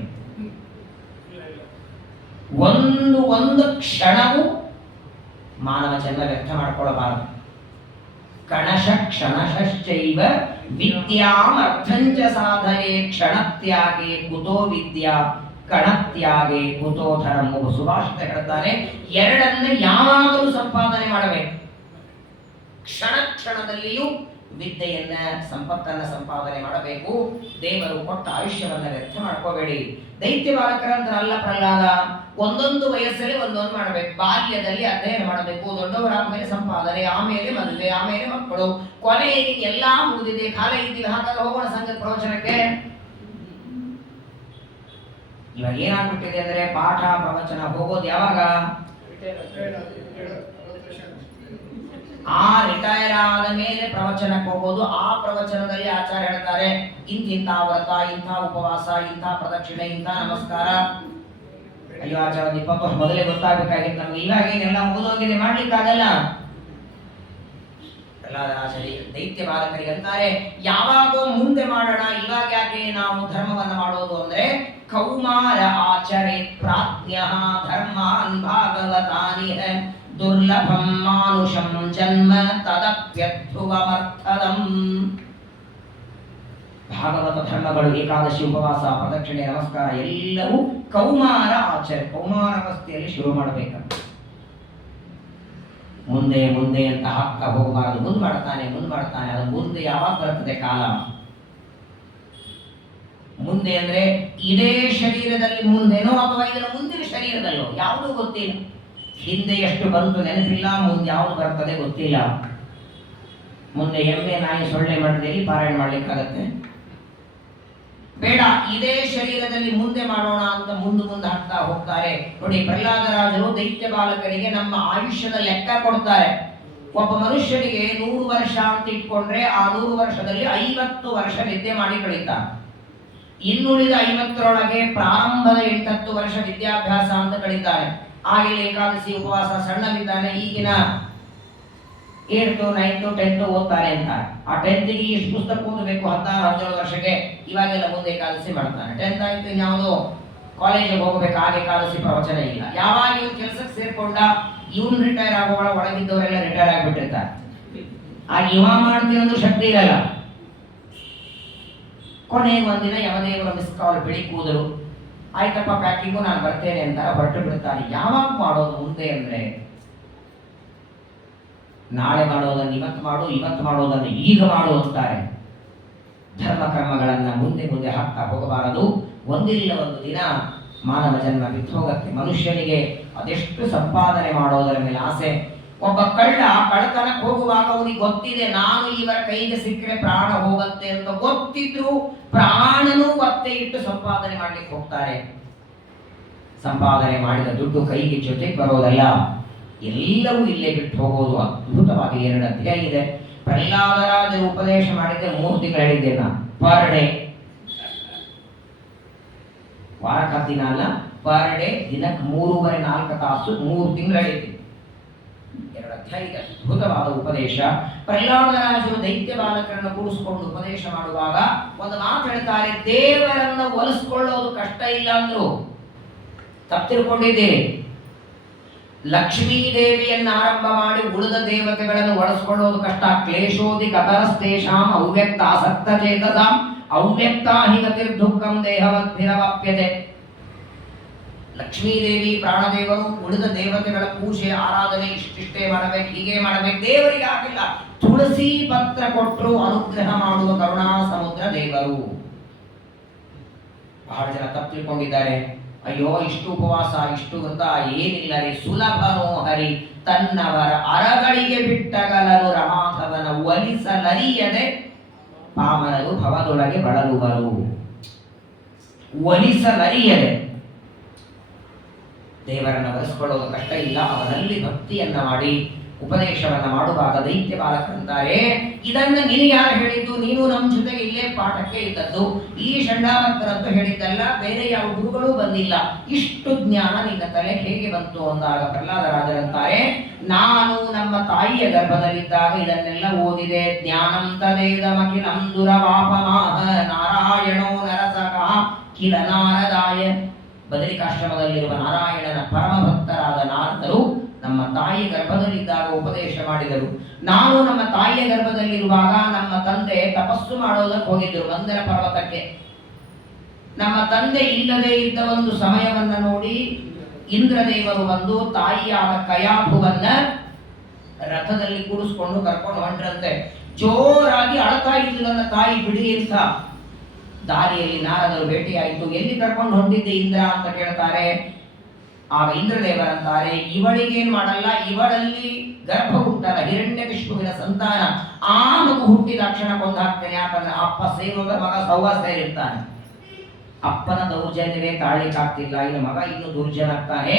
ಒಂದು ಕ್ಷಣವೂ ಮಾನವ ಜನ್ಮ ವ್ಯರ್ಥ ಮಾಡ್ಕೊಳ್ಳಬಾರದು. ಕಣಶ ಕ್ಷಣಶ್ಚೈವ ವಿದ್ಯಾಂ ಅರ್ಥಂಚ ಸಾಧನೆ ಕ್ಷಣತ್ಯಾಗೆ ಕುತೋ ವಿದ್ಯಾ ಕಣತ್ಯಾಗೆ ಕುತೋ ಧರ್ಮ. ಸುಭಾಷಿತ ಹೇಳ್ತಾನೆ, ಎರಡನ್ನು ಯಾವಾಗಲೂ ಸಂಪಾದನೆ ಮಾಡಬೇಕು. ಕ್ಷಣದಲ್ಲಿಯೂ ವಿದ್ಯೆಯನ್ನ, ಸಂಪತ್ತನ್ನ ಸಂಪಾದನೆ ಮಾಡಬೇಕು. ದೇವರು ಕೊಟ್ಟ ಆಯುಷ್ಯವನ್ನ ವ್ಯರ್ಥ ಮಾಡ್ಕೋಬೇಡಿ. ದೈತ್ಯ ಬಾಲಕರಂತರಲ್ಲ ಪ್ರಹ್ಲಾದ, ಒಂದೊಂದು ವಯಸ್ಸಲ್ಲಿ ಒಂದೊಂದು ಮಾಡಬೇಕು. ಬಾಲ್ಯದಲ್ಲಿ ಅಧ್ಯಯನ ಮಾಡಬೇಕು, ದೊಡ್ಡವರಾದ್ಮೇಲೆ ಸಂಪಾದನೆ, ಆಮೇಲೆ ಮದುವೆ, ಆಮೇಲೆ ಮಕ್ಕಳು, ಕೊನೆಗೆ ಎಲ್ಲಾ ಮುಗಿದಿದೆ, ಕಾಲ ಇದ್ದೀವಿ, ಹಾಗಾದ್ರೆ ಹೋಗೋಣ ಸಂಘದ ಪ್ರವಚನಕ್ಕೆ. ಇವಾಗ ಏನಾಗ್ಬಿಟ್ಟಿದೆ ಅಂದ್ರೆ, ಪಾಠ ಪ್ರವಚನ ಹೋಗೋದು ಯಾವಾಗ? ಆ ರಿಟೈರ್ ಆದ ಮೇಲೆ ಪ್ರವಚನಕ್ಕೆ ಹೋಗೋದು. ಆ ಪ್ರವಚನದಲ್ಲಿ ಆಚಾರ್ಯ ಹೇಳ್ತಾರೆ, ಇಂಥ ವ್ರತ, ಇಂಥ ಉಪವಾಸ, ಇಂಥ ಪ್ರದಕ್ಷಿಣೆ, ಇಂಥ ನಮಸ್ಕಾರ. ಅಯ್ಯೋ ಆಚಾರ್ಯ, 20 ವರ್ಷ ಮೊದಲೇ ಗೊತ್ತಾಗಬೇಕಾಗಿತ್ತು ನಮ್ಗೆ, ಇವಾಗ ಏನೆಲ್ಲ ಮುಗಿದೋಗಿದೆ, ಮಾಡ್ಲಿಕ್ಕಾಗಲ್ಲ. ಪ್ರಹ್ಲಾದರಾಜರಿ ದೈತ್ಯ ಬಾಲಕರಿಗೆ ಅಂತಾರೆ, ಯಾವಾಗೋ ಮುಂದೆ ಮಾಡೋಣ, ಇವಾಗ ಯಾಕೆ ನಾವು ಧರ್ಮವನ್ನ ಮಾಡೋದು ಅಂದ್ರೆ, ಕೌಮಾರ ಆಚರೇತ್ ಪ್ರಾಜ್ಞಃ ಧರ್ಮಾನ್ ಭಾಗವತಾನಿಹ ದುರ್ಲಭಂ ಮಾನುಷಂ ಜನ್ಮ ತದಪ್ಯಧ್ರುವಮರ್ಥದಂ. ಭಾಗವತ ಧರ್ಮಗಳು, ಏಕಾದಶಿ, ಉಪವಾಸ, ಪ್ರದಕ್ಷಿಣೆ, ನಮಸ್ಕಾರ ಎಲ್ಲವೂ ಕೌಮಾರ ಆಚರಣೆ, ಕೌಮಾರಾವಸ್ಥೆಯಲ್ಲಿ ಶುರು ಮಾಡಬೇಕಂತ. ಮುಂದೆ ಮುಂದೆ ಅಂತ ಹಾಕ್ತಾ ಹೋಗಬಾರದು. ಮುಂದೆ ಮಾಡ್ತಾನೆ ಅದು ಮುಂದೆ ಯಾವಾಗ ಬರ್ತದೆ ಕಾಲ? ಮುಂದೆ ಅಂದ್ರೆ ಇದೇ ಶರೀರದಲ್ಲಿ ಮುಂದೆನೋ ಅಥವಾ ಇದರ ಮುಂದಿನ ಶರೀರದಲ್ಲೋ ಯಾವುದೂ ಗೊತ್ತಿಲ್ಲ. ಹಿಂದೆ ಎಷ್ಟು ಬಂತು ನೆನಪಿಲ್ಲ, ಮುಂದೆ ಯಾವುದು ಬರ್ತದೆ ಗೊತ್ತಿಲ್ಲ. ಮುಂದೆ ಎಮ್ಮೆ, ನಾಯಿ, ಸೊಳ್ಳೆ ಮಠದಲ್ಲಿ ಪಾರಾಯಣ ಮಾಡ್ಲಿಕ್ಕಾಗತ್ತೆ? ಬೇಡ. ಇದೇ ಶರೀರದಲ್ಲಿ ಮುಂದೆ ಮಾಡೋಣ ಅಂತ ಮುಂದೆ ಹಾಕ್ತಾ ಹೋಗ್ತಾರೆ. ನೋಡಿ, ಪ್ರಹ್ಲಾದರಾಜರು ದೈತ್ಯ ಬಾಲಕರಿಗೆ ನಮ್ಮ ಆಯುಷ್ಯದ ಲೆಕ್ಕ ಕೊಡ್ತಾರೆ. ಒಬ್ಬ ಮನುಷ್ಯನಿಗೆ 100 ವರ್ಷ ಅಂತ ಇಟ್ಕೊಂಡ್ರೆ ಆ 100 ವರ್ಷದಲ್ಲಿ 50 ವರ್ಷ ನಿದ್ದೆ ಮಾಡಿ ಕಳೀತಾನೆ. ಇನ್ನುಳಿದ 50ರೊಳಗೆ ಪ್ರಾರಂಭದ 8-10 ವರ್ಷ ವಿದ್ಯಾಭ್ಯಾಸ ಅಂತ ಕಳೀತಾನೆ. ಆಗಲೇ ಏಕಾದಶಿ, ಉಪವಾಸ, ಸಣ್ಣವಿದ್ದಾನೆ. ಈಗಿನ 8th, 9th, 10th ಓದ್ತಾನೆ ಅಂತ. ಆ 10th ಗೆ ಇಷ್ಟು ಪುಸ್ತಕ ಓದಬೇಕು, 16-17 ವರ್ಷಕ್ಕೆ. ಇವಾಗೆಲ್ಲ ಮುಂದೆ ಏಕಾದಶಿ ಮಾಡ್ತಾನೆ. 10th ಆಯ್ತು, ಇನ್ಯಾವುದೋ ಕಾಲೇಜಿಗೆ ಹೋಗಬೇಕು, ಆಗ ಏಕಾದಶಿ ಪ್ರವಚನ ಇಲ್ಲ. ಯಾವಾಗ ಇವನು ಕೆಲಸಕ್ಕೆ ಸೇರ್ಕೊಂಡ, ಇವನು ರಿಟೈರ್ ಆಗೋಳ, ಒಳಗಿದ್ದವರೆಲ್ಲ ರಿಟೈರ್ ಆಗಿಬಿಟ್ಟಿರ್ತಾರೆ. ಆಗ ಇವ ಮಾಡ್ತೀನಂದು ಶಕ್ತಿ ಇರಲ್ಲ. ಕೊನೆಗೆ ಒಂದಿನ ಯಮದೇವರ ಮಿಸ್ ಕಾಲ್ ಬಿಳಿ ಕೂದರು. ಆಯ್ತಪ್ಪ, ಪ್ಯಾಕಿಂಗು ನಾನು ಬರ್ತೇನೆ ಅಂತ ಹೊರಟು ಬಿಡ್ತಾನೆ. ಯಾವಾಗ ಮಾಡೋದು ಮುಂದೆ ಅಂದ್ರೆ, ನಾಳೆ ಮಾಡೋದನ್ನು ಇವತ್ತು ಮಾಡು, ಇವತ್ತು ಮಾಡೋದನ್ನು ಈಗ ಮಾಡು ಅಂತಾರೆ. ಧರ್ಮ ಕರ್ಮಗಳನ್ನ ಮುಂದೆ ಹಾಕ್ತಾ ಹೋಗಬಾರದು. ಒಂದಿಲ್ಲ ಒಂದು ದಿನ ಮಾನವ ಜನ್ಮ ಬಿಟ್ಟು ಹೋಗತ್ತೆ. ಮನುಷ್ಯನಿಗೆ ಅದೆಷ್ಟು ಸಂಪಾದನೆ ಮಾಡೋದರ ಮೇಲೆ ಆಸೆ. ಒಬ್ಬ ಕಳ್ಳತನಕ್ಕೆ ಹೋಗುವಾಗ ಅವನಿಗೆ ಗೊತ್ತಿದೆ, ನಾನು ಇವರ ಕೈಗೆ ಸಿಕ್ಕರೆ ಪ್ರಾಣ ಹೋಗುತ್ತೆ ಅಂತ ಗೊತ್ತಿದ್ರು ಪ್ರಾಣನೂ ಒತ್ತೆ ಇಟ್ಟು ಸಂಪಾದನೆ ಮಾಡ್ಲಿಕ್ಕೆ ಹೋಗ್ತಾರೆ. ಸಂಪಾದನೆ ಮಾಡಿದ ದುಡ್ಡು ಕೈಗೆ ಜೊತೆಗೆ ಬರೋದಲ್ಲ, ಎಲ್ಲವೂ ಇಲ್ಲೇ ಬಿಟ್ಟು ಹೋಗೋದು. ಅದ್ಭುತವಾಗಿ 2 ಅಧ್ಯಾಯ ಇದೆ. ಪ್ರಹ್ಲಾದರಾಜರು ಉಪದೇಶ ಮಾಡಿದ್ದೆ 3 ತಿಂಗಳು ಹೇಳಿದ್ದೆ ನಾನು. ಪರ್ ಡೇ, ವಾರಕ್ಕೆ ದಿನ ಅಲ್ಲ, ಪರ್ ಡೇ, ದಿನಕ್ಕೆ 3.5-4 ತಾಸು, 3 ತಿಂಗಳು ಹೇಳಿದ್ದೆ. 2 ಅಧ್ಯಾಯ ಇದೆ. ಅದ್ಭುತವಾದ ಉಪದೇಶ. ಪ್ರಹ್ಲಾದರಾಜರು ದೈತ್ಯ ಬಾಲಕರನ್ನು ಕೂಡಿಸಿಕೊಂಡು ಉಪದೇಶ ಮಾಡುವಾಗ ಒಂದು ಮಾತು ಹೇಳ್ತಾರೆ, ದೇವರನ್ನು ಒಲಿಸ್ಕೊಳ್ಳೋದು ಕಷ್ಟ ಇಲ್ಲ ಅಂದ್ರು. ತಪ್ಪಿರ್ಕೊಂಡಿದ್ದೀರಿ. ಲಕ್ಷ್ಮೀ ದೇವಿಯನ್ನು ಆರಂಭ ಮಾಡಿ ಉಳಿದ ದೇವತೆಗಳನ್ನು ಒಳಸ್ಕೊಳ್ಳೋದು ಕಷ್ಟ. ಕ್ಲೇಶೋದಿ ಕತರಸ್ತೇಷಾಂ ಅವ್ಯಕ್ತ ಆಸಕ್ತ ಚೇತಸಾಂ ಅವ್ಯಕ್ತಾ ಹಿ ಗತಿರ್ದುಃಖಂ ದೇಹವದ್ಭಿರವಾಪ್ಯತೆ. ಲಕ್ಷ್ಮೀದೇವಿ, ಪ್ರಾಣದೇವರು, ಉಳಿದ ದೇವತೆಗಳ ಪೂಜೆ, ಆರಾಧನೆ ಇಷ್ಟಿಷ್ಟೇ ಮಾಡಬೇಕು, ಹೀಗೆ ಮಾಡಬೇಕು. ದೇವರಿಗೆ ಆಗಿಲ್ಲ. ತುಳಸಿ ಪತ್ರ ಕೊಟ್ಟರು ಅನುಗ್ರಹ ಮಾಡುವ ಕರುಣಾ ಸಮುದ್ರ ದೇವರು. ಬಹಳ ಜನ ತಪ್ಪು ತಿಳ್ಕೊಂಡಿದ್ದಾರೆ. ಅಯ್ಯೋ, ಇಷ್ಟು ಉಪವಾಸ, ಇಷ್ಟು ವ್ರತ ಏನಿಲ್ಲ ರೀ, ಸುಲಭನೋ ಹರಿ ತನ್ನವರ ಅರಗಳಿಗೆ ಬಿಟ್ಟಗಲನು ರಮಾಧವನ ಒಲಿಸಲರಿಯದೆ ಪಾಮರರು ಭವದೊಳಗೆ ಬಳಲುವರು. ಒಲಿಸಲರಿಯದೆ, ದೇವರನ್ನು ಒಲಿಸಿಕೊಳ್ಳೋದು ಕಷ್ಟ ಇಲ್ಲ. ಅವನಲ್ಲಿ ಭಕ್ತಿಯನ್ನ ಮಾಡಿ ಉಪದೇಶವನ್ನ ಮಾಡುವಾಗ ದೈತ್ಯ ಬಾಲಕರಂತಾರೆ, ಇದನ್ನ ನೀನು ಯಾರು ಹೇಳಿದ್ದು? ನೀನು ನಮ್ಮ ಜೊತೆಗೆ ಇಲ್ಲೇ ಪಾಠಕ್ಕೆ ಇದ್ದದ್ದು. ಈ ಷಂಡಾಮಕ್ಕರಂತೂ ಹೇಳಿದ್ದಲ್ಲ, ಬೇರೆ ಯಾವ ಗುರುಗಳೂ ಬಂದಿಲ್ಲ. ಇಷ್ಟು ಜ್ಞಾನ ನಿನ್ನ ತಲೆ ಹೇಗೆ ಬಂತು ಅಂದಾಗ ಪ್ರಹ್ಲಾದರಾಜರಂತಾರೆ, ನಾನು ನಮ್ಮ ತಾಯಿಯ ಗರ್ಭದಲ್ಲಿದ್ದಾಗ ಇದನ್ನೆಲ್ಲ ಓದಿದೆ. ಜ್ಞಾನಂ ತದೇದಮಖಿಲಂ ದುರವಾಪಮಾಹ ನಾರಾಯಣೋ ನರಸಕಃ ಕಿಲ ನಾರದಾಯ. ಬದರಿಕಾಶ್ರಮದಲ್ಲಿರುವ ನಾರಾಯಣನ ಪರಮ ಭಕ್ತರಾದ ನಾರದರು ನಮ್ಮ ತಾಯಿ ಗರ್ಭದಲ್ಲಿದ್ದಾಗ ಉಪದೇಶ ಮಾಡಿದರು. ನಾನು ನಮ್ಮ ತಾಯಿಯ ಗರ್ಭದಲ್ಲಿರುವಾಗ ನಮ್ಮ ತಂದೆ ತಪಸ್ಸು ಮಾಡೋದಕ್ಕೆ ಹೋಗಿದ್ದರು ಮಂದರ ಪರ್ವತಕ್ಕೆ. ನಮ್ಮ ತಂದೆ ಇಲ್ಲದೆ ಇದ್ದ ಒಂದು ಸಮಯವನ್ನ ನೋಡಿ ಇಂದ್ರದೇವರು ಬಂದು ತಾಯಿಯಾದ ಕಯಾಭುವನ್ನ ರಥದಲ್ಲಿ ಕೂಡಿಸ್ಕೊಂಡು ಕರ್ಕೊಂಡು ಹೊಂಟ್ರಂತೆ. ಜೋರಾಗಿ ಅಳ್ತಾ ಇದ್ದು ನನ್ನ ತಾಯಿ ಬಿಡಿ ಅಂತ. ದಾರಿಯಲ್ಲಿ ನಾರದರು ಭೇಟಿಯಾಯಿತು. ಎಲ್ಲಿ ಕರ್ಕೊಂಡು ಹೊಂಟಿದ್ದೆ ಇಂದ್ರ ಅಂತ ಕೇಳ್ತಾರೆ. ಆಗ ಇಂದ್ರದೇವರಂತಾರೆ, ಇವಳಿಗೇನ್ ಮಾಡಲ್ಲ, ಇವಳಲ್ಲಿ ಗರ್ಭ ಹುಟ್ಟಲ್ಲ, ಹಿರಣ್ಯಕಶಿಪುವಿನ ಸಂತಾನ. ಆ ಮಗು ಹುಟ್ಟಿದ ಕ್ಷಣ ಕೊಂದಾಗ್ತೇನೆ. ಯಾಕಂದ್ರೆ ಅಪ್ಪ ಸೇರೋದ ಮಗ ಸಹವಾಸ ಇರ್ತಾನೆ. ಅಪ್ಪನ ದೌರ್ಜನ್ಯವೇ ತಾಳ್ಲಿಕ್ಕಾಗ್ತಿಲ್ಲ, ಇನ್ನು ಮಗ ಇನ್ನು ದುರ್ಜನಾಗ್ತಾನೆ,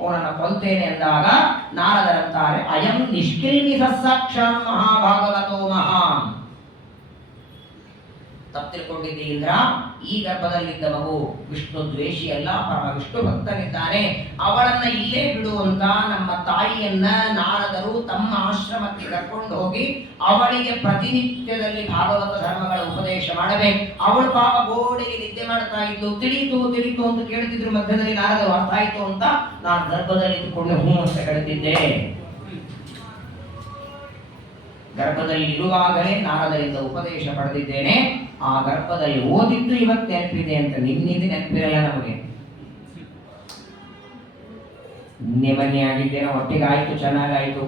ಅವನನ್ನ ಕೊಲ್ತೇನೆ ಅಂದಾಗ ನಾರದರಂತಾರೆ, ಅಯಂ ನಿಷ್ಕಿಲ್ಮಿತ ಸಾಕ್ಷಾತ್ ಮಹಾಭಾಗವತೋ ಮಹಾನ್. ತಪ್ಪು ತಿಳ್ಕೊಂಡಿದ್ದೆ ಇಂದ್ರ. ಈ ಗರ್ಭದಲ್ಲಿದ್ದ ಮಗು ವಿಷ್ಣು ದ್ವೇಷಿ ಅಲ್ಲ, ಪರಮ ವಿಷ್ಣು ಭಕ್ತನಿದ್ದಾನೆ, ಅವಳನ್ನ ಇಲ್ಲೇ ಬಿಡುವಂತ ನಮ್ಮ ತಾಯಿಯನ್ನ ನಾರದರು ತಮ್ಮ ಆಶ್ರಮಕ್ಕೆ ಕರ್ಕೊಂಡು ಹೋಗಿ ಅವಳಿಗೆ ಪ್ರತಿನಿತ್ಯದಲ್ಲಿ ಭಾಗವತ ಧರ್ಮಗಳ ಉಪದೇಶ ಮಾಡಬೇಕು. ಅವಳು ಪಾಪ ಗೋಡೆಗೆ ನಿದ್ದೆ ಮಾಡ್ತಾ ಇದ್ಲು. ತಿಳಿತು ಅಂತ ಕೇಳ್ತಿದ್ರು. ಮಧ್ಯದಲ್ಲಿ ನಾರದರು ಅರ್ಥ ಆಯ್ತು ಅಂತ ನಾನು ಗರ್ಭದಲ್ಲಿ ಇಟ್ಟುಕೊಂಡು ಹೂ ಅಂತ ಹೇಳ್ತಿದ್ದೆ. ಗರ್ಭದಲ್ಲಿ ಇರುವಾಗಲೇ ನಾರದರಿಂದ ಉಪದೇಶ ಪಡೆದಿದ್ದೇನೆ. ಆ ಗರ್ಭದಲ್ಲಿ ಓದಿದ್ದು ಇವತ್ತು ನೆನಪಿದೆ ಅಂತ. ನಿನ್ನಿಂದ ನೆನಪಿರಲ್ಲ ನಮಗೆ. ನಿನ್ನೆ ಆಗಿದ್ದೇನೋ, ಒಟ್ಟಿಗಾಯ್ತು, ಚೆನ್ನಾಗಾಯ್ತು.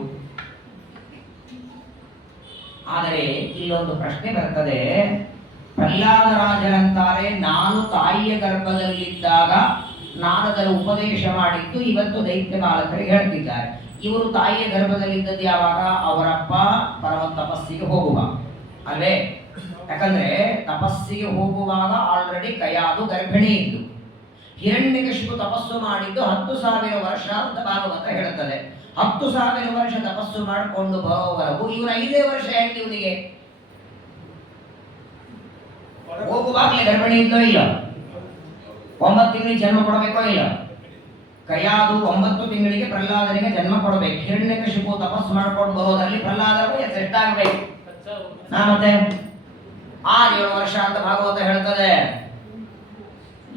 ಆದರೆ ಇಲ್ಲೊಂದು ಪ್ರಶ್ನೆ ಬರ್ತದೆ. ಪ್ರಹ್ಲಾದರಾಜರಂತಾರೆ, ನಾನು ತಾಯಿಯ ಗರ್ಭದಲ್ಲಿದ್ದಾಗ ನಾರದರು ಉಪದೇಶ ಮಾಡಿದ್ದು ಇವತ್ತು ದೈತ್ಯ ಬಾಲಕರಿಗೆ ಹೇಳ್ತಿದ್ದಾರೆ. ಇವರು ತಾಯಿಯ ಗರ್ಭದಲ್ಲಿದ್ದದ್ದು ಯಾವಾಗ? ಅವರಪ್ಪ ಪರಮ ತಪಸ್ಸಿಗೆ ಹೋಗುವಾಗ ಅಲ್ವೇ? ಯಾಕಂದ್ರೆ ತಪಸ್ಸಿಗೆ ಹೋಗುವಾಗ ಆಲ್ರೆಡಿ ಕಯಾದು ಗರ್ಭಿಣಿ ಇದ್ದು. ಹಿರಣ್ಯಕಶಿಪು ತಪಸ್ಸು ಮಾಡಿದ್ದು 10,000 ವರ್ಷ ಅಂತ ಭಾಗವತ ಹೇಳುತ್ತದೆ. 10,000 ವರ್ಷ ತಪಸ್ಸು ಮಾಡಿಕೊಂಡು ಬರೋವರೆಗೂ ಇವನ 5 ವರ್ಷ ಹೆಂಗೆ ಇವನಿಗೆ? ಹೋಗುವಾಗಲೇ ಗರ್ಭಿಣಿ ಇದ್ದೋ ಇಲ್ಲ? 9 ತಿಂಗಳಿಗೆ ಜನ್ಮ ಕೊಡಬೇಕೋ ಇಲ್ಲ? ಕಯಾದು 9 ತಿಂಗಳಿಗೆ ಪ್ರಹ್ಲಾದನಿಗೆ ಜನ್ಮ ಕೊಡಬೇಕು. ಹಿರಣ್ಯಕಶಿಪು ತಪಸ್ಸು ಮಾಡ್ಕೊಂಡು ಬರೋದ್ರಲ್ಲಿ ಪ್ರಹ್ಲಾದನಿಗೆ ಎಷ್ಟಾಗಬೇಕು? ಮತ್ತೆ 6-7 ವರ್ಷ ಅಂತ ಭಾಗವತ ಹೇಳ್ತದೆ.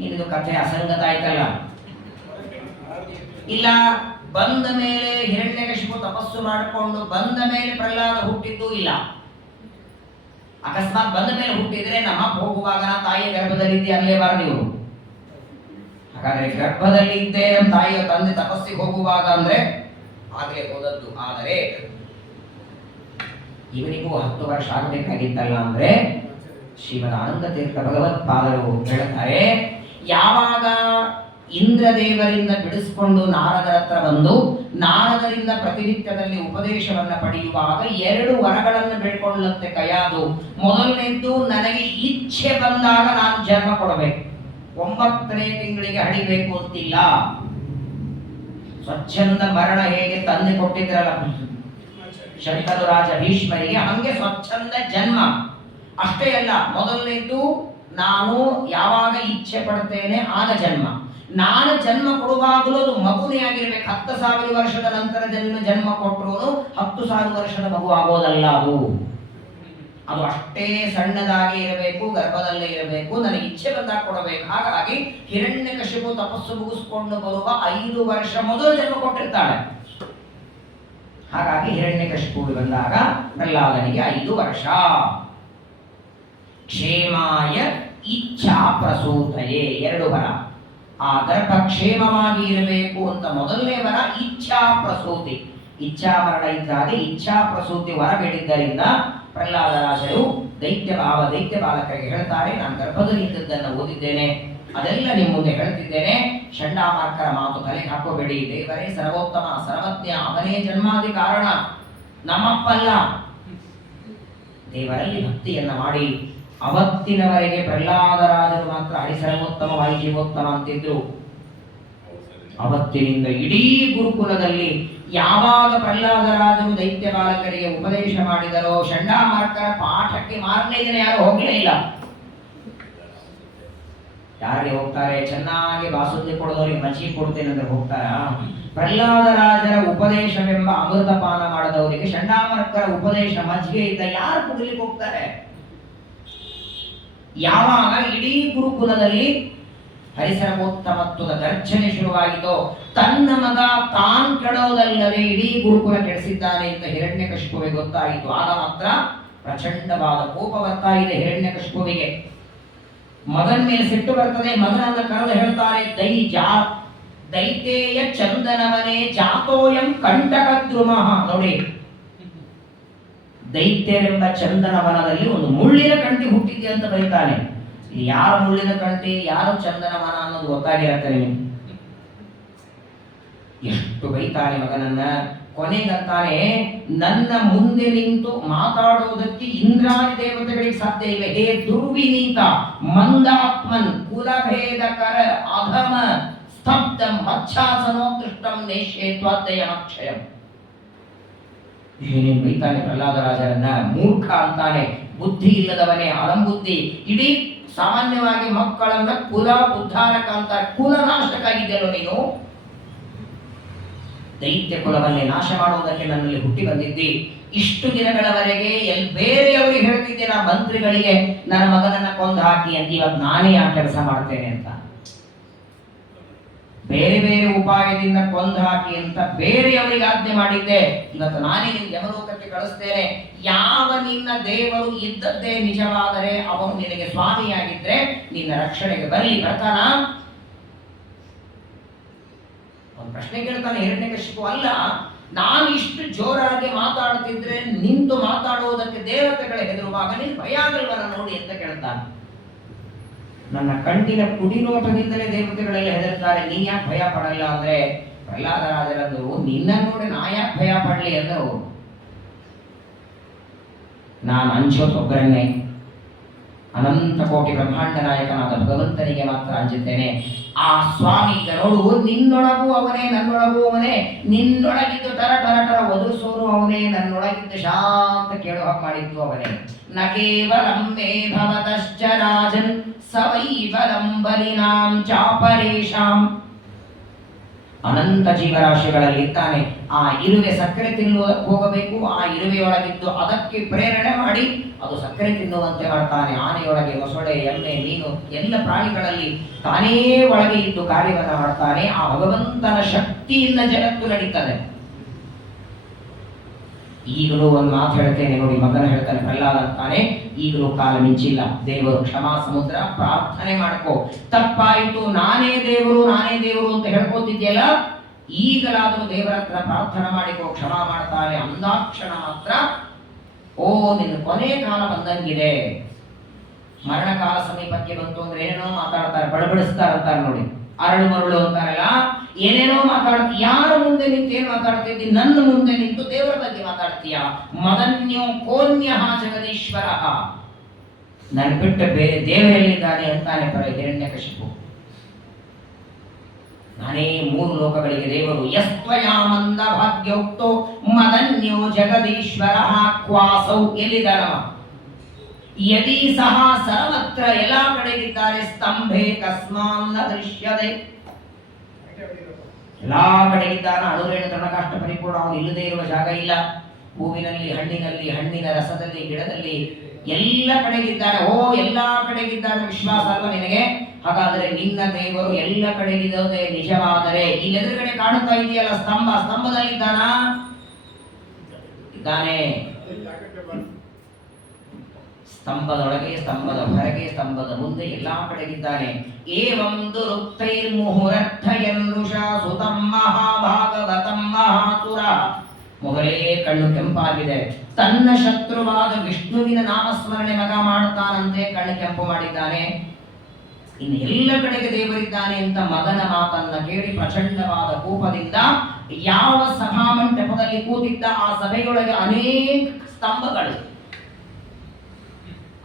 ಇದು ಕಥೆ ಅಸಂಗತ ಆಯ್ತಲ್ಲ? ಇಲ್ಲ, ಬಂದ ಮೇಲೆ ಹಿರಣ್ಯಕಶಿಪು ತಪಸ್ಸು ಮಾಡಿಕೊಂಡು ಬಂದ ಮೇಲೆ ಪ್ರಹ್ಲಾದ ಹುಟ್ಟಿದ್ದು ಇಲ್ಲ. ಅಕಸ್ಮಾತ್ ಬಂದ ಮೇಲೆ ಹುಟ್ಟಿದ್ರೆ ನಮ್ಮ ಹೋಗುವಾಗ ತಾಯಿಯ ಗರ್ಭದಲ್ಲಿ ಅಲ್ಲೇಬಾರದು ಇವರು. ಹಾಗಾದ್ರೆ ಗರ್ಭದಲ್ಲಿ ಇದ್ದೇ ನಮ್ಮ ತಾಯಿಯ ತಂದೆ ತಪಸ್ಸಿಗೆ ಹೋಗುವಾಗ ಅಂದ್ರೆ ಆಗ್ಲೇ ಹೋದದ್ದು. ಆದರೆ ಇವನಿಗೂ 10 ವರ್ಷ ಆಗಬೇಕಾಗಿತ್ತಲ್ಲ ಅಂದ್ರೆ ಶ್ರೀಮದ್ ಆನಂದ ತೀರ್ಥ ಭಗವತ್ಪಾದರು ಹೇಳ್ತಾರೆ, ಯಾವಾಗ ಇಂದ್ರದೇವರಿಂದ ಬಿಡಿಸಿಕೊಂಡು ನಾರದರ ಹತ್ರ ಬಂದು ನಾರದರಿಂದ ಪ್ರತಿನಿತ್ಯದಲ್ಲಿ ಉಪದೇಶವನ್ನ ಪಡೆಯುವಾಗ 2 ವರಗಳನ್ನು ಬೇಡ್ಕೊಳ್ಳುತ್ತೆ ಕಯಾದು. ಮೊದಲನೇದ್ದು, ನನಗೆ ಇಚ್ಛೆ ಬಂದಾಗ ನಾನು ಜನ್ಮ ಕೊಡಬೇಕು. 9ನೇ ತಿಂಗಳಿಗೆ ಹಡಿಬೇಕು ಅಂತಿಲ್ಲ. ಸ್ವಚ್ಛಂದ ಮರಣ ಹೇಗೆ ತಂದೆ ಕೊಟ್ಟಿದ್ರಲ್ಲ ಶಂತನು ರಾಜ ಭೀಷ್ಮರಿಗೆ, ಹಂಗೆ ಸ್ವಚ್ಛಂದ ಜನ್ಮ. ಅಷ್ಟೇ ಅಲ್ಲ, ಮೊದಲನೇದ್ದು ನಾನು ಯಾವಾಗ ಇಚ್ಛೆ ಪಡ್ತೇನೆ ಆಗ ಜನ್ಮ. ನಾನು ಜನ್ಮ ಕೊಡುವಾಗಲೂ ಅದು ಮಗುನೇ ಆಗಿರ್ಬೇಕು. 10,000 ವರ್ಷದ ನಂತರ ಜನ್ಮ ಕೊಟ್ಟರು 10,000 ವರ್ಷದ ಮಗು ಆಗೋದಲ್ಲ. ಅದು ಅಷ್ಟೇ ಸಣ್ಣದಾಗಿ ಇರಬೇಕು, ಗರ್ಭದಲ್ಲೇ ಇರಬೇಕು, ನನಗೆ ಇಚ್ಛೆ ಬಂದಾಗ ಕೊಡಬೇಕು. ಹಾಗಾಗಿ ಹಿರಣ್ಯಕಶಿಪು ತಪಸ್ಸು ಮುಗಿಸ್ಕೊಂಡು ಬರುವ 5 ವರ್ಷ ಮೊದಲು ಜನ್ಮ ಕೊಟ್ಟಿರ್ತಾಳೆ. ಹಾಗಾಗಿ ಹಿರಣ್ಯಕಶಿಪು ಬಂದಾಗ ಪ್ರಹ್ಲಾದನಿಗೆ 5 ವರ್ಷ. ಕ್ಷೇಮಾಯ ಇಚ್ಛಾ ಪ್ರಸೂತಯೇ 2 ವರ. ಆ ಗರ್ಭ ಕ್ಷೇಮವಾಗಿ ಇರಬೇಕು ಅಂತ ಮೊದಲನೇ ವರ ಇಚ್ಛಾ ಪ್ರಸೂತಿ. ಇಚ್ಛಾ ಮರಣ ಇದ್ದಾಗ ಇಚ್ಛಾ ಪ್ರಸೂತಿ ವರ ಬೇಡಿದ್ದರಿಂದ ಪ್ರಹ್ಲಾದರಾಜರು ದೈತ್ಯ ಬಾಲಕರಿಗೆ ಹೇಳ್ತಾರೆ, ನಾನು ಗರ್ಭದಲ್ಲಿ ಇದ್ದದ್ದನ್ನು ಓದಿದ್ದೇನೆ, ಅದೆಲ್ಲ ನಿಮ್ಮ ಮುಂದೆ ಹೇಳ್ತಿದ್ದೇನೆ. ಷಂಡಾಮಾರ್ಕರ ಮಾತು ತಲೆಗೆ ಹಾಕೋಬೇಡಿ. ದೇವರೇ ಸರ್ವೋತ್ತಮ ಸರ್ವಜ್ಞ, ಅವನೇ ಜನ್ಮಾದಿ ಕಾರಣ, ನಮ್ಮಪ್ಪಲ್ಲ. ದೇವರಲ್ಲಿ ಭಕ್ತಿಯನ್ನ ಮಾಡಿ. ಅವತ್ತಿನವರೆಗೆ ಪ್ರಹ್ಲಾದರಾಜರು ಮಾತ್ರ ಹರಿಸರ್ವೋತ್ತಮ ವಾಯುಜೀವೋತ್ತಮ ಅಂತಿದ್ರು. ಅವತ್ತಿನಿಂದ ಇಡೀ ಗುರುಕುಲದಲ್ಲಿ ಯಾವಾಗ ಪ್ರಹ್ಲಾದರಾಜರು ದೈತ್ಯ ಬಾಲಕರಿಗೆ ಉಪದೇಶ ಮಾಡಿದರೋ, ಷಂಡಾಮಾರ್ಕರ ಪಾಠಕ್ಕೆ ಮಾರನೇ ದಿನ ಯಾರು ಹೋಗಲೇ ಇಲ್ಲ. ಯಾರಿಗೆ ಹೋಗ್ತಾರೆ? ಚೆನ್ನಾಗಿ ಬಾಸುಂದಿ ಕೊಡೋರಿಗೆ ಮಜ್ಜಿಗೆ ಕೊಡ್ತೇನೆ ಅಂದ್ರೆ ಹೋಗ್ತಾರ? ಪ್ರಹ್ಲಾದರಾಜರ ಉಪದೇಶವೆಂಬ ಅಮೃತಪಾನ ಮಾಡದವರಿಗೆ ಷಂಡಾಮಾರ್ಕರ ಉಪದೇಶ ಮಜ್ಜಿಗೆ ಇದ್ದ ಯಾರು ಕುಡಿಲಿಕ್ಕೆ ಹೋಗ್ತಾರೆ? ಯಾವಾಗ ಇಡೀ ಗುರುಕುಲದಲ್ಲಿ ಹರಿಸರ್ವೋತ್ತಮತ್ವದ ಗರ್ಜನೆ ಶುರುವಾಗಿದೋ, ತನ್ನ ಮಗ ತಾನ್ ಕೆಡೋದಲ್ಲದೆ ಇಡೀ ಗುರುಕುಲ ಕೆಡಿಸಿದ್ದಾನೆ ಅಂತ ಹಿರಣ್ಯಕಶಿಪುವಿಗೆ ಗೊತ್ತಾಯಿತು. ಆಗ ಮಾತ್ರ ಪ್ರಚಂಡವಾದ ಕೋಪ ಬರ್ತಾ ಇದೆ ಹಿರಣ್ಯಕಶಿಪುವಿಗೆ. ಮಗನ ಮೇಲೆ ಸಿಟ್ಟು ಬರ್ತದೆ. ಮಗನನ್ನ ಕರೆದು ಹೇಳ್ತಾರೆ, ದೈತೇಯ ಚಂದನವನೇ ಜಾತೋಯಂ ಕಂಟಕದ್ರುಮಃ. ನೋಡಿ, ದೈತ್ಯರೆಂಬ ಚಂದನವನದಲ್ಲಿ ಒಂದು ಮುಳ್ಳಿನ ಕಂಟಿ ಹುಟ್ಟಿದೆ ಅಂತ ಬರೀತಾನೆ. ಯಾರ ಮುಳ್ಳಿನ ಕಂಟಿ, ಯಾರು ಚಂದನವನ ಅನ್ನೋದು ಗೊತ್ತಾಗಿರತ್ತೆ ನಿಮಗೆ. ಎಷ್ಟು ಬೈತಾನೆ ಮಗನನ್ನ. ಕೊನೆಗಂತಾನೆ, ನನ್ನ ಮುಂದೆ ನಿಂತು ಮಾತಾಡುವುದಕ್ಕೆ ಇಂದ್ರಾದಿ ದೇವತೆಗಳಿಗೆ ಸಾಧ್ಯ ಇಲ್ಲ. ಹೇ ದುರ್ವಿನೀತ ಮಂದಾತ್ಮನ್ ಕುಲಭೇದಕರ ಅಧಮ ಸ್ತಬ್ಧಂ ಮಚ್ಛಾಸನೋದೃಷ್ಟಂ ನೇಷ್ಯೇ ತ್ವಾದ್ದಯಮಕ್ಷಯಂ. ಏನೇನು ಬೈತಾನೆ ಪ್ರಹ್ಲಾದರಾಜರನ್ನ, ಮೂರ್ಖ ಅಂತಾನೆ, ಬುದ್ಧಿ ಇಲ್ಲದವನೇ, ಅಲಂಬುದ್ಧಿ. ಇಡೀ ಸಾಮಾನ್ಯವಾಗಿ ಮಕ್ಕಳನ್ನ ಕುಲ ಉದ್ಧಾರಕ ಅಂತ, ಕುಲನಾಶಕ ಆಗಿದೆಯಲ್ಲೋ ನೀನು, ದೈತ್ಯ ಕುಲವನ್ನೇ ನಾಶ ಮಾಡುವುದಕ್ಕೆ ನನ್ನಲ್ಲಿ ಹುಟ್ಟಿ ಬಂದಿದ್ದಿ. ಇಷ್ಟು ದಿನಗಳವರೆಗೆ ಬೇರೆಯವರಿಗೆ ಹೇಳ್ತಿದ್ದೆ ನಾ ಮಂತ್ರಿಗಳಿಗೆ ನನ್ನ ಮಗನನ್ನ ಕೊಂದು ಹಾಕಿ ಅಂತ, ಇವತ್ತು ನಾನೇ ಆ ಕೆಲಸ ಮಾಡ್ತೇನೆ ಅಂತ. ಬೇರೆ ಬೇರೆ ಉಪಾಯದಿಂದ ಕೊಂದು ಹಾಕಿ ಅಂತ ಬೇರೆಯವರಿಗೆ ಆಜ್ಞೆ ಮಾಡಿದ್ದೆ, ಇವತ್ತು ನಾನೇ ನಿನ್ನ ಯಮಲೋಕಕ್ಕೆ ಕಳಿಸ್ತೇನೆ. ಯಾವ ನಿನ್ನ ದೇವರು ಇದ್ದದ್ದೇ ನಿಜವಾದರೆ ಅವನು ನಿನಗೆ ಸ್ವಾಮಿಯಾಗಿದ್ರೆ ನಿನ್ನ ರಕ್ಷಣೆಗೆ ಬರ್ತಾನ? ಒಂದು ಪ್ರಶ್ನೆ ಕೇಳ್ತಾನೆ ಹಿರಣ್ಯಕಶಿಪು. ಅಲ್ಲ, ನಾನು ಇಷ್ಟು ಜೋರಾಗಿ ಮಾತಾಡ್ತಿದ್ರೆ ನಿಂತು ಮಾತಾಡುವುದಕ್ಕೆ ದೇವತೆಗಳ ಹೆದರುವಾಗ ನೀನು ಭಯ ಆಗಲ್ವನ ನೋಡಿ ಅಂತ ಕೇಳ್ತಾನೆ. ನನ್ನ ಕಣ್ಣಿನ ಕುಡಿನೋಟದಿಂದಲೇ ದೇವತೆಗಳೆಲ್ಲ ಹೆದರ್ತಾರೆ, ನೀನ್ ಯಾಕೆ ಭಯ ಪಡಲ್ಲ ಅಂದ್ರೆ, ಪ್ರಹ್ಲಾದರಾಜರಂದ್ರು ನಿನ್ನ ನೋಡಿ ನಾ ಯಾಕೆ ಭಯ ಪಡ್ಲಿ ಅಂದ್ರು, ನಾನು ಅಂಜೋದೊಬ್ಬರನ್ನೇ, ಅನಂತ ಕೋಟಿ ಬ್ರಹ್ಮಾಂಡ ನಾಯಕನಾದ ಭಗವಂತನಿಗೆ ಮಾತ್ರ ಅಂಜುತ್ತೇನೆ. ಆ ಸ್ವಾಮಿ ಈಗ ನೋಡು, ನಿನ್ನೊಳಗೂ ಅವನೇ ನನ್ನೊಳಗೂ ಅವನೇ, ನಿನ್ನೊಳಗಿದ್ದು ತರ ತರ ತರ ಒದರಿಸೋನು ಅವನೇ, ನನ್ನೊಳಗಿದ್ದು ಶಾಂತ ಕೇಳೋ ಹಾಗೆ ಮಾಡಿದ್ದು ಅವನೇ. ನ ಕೇವಲಂ ಮೇ ಭವತಶ್ಚ ರಾಜನ್ ಸವೈವಲಂ ಬಲಿನಾಂ ಚಾಪರೇಶಾಂ. ಅನಂತ ಜೀವರಾಶಿಗಳಲ್ಲಿ ಇರ್ತಾನೆ. ಆ ಇರುವೆ ಸಕ್ಕರೆ ತಿನ್ನುವುದಕ್ಕೆ ಹೋಗಬೇಕು, ಆ ಇರುವೆಯೊಳಗಿದ್ದು ಅದಕ್ಕೆ ಪ್ರೇರಣೆ ಮಾಡಿ ಅದು ಸಕ್ಕರೆ ತಿನ್ನುವಂತೆ ಮಾಡ್ತಾನೆ. ಆನೆಯೊಳಗೆ ಮೊಸಳೆ, ಎಮ್ಮೆ, ಮೀನು ಎಲ್ಲ ಪ್ರಾಣಿಗಳಲ್ಲಿ ತಾನೇ ಒಳಗೆ ಇದ್ದು ಕಾರ್ಯವನ್ನು ಮಾಡ್ತಾನೆ. ಆ ಭಗವಂತನ ಶಕ್ತಿಯಿಂದ ಜಗತ್ತು ನಡೀತದೆ. ಈಗಲೂ ಒಂದು ಮಾತು ಹೇಳ್ತೇನೆ ನೋಡಿ, ಮಗನ ಹೇಳ್ತಾನೆ ಪ್ರಹ್ಲಾದ ಅಂತಾನೆ, ಈಗಲೂ ಕಾಲ ಮಿಂಚಿಲ್ಲ. ದೇವರು ಕ್ಷಮಾ ಸಮುದ್ರ, ಪ್ರಾರ್ಥನೆ ಮಾಡ್ಕೋ. ತಪ್ಪಾಯಿತು, ನಾನೇ ದೇವರು ಅಂತ ಹೇಳ್ಕೋತಿದ್ಯಲ್ಲ, ಈಗಲಾದರೂ ದೇವರ ಹತ್ರ ಪ್ರಾರ್ಥನೆ ಮಾಡಿಕೋ, ಕ್ಷಮಾ ಮಾಡ್ತಾನೆ. ಅಂದಾಕ್ಷಣ ಮಾತ್ರ ಓ ನಿನ್ನ ಕೊನೆ ಕಾಲ ಬಂದಂಗಿದೆ, ಮರಣ ಕಾಲ ಸಮೀಪಕ್ಕೆ ಬಂತು ಅಂದ್ರೆ ಏನೇನೋ ಮಾತಾಡ್ತಾರೆ, ಬಡಬಡಿಸ್ತಾರಂತಾರೆ ನೋಡಿ, ಅರಳು ಮರಳು ಅಂತಾರಲ್ಲ, ಏನೇನೋ ಮಾತಾಡ್ತೀಯ. ಯಾರ ಮುಂದೆ ನಿಂತು ಏನ್ ಮಾತಾಡ್ತಿದ್ದಿ? ನನ್ನ ಮುಂದೆ ನಿಂತು ದೇವರ ಬಗ್ಗೆ ಮಾತಾಡ್ತೀಯ. ಮದನ್ಯೋ ಕೋನ್ಯಃ ಜಗದೀಶ್ವರ, ನನ್ನ ಬಿಟ್ಟ ಬೇರೆ ದೇವರಲ್ಲಿದ್ದಾನೆ ಅಂತಾನೆ ಹಿರಣ್ಯಕಶಿಪು. ನಾನೇ ಮೂರು ಲೋಕಗಳಿಗೆ ದೇವರು. ಯಸ್ತ್ವಯಾಮಂದ ಭಾಗ್ಯೋಕ್ತೋ ಮದನ್ಯೋ ಜಗದೀಶ್ವರ ಕ್ವಾಸೌ, ಎಲ್ಲಿದ್ದಾನವ? ಯದಿ ಸಹ ಸರ್ವತ್ರ, ಎಲ್ಲಾ ಕಡೆಗಿದ್ದಾರೆ. ಸ್ತಂಭೆ ಕಸ್ಮಾನ್ ನ ದೃಶ್ಯತೆ, ಎಲ್ಲಾ ಕಡೆಗಿದ್ದಾನ. ಅಣುರೇಣ ತೃಣಕಾಷ್ಟ ಪರಿಪೂರ್ಣ, ಅವನು ಇಲ್ಲದೆ ಇರುವ ಜಾಗ ಇಲ್ಲ. ಹೂವಿನಲ್ಲಿ, ಹಣ್ಣಿನಲ್ಲಿ, ಹಣ್ಣಿನ ರಸದಲ್ಲಿ, ಗಿಡದಲ್ಲಿ, ಎಲ್ಲ ಕಡೆಗಿದ್ದಾನೆ. ಓ ಎಲ್ಲಾ ಕಡೆಗಿದ್ದಾನೆ, ವಿಶ್ವಾಸ ಅಲ್ವಾ ನಿನಗೆ? ಹಾಗಾದರೆ ನಿನ್ನ ದೇವರು ಎಲ್ಲ ಕಡೆಗಿದ್ದೇ ನಿಜವಾದರೆ, ಇಲ್ಲಿ ಎದುರುಗಡೆ ಕಾಣುತ್ತಾ ಇದೆಯಲ್ಲ ಸ್ತಂಭ, ಸ್ತಂಭದಲ್ಲಿದ್ದಾನ? ಇದ್ದಾನೆ. ಸ್ತಂಭದೊಳಗೆ, ಸ್ತಂಭದ ಹೊರಗೆ, ಸ್ತಂಭದ ಮುಂದೆ, ಎಲ್ಲಾ ಕಡೆಗಿದ್ದಾನೆ. ಏವಂ ದುರುಕ್ತೈರ್ಮುಹುರರ್ಥಯನ್ ಋಷಾ ಸುತಂ ಮಹಾಭಾಗವತಂ ಮಹಾಸುರ. ಮೊದಲೇ ಕಣ್ಣು ಕೆಂಪಾಗಿದೆ. ತನ್ನ ಶತ್ರುವಾದ ವಿಷ್ಣುವಿನ ನಾಮಸ್ಮರಣೆ ಮಗ ಮಾಡ್ತಾನಂತೆ, ಕಣ್ಣು ಕೆಂಪು ಮಾಡಿದ್ದಾನೆ. ಇನ್ನು ಎಲ್ಲ ಕಡೆಗೆ ದೇವರಿದ್ದಾನೆ ಅಂತ ಮಗನ ಮಾತನ್ನ ಕೇಳಿ ಪ್ರಚಂಡವಾದ ಕೋಪದಿಂದ ಯಾವ ಸಭಾಮಂಟಪದಲ್ಲಿ ಕೂತಿದ್ದ ಆ ಸಭೆಯೊಳಗೆ ಅನೇಕ ಸ್ತಂಭಗಳು,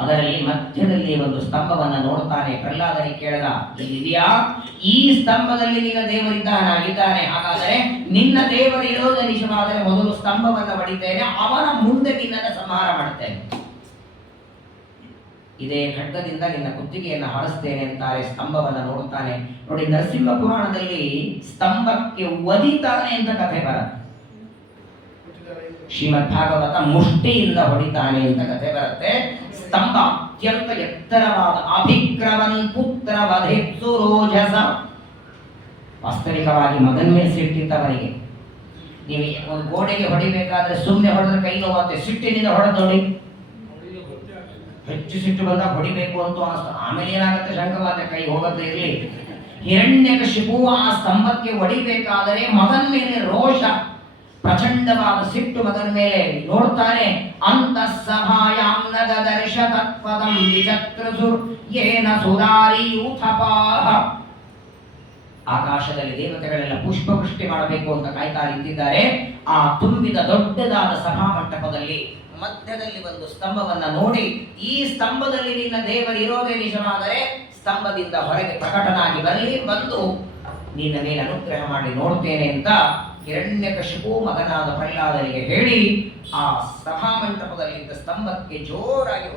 ಅದರಲ್ಲಿ ಮಧ್ಯದಲ್ಲಿ ಒಂದು ಸ್ತಂಭವನ್ನ ನೋಡ್ತಾನೆ. ಪ್ರಹ್ಲಾದನಿಗೆ ಕೇಳದ, ಇಲ್ಲಿದೆಯಾ? ಈ ಸ್ತಂಭದಲ್ಲಿ ನಿನ್ನ ದೇವರಿದ್ದಾನೆ. ಹಾಗಾದರೆ ನಿನ್ನ ದೇವರು ಇರೋದು ನಿಜವಾದರೆ ಮೊದಲು ಸ್ತಂಭವನ್ನ ಬಡಿತೇನೆ, ಅವನ ಮುಂದೆ ನಿನ್ನನ್ನು ಸಂಹಾರ ಮಾಡುತ್ತೇನೆ. ಇದೇ ಖಡ್ಗದಿಂದ ನಿನ್ನ ಕುತ್ತಿಗೆಯನ್ನು ಹಾರಿಸ್ತೇನೆ ಅಂತಾರೆ. ಸ್ತಂಭವನ್ನ ನೋಡುತ್ತಾನೆ. ನೋಡಿ, ನರಸಿಂಹ ಪುರಾಣದಲ್ಲಿ ಸ್ತಂಭಕ್ಕೆ ಒದಿತಾನೆ ಅಂತ ಕಥೆ ಬರುತ್ತೆ. ಶ್ರೀಮದ್ ಭಾಗವತ ಮುಷ್ಟಿಯಿಂದ ಹೊಡಿತಾನೆ ಅಂತ ಕಥೆ ಬರುತ್ತೆ. ಸ್ತಂಭ ಅತ್ಯಂತ ಎತ್ತರವಾದ ಅಭಿಕ್ರಮನ್ ಪುತ್ರ ವಧೇತ್ಸು ರೋಜಸ. ವಾಸ್ತವಿಕವಾಗಿ ಮಗನ ಮೇಲೆ ಸಿಟ್ಟಿದ್ದವನಿಗೆ, ನೀವು ಒಂದು ಗೋಡೆಗೆ ಹೊಡಿಬೇಕಾದ್ರೆ ಸುಮ್ಮನೆ ಹೊಡೆದ್ರೆ ಕೈ ನೋವಾಗುತ್ತೆ, ಸಿಟ್ಟಿನಿಂದ ಹೊಡೆದು ನೋಡಿ, ಹೆಚ್ಚು ಸಿಟ್ಟು ಬಂದಾಗ ಹೊಡಿಬೇಕು ಅಂತ ಅನಿಸ್ತು. ಆಮೇಲೆ ಏನಾಗುತ್ತೆ, ಶಂಕವಾದ ಕೈ ಹೋಗುತ್ತೆ ಇರಲಿ. ಹಿರಣ್ಯಕಶಿಪು ಆ ಸ್ತಂಭಕ್ಕೆ ಹೊಡಿಬೇಕಾದರೆ ಮಗನ ಮೇಲೆ ರೋಷ, ಪ್ರಚಂಡವಾದ ಸಿಟ್ಟು ಮಗನ ಮೇಲೆ. ನೋಡ್ತಾನೆ, ಅಂತಃಸಭಾಯಾಂ ನಗದರ್ಶ ತತ್ಪದಂ ವಿಚಕ್ರಸು ಯೇನ ಸುರಾರಿಯೂಥಪಾಹ. ಆಕಾಶದಲ್ಲಿ ದೇವತೆಗಳೆಲ್ಲ ಪುಷ್ಪವೃಷ್ಟಿ ಮಾಡಬೇಕು ಅಂತ ಕಾಯ್ತಾ ನಿಂತಿದ್ದಾರೆ. ಆ ತುಂಬಿದ ದೊಡ್ಡದಾದ ಸಭಾಮಂಟಪದಲ್ಲಿ ಮಧ್ಯದಲ್ಲಿ ಒಂದು ಸ್ತಂಭವನ್ನ ನೋಡಿ, ಈ ಸ್ತಂಭದಲ್ಲಿ ನಿನ್ನ ದೇವರು ಇರೋದೇ ನಿಜವಾದರೆ ಸ್ತಂಭದಿಂದ ಹೊರಗೆ ಪ್ರಕಟನಾಗಿ ಬರಲಿ, ಬಂದು ನಿನ್ನ ಮೇಲೆ ಅನುಗ್ರಹ ಮಾಡಿ ನೋಡ್ತೇನೆ ಅಂತ ಹಿರಣ್ಯಕಶಿಪು ಮಗನಾದ ಪ್ರಹ್ಲಾದನಿಗೆ ಹೇಳಿ ಆ ಸಭಾಮಂಟಪದಲ್ಲಿದ್ದ ಸ್ತಂಭಕ್ಕೆ ಜೋರಾಗಿ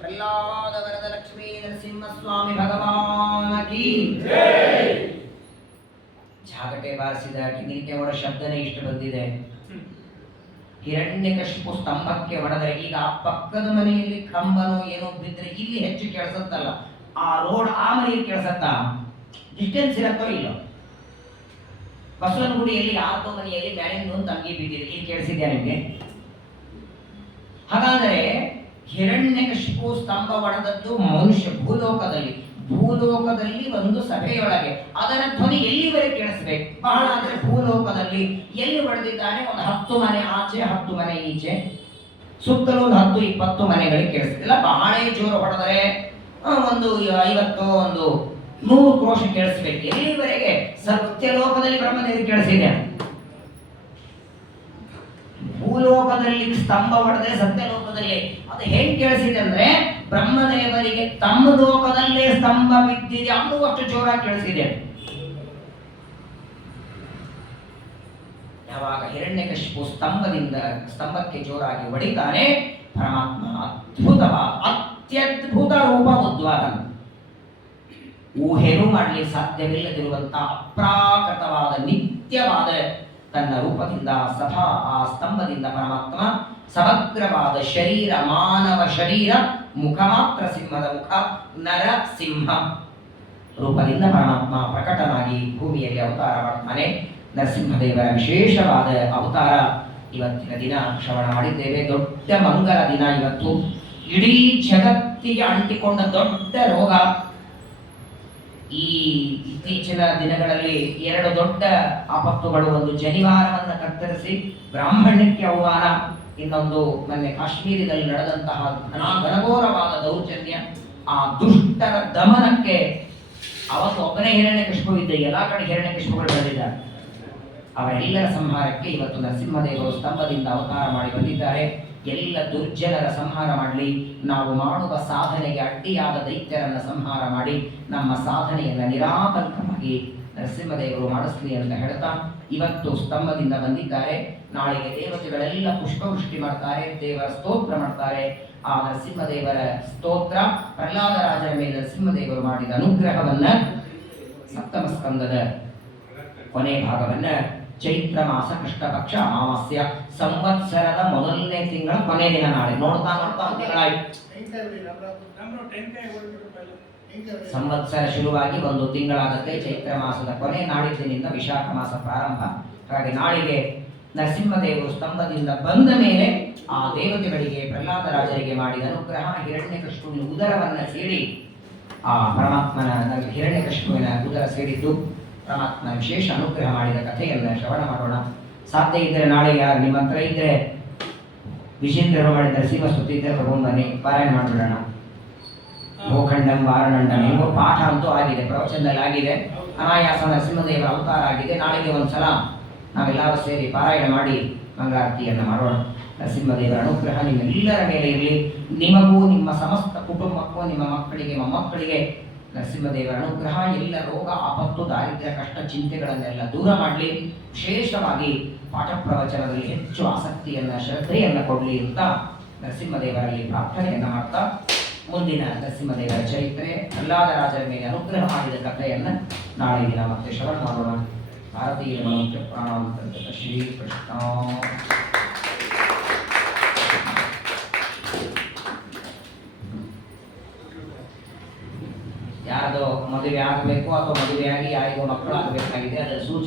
ಪ್ರಹ್ಲಾದ ವರದ ಲಕ್ಷ್ಮೀ ನರಸಿಂಹಸ್ವಾಮಿ ಭಗವಾನ ಕೀ ಜಾಗಟೆ ಬಾರಿಸಿದ ಕಿಂಗಿನಿಕೆ ಅವರ ಶಬ್ದನೇ ಇಷ್ಟು ಬಂದಿದೆ. ಹಿರಣ್ಯಕಶಿಪು ಸ್ತಂಭಕ್ಕೆ ಹೊಡೆದರೆ ಈಗ ಆ ಪಕ್ಕದ ಮನೆಯಲ್ಲಿ ಕಂಬನೋ ಏನೋ ಬಿದ್ದರೆ ಇಲ್ಲಿ ಹೆಚ್ಚು ಕೇಳಿಸತ್ತಲ್ಲ, ಆ ರೋಡ್ ಆ ಮನೆಯಲ್ಲಿ ಕೇಳಿಸತ್ತ? ಡಿಸ್ಟೆನ್ಸ್ ಇರತ್ತೋ ಇಲ್ಲೋ? ಬಸವನಗುಡಿಯಲ್ಲಿ ಯಾರ್ದೋ ಮನೆಯಲ್ಲಿ ಮ್ಯಾಲಿಂದ ಒಂದು ಅಂಗಿ ಬಿದ್ದಿದೆ, ಇಲ್ಲಿ ಕೇಳಿಸಿದ್ಯಾ ನಿಮಗೆ? ಹಾಗಾದರೆ ಹಿರಣ್ಯಕಶಿಪು ಸ್ತಂಭ ಹೊಡೆದದ್ದು ಮನುಷ್ಯ ಭೂಲೋಕದಲ್ಲಿ ಒಂದು ಸಭೆಯೊಳಗೆ ಅದರ ಧ್ವನಿ ಎಲ್ಲಿವರೆಗೆ ಕೇಳಿಸ್ಬೇಕು? ಬಹಳ ಆದರೆ ಭೂಲೋಕದಲ್ಲಿ ಎಲ್ಲಿ ಹೊಡೆದಿದ್ದಾನೆ, ಒಂದು 10 ಮನೆ ಆಚೆ 10 ಮನೆ ಈಚೆ ಸುತ್ತಲೂ 10-20 ಮನೆಗಳಿಗೆ ಕೇಳಿಸ್ತಿಲ್ಲ. ಬಹಳ ಜೋರು ಹೊಡೆದರೆ ಒಂದು 50 ಒಂದು 100 ಕ್ರೋಶ ಕೇಳಿಸ್ಬೇಕು. ಎಲ್ಲಿವರೆಗೆ? ಸತ್ಯಲೋಕದಲ್ಲಿ ಬ್ರಹ್ಮದೇವಿ ಕೇಳಿಸಿದೆ. ಭೂಲೋಕದಲ್ಲಿ ಸ್ತಂಭ ಹೊಡೆದ್ರೆ ಸತ್ಯಲೋಕದಲ್ಲಿ ಅದು ಹೇಗೆ ಕೇಳಿಸಿದೆ ಅಂದ್ರೆ ಬ್ರಹ್ಮದೇವರಿಗೆ ತಮ್ಮ ಲೋಕದಲ್ಲೇ ಸ್ತಂಭ ಬಿದ್ದಿದೆ ಅನ್ನುವಷ್ಟು ಜೋರಾಗಿ ಕೇಳಿಸಿದೆ. ಯಾವಾಗ ಹಿರಣ್ಯಕಶಿಪು ಸ್ತಂಭಕ್ಕೆ ಜೋರಾಗಿ ಹೊಡಿತಾನೆ, ಪರಮಾತ್ಮ ಅತ್ಯದ್ಭುತ ರೂಪ ಉದ್ವಾರ, ಊಹೆನೂ ಮಾಡಲಿಕ್ಕೆ ಸಾಧ್ಯವಿಲ್ಲದಿರುವಂತಹ ಅಪ್ರಾಕೃತವಾದ ನಿತ್ಯವಾದ ತನ್ನ ರೂಪದಿಂದ ಆ ಸ್ತಂಭದಿಂದ ಪರಮಾತ್ಮ ಸಮಗ್ರವಾದ ಶರೀರ, ಮಾನವ ಶರೀರ, ಮುಖ ಮಾತ್ರ ಸಿಂಹದ ಮುಖ, ನರ ಸಿಂಹ ರೂಪದಿಂದ ಪರಮಾತ್ಮ ಪ್ರಕಟನಾಗಿ ಭೂಮಿಯಲ್ಲಿ ಅವತಾರ ಮಾಡ್ತಾನೆ. ನರಸಿಂಹದೇವರ ವಿಶೇಷವಾದ ಅವತಾರ ಇವತ್ತಿನ ದಿನ ಶ್ರವಣ ಮಾಡಿದ್ದೇವೆ. ದೊಡ್ಡ ಮಂಗಲ ದಿನ ಇವತ್ತು. ಇಡೀ ಜಗತ್ತಿಗೆ ಅಂಟಿಕೊಂಡ ದೊಡ್ಡ ರೋಗ. ಈ ಇತ್ತೀಚಿನ ದಿನಗಳಲ್ಲಿ 2 ದೊಡ್ಡ ಆಪತ್ತುಗಳು. ಒಂದು ಜನಿವಾರವನ್ನು ಕತ್ತರಿಸಿ ಬ್ರಾಹ್ಮಣ್ಯಕ್ಕೆ ಅವಮಾನ, ಇನ್ನೊಂದು ಮೊನ್ನೆ ಕಾಶ್ಮೀರದಲ್ಲಿ ನಡೆದಂತಹ ಘನಘೋರವಾದ ದೌರ್ಜನ್ಯ. ಆ ದುಷ್ಟರ ದಮನಕ್ಕೆ ಅವತ್ತು ಒಬ್ಬನೇ ಹಿರಣ್ಯಕಶಿಪು ಇದ್ದ, ಎಲ್ಲ ಕಡೆ ಹಿರಣ್ಯಕಶಿಪುಗಳು ಬಂದಿದ್ದಾರೆ. ಅವರೆಲ್ಲರ ಸಂಹಾರಕ್ಕೆ ಇವತ್ತು ನರಸಿಂಹದೇವರು ಸ್ತಂಭದಿಂದ ಅವತಾರ ಮಾಡಿ ಬಂದಿದ್ದಾರೆ. ಎಲ್ಲ ದುರ್ಜನರ ಸಂಹಾರ ಮಾಡಲಿ, ನಾವು ಮಾಡುವ ಸಾಧನೆಗೆ ಅಡ್ಡಿಯಾದ ದೈತ್ಯರನ್ನ ಸಂಹಾರ ಮಾಡಿ ನಮ್ಮ ಸಾಧನೆಯನ್ನು ನಿರಾತಂಕವಾಗಿ ನರಸಿಂಹದೇವರು ಮಾಡಿಸ್ಲಿ ಅಂತ ಹೇಳ್ತಾ ಇವತ್ತು ಸ್ತಂಭದಿಂದ ಬಂದಿದ್ದಾರೆ. ನಾಳೆಗೆ ದೇವತೆಗಳೆಲ್ಲ ಪುಷ್ಪವೃಷ್ಟಿ ಮಾಡ್ತಾರೆ, ದೇವರ ಸ್ತೋತ್ರ ಮಾಡ್ತಾರೆ. ಆ ನರಸಿಂಹದೇವರ ಸ್ತೋತ್ರ ಪ್ರಹ್ಲಾದರಾಜರ ಮೇಲೆ ನರಸಿಂಹದೇವರು ಮಾಡಿದ ಅನುಗ್ರಹವನ್ನ, ಸಪ್ತಮ ಸ್ಕಂದದ ಕೊನೆ ಭಾಗವನ್ನ ಚೈತ್ರ ಮಾಸ ಕೃಷ್ಣ ಪಕ್ಷ ಅಮಾವಾಸ್ಯ ಸಂವತ್ಸರದ ಮೊದಲನೇ ತಿಂಗಳ ಕೊನೆ ದಿನ ನಾಳೆ. ನೋಡ್ತಾ ತಿಂಗಳಾಯ್ತು. ಸಂವತ್ಸರ ಶುರುವಾಗಿ 1 ತಿಂಗಳಾಗುತ್ತೆ. ಚೈತ್ರ ಮಾಸದ ಕೊನೆ ನಾಡಿದ್ದಿನಿಂದ ವಿಶಾಖ ಮಾಸ ಪ್ರಾರಂಭ. ಹಾಗಾಗಿ ನಾಳಿಗೆ ನರಸಿಂಹದೇವರು ಸ್ತಂಭದಿಂದ ಬಂದ ಮೇಲೆ ಆ ದೇವತೆಗಳಿಗೆ ಪ್ರಹ್ಲಾದರಾಜರಿಗೆ ಮಾಡಿದ ಅನುಗ್ರಹ, ಹಿರಣ್ಯಕಶಿಪುವಿನ ಉದರವನ್ನ ಸೇರಿ ಆ ಪರಮಾತ್ಮನ ಹಿರಣ್ಯಕಶಿಪುವಿನ ಉದರ ಸೇರಿದ್ದು ಪರಮಾತ್ಮ ವಿಶೇಷ ಅನುಗ್ರಹ ಮಾಡಿದ ಕಥೆಯನ್ನು ಶ್ರವಣ ಮಾಡೋಣ. ಸಾಧ್ಯ ಇದ್ದರೆ ನಾಳೆ ಯಾರು ನಿಮ್ಮ ಹತ್ರ ಇದ್ದರೆ ವಿಜೇಂದ್ರರು ಮಾಡಿದ ನರಸಿಂಹಸ್ತುತಿ ಇದ್ದರೆ ತಗೊಂಡ್ಬನ್ನಿ, ಪಾರಾಯಣ ಮಾಡಿಬಿಡೋಣ. ಭೂಖಂಡಂ ವಾರಣಂಡಂ ಎಂಬ ಪಾಠ ಅಂತೂ ಆಗಿದೆ, ಪ್ರವಚನದಲ್ಲಿ ಆಗಿದೆ. ಅನಾಯಾಸ ನರಸಿಂಹದೇವರ ಅವತಾರ ಆಗಿದೆ. ನಾಳೆಗೆ ಒಂದ್ಸಲ ನಾವೆಲ್ಲರೂ ಸೇರಿ ಪಾರಾಯಣ ಮಾಡಿ ಮಂಗಳಾರತಿಯನ್ನು ಮಾಡೋಣ. ನರಸಿಂಹದೇವರ ಅನುಗ್ರಹ ನಿಮ್ಮೆಲ್ಲರ ಮೇಲೆ ಇರಲಿ. ನಿಮಗೂ, ನಿಮ್ಮ ಸಮಸ್ತ ಕುಟುಂಬಕ್ಕೂ, ನಿಮ್ಮ ಮಕ್ಕಳಿಗೆ, ಮೊಮ್ಮಕ್ಕಳಿಗೆ ನರಸಿಂಹದೇವರ ಅನುಗ್ರಹ ಎಲ್ಲ ರೋಗ, ಆಪತ್ತು, ದಾರಿದ್ರ್ಯ, ಕಷ್ಟ, ಚಿಂತೆಗಳನ್ನೆಲ್ಲ ದೂರ ಮಾಡಲಿ. ವಿಶೇಷವಾಗಿ ಪಾಠ ಪ್ರವಚನದಲ್ಲಿ ಹೆಚ್ಚು ಆಸಕ್ತಿಯನ್ನ, ಶ್ರದ್ಧೆಯನ್ನ ಕೊಡಲಿ ಅಂತ ನರಸಿಂಹದೇವರಲ್ಲಿ ಪ್ರಾರ್ಥನೆಯನ್ನ ಮಾಡ್ತಾ ಮುಂದಿನ ನರಸಿಂಹದೇವರ ಚರಿತ್ರೆ, ಪ್ರಹ್ಲಾದರಾಜರ ಮೇಲೆ ಅನುಗ್ರಹ ಮಾಡಿದ ಕಥೆಯನ್ನ ನಾಳೆ ದಿನ ಮತ್ತೆ ಶ್ರವಣ ಮಾಡೋಣ. ಭಾರತೀಯ ಮನೋಖ್ಯ ಪ್ರಾಣಾಂತರ್ಗತ ಶ್ರೀಕೃಷ್ಣ. ಯಾರದೋ ಮದುವೆ ಆಗಬೇಕು ಅಥವಾ ಮದುವೆಯಾಗಿ ಯಾರಿಗೋ ಮಕ್ಕಳಾಗಬೇಕಾಗಿದೆ, ಅದರ ಸೂಚನೆ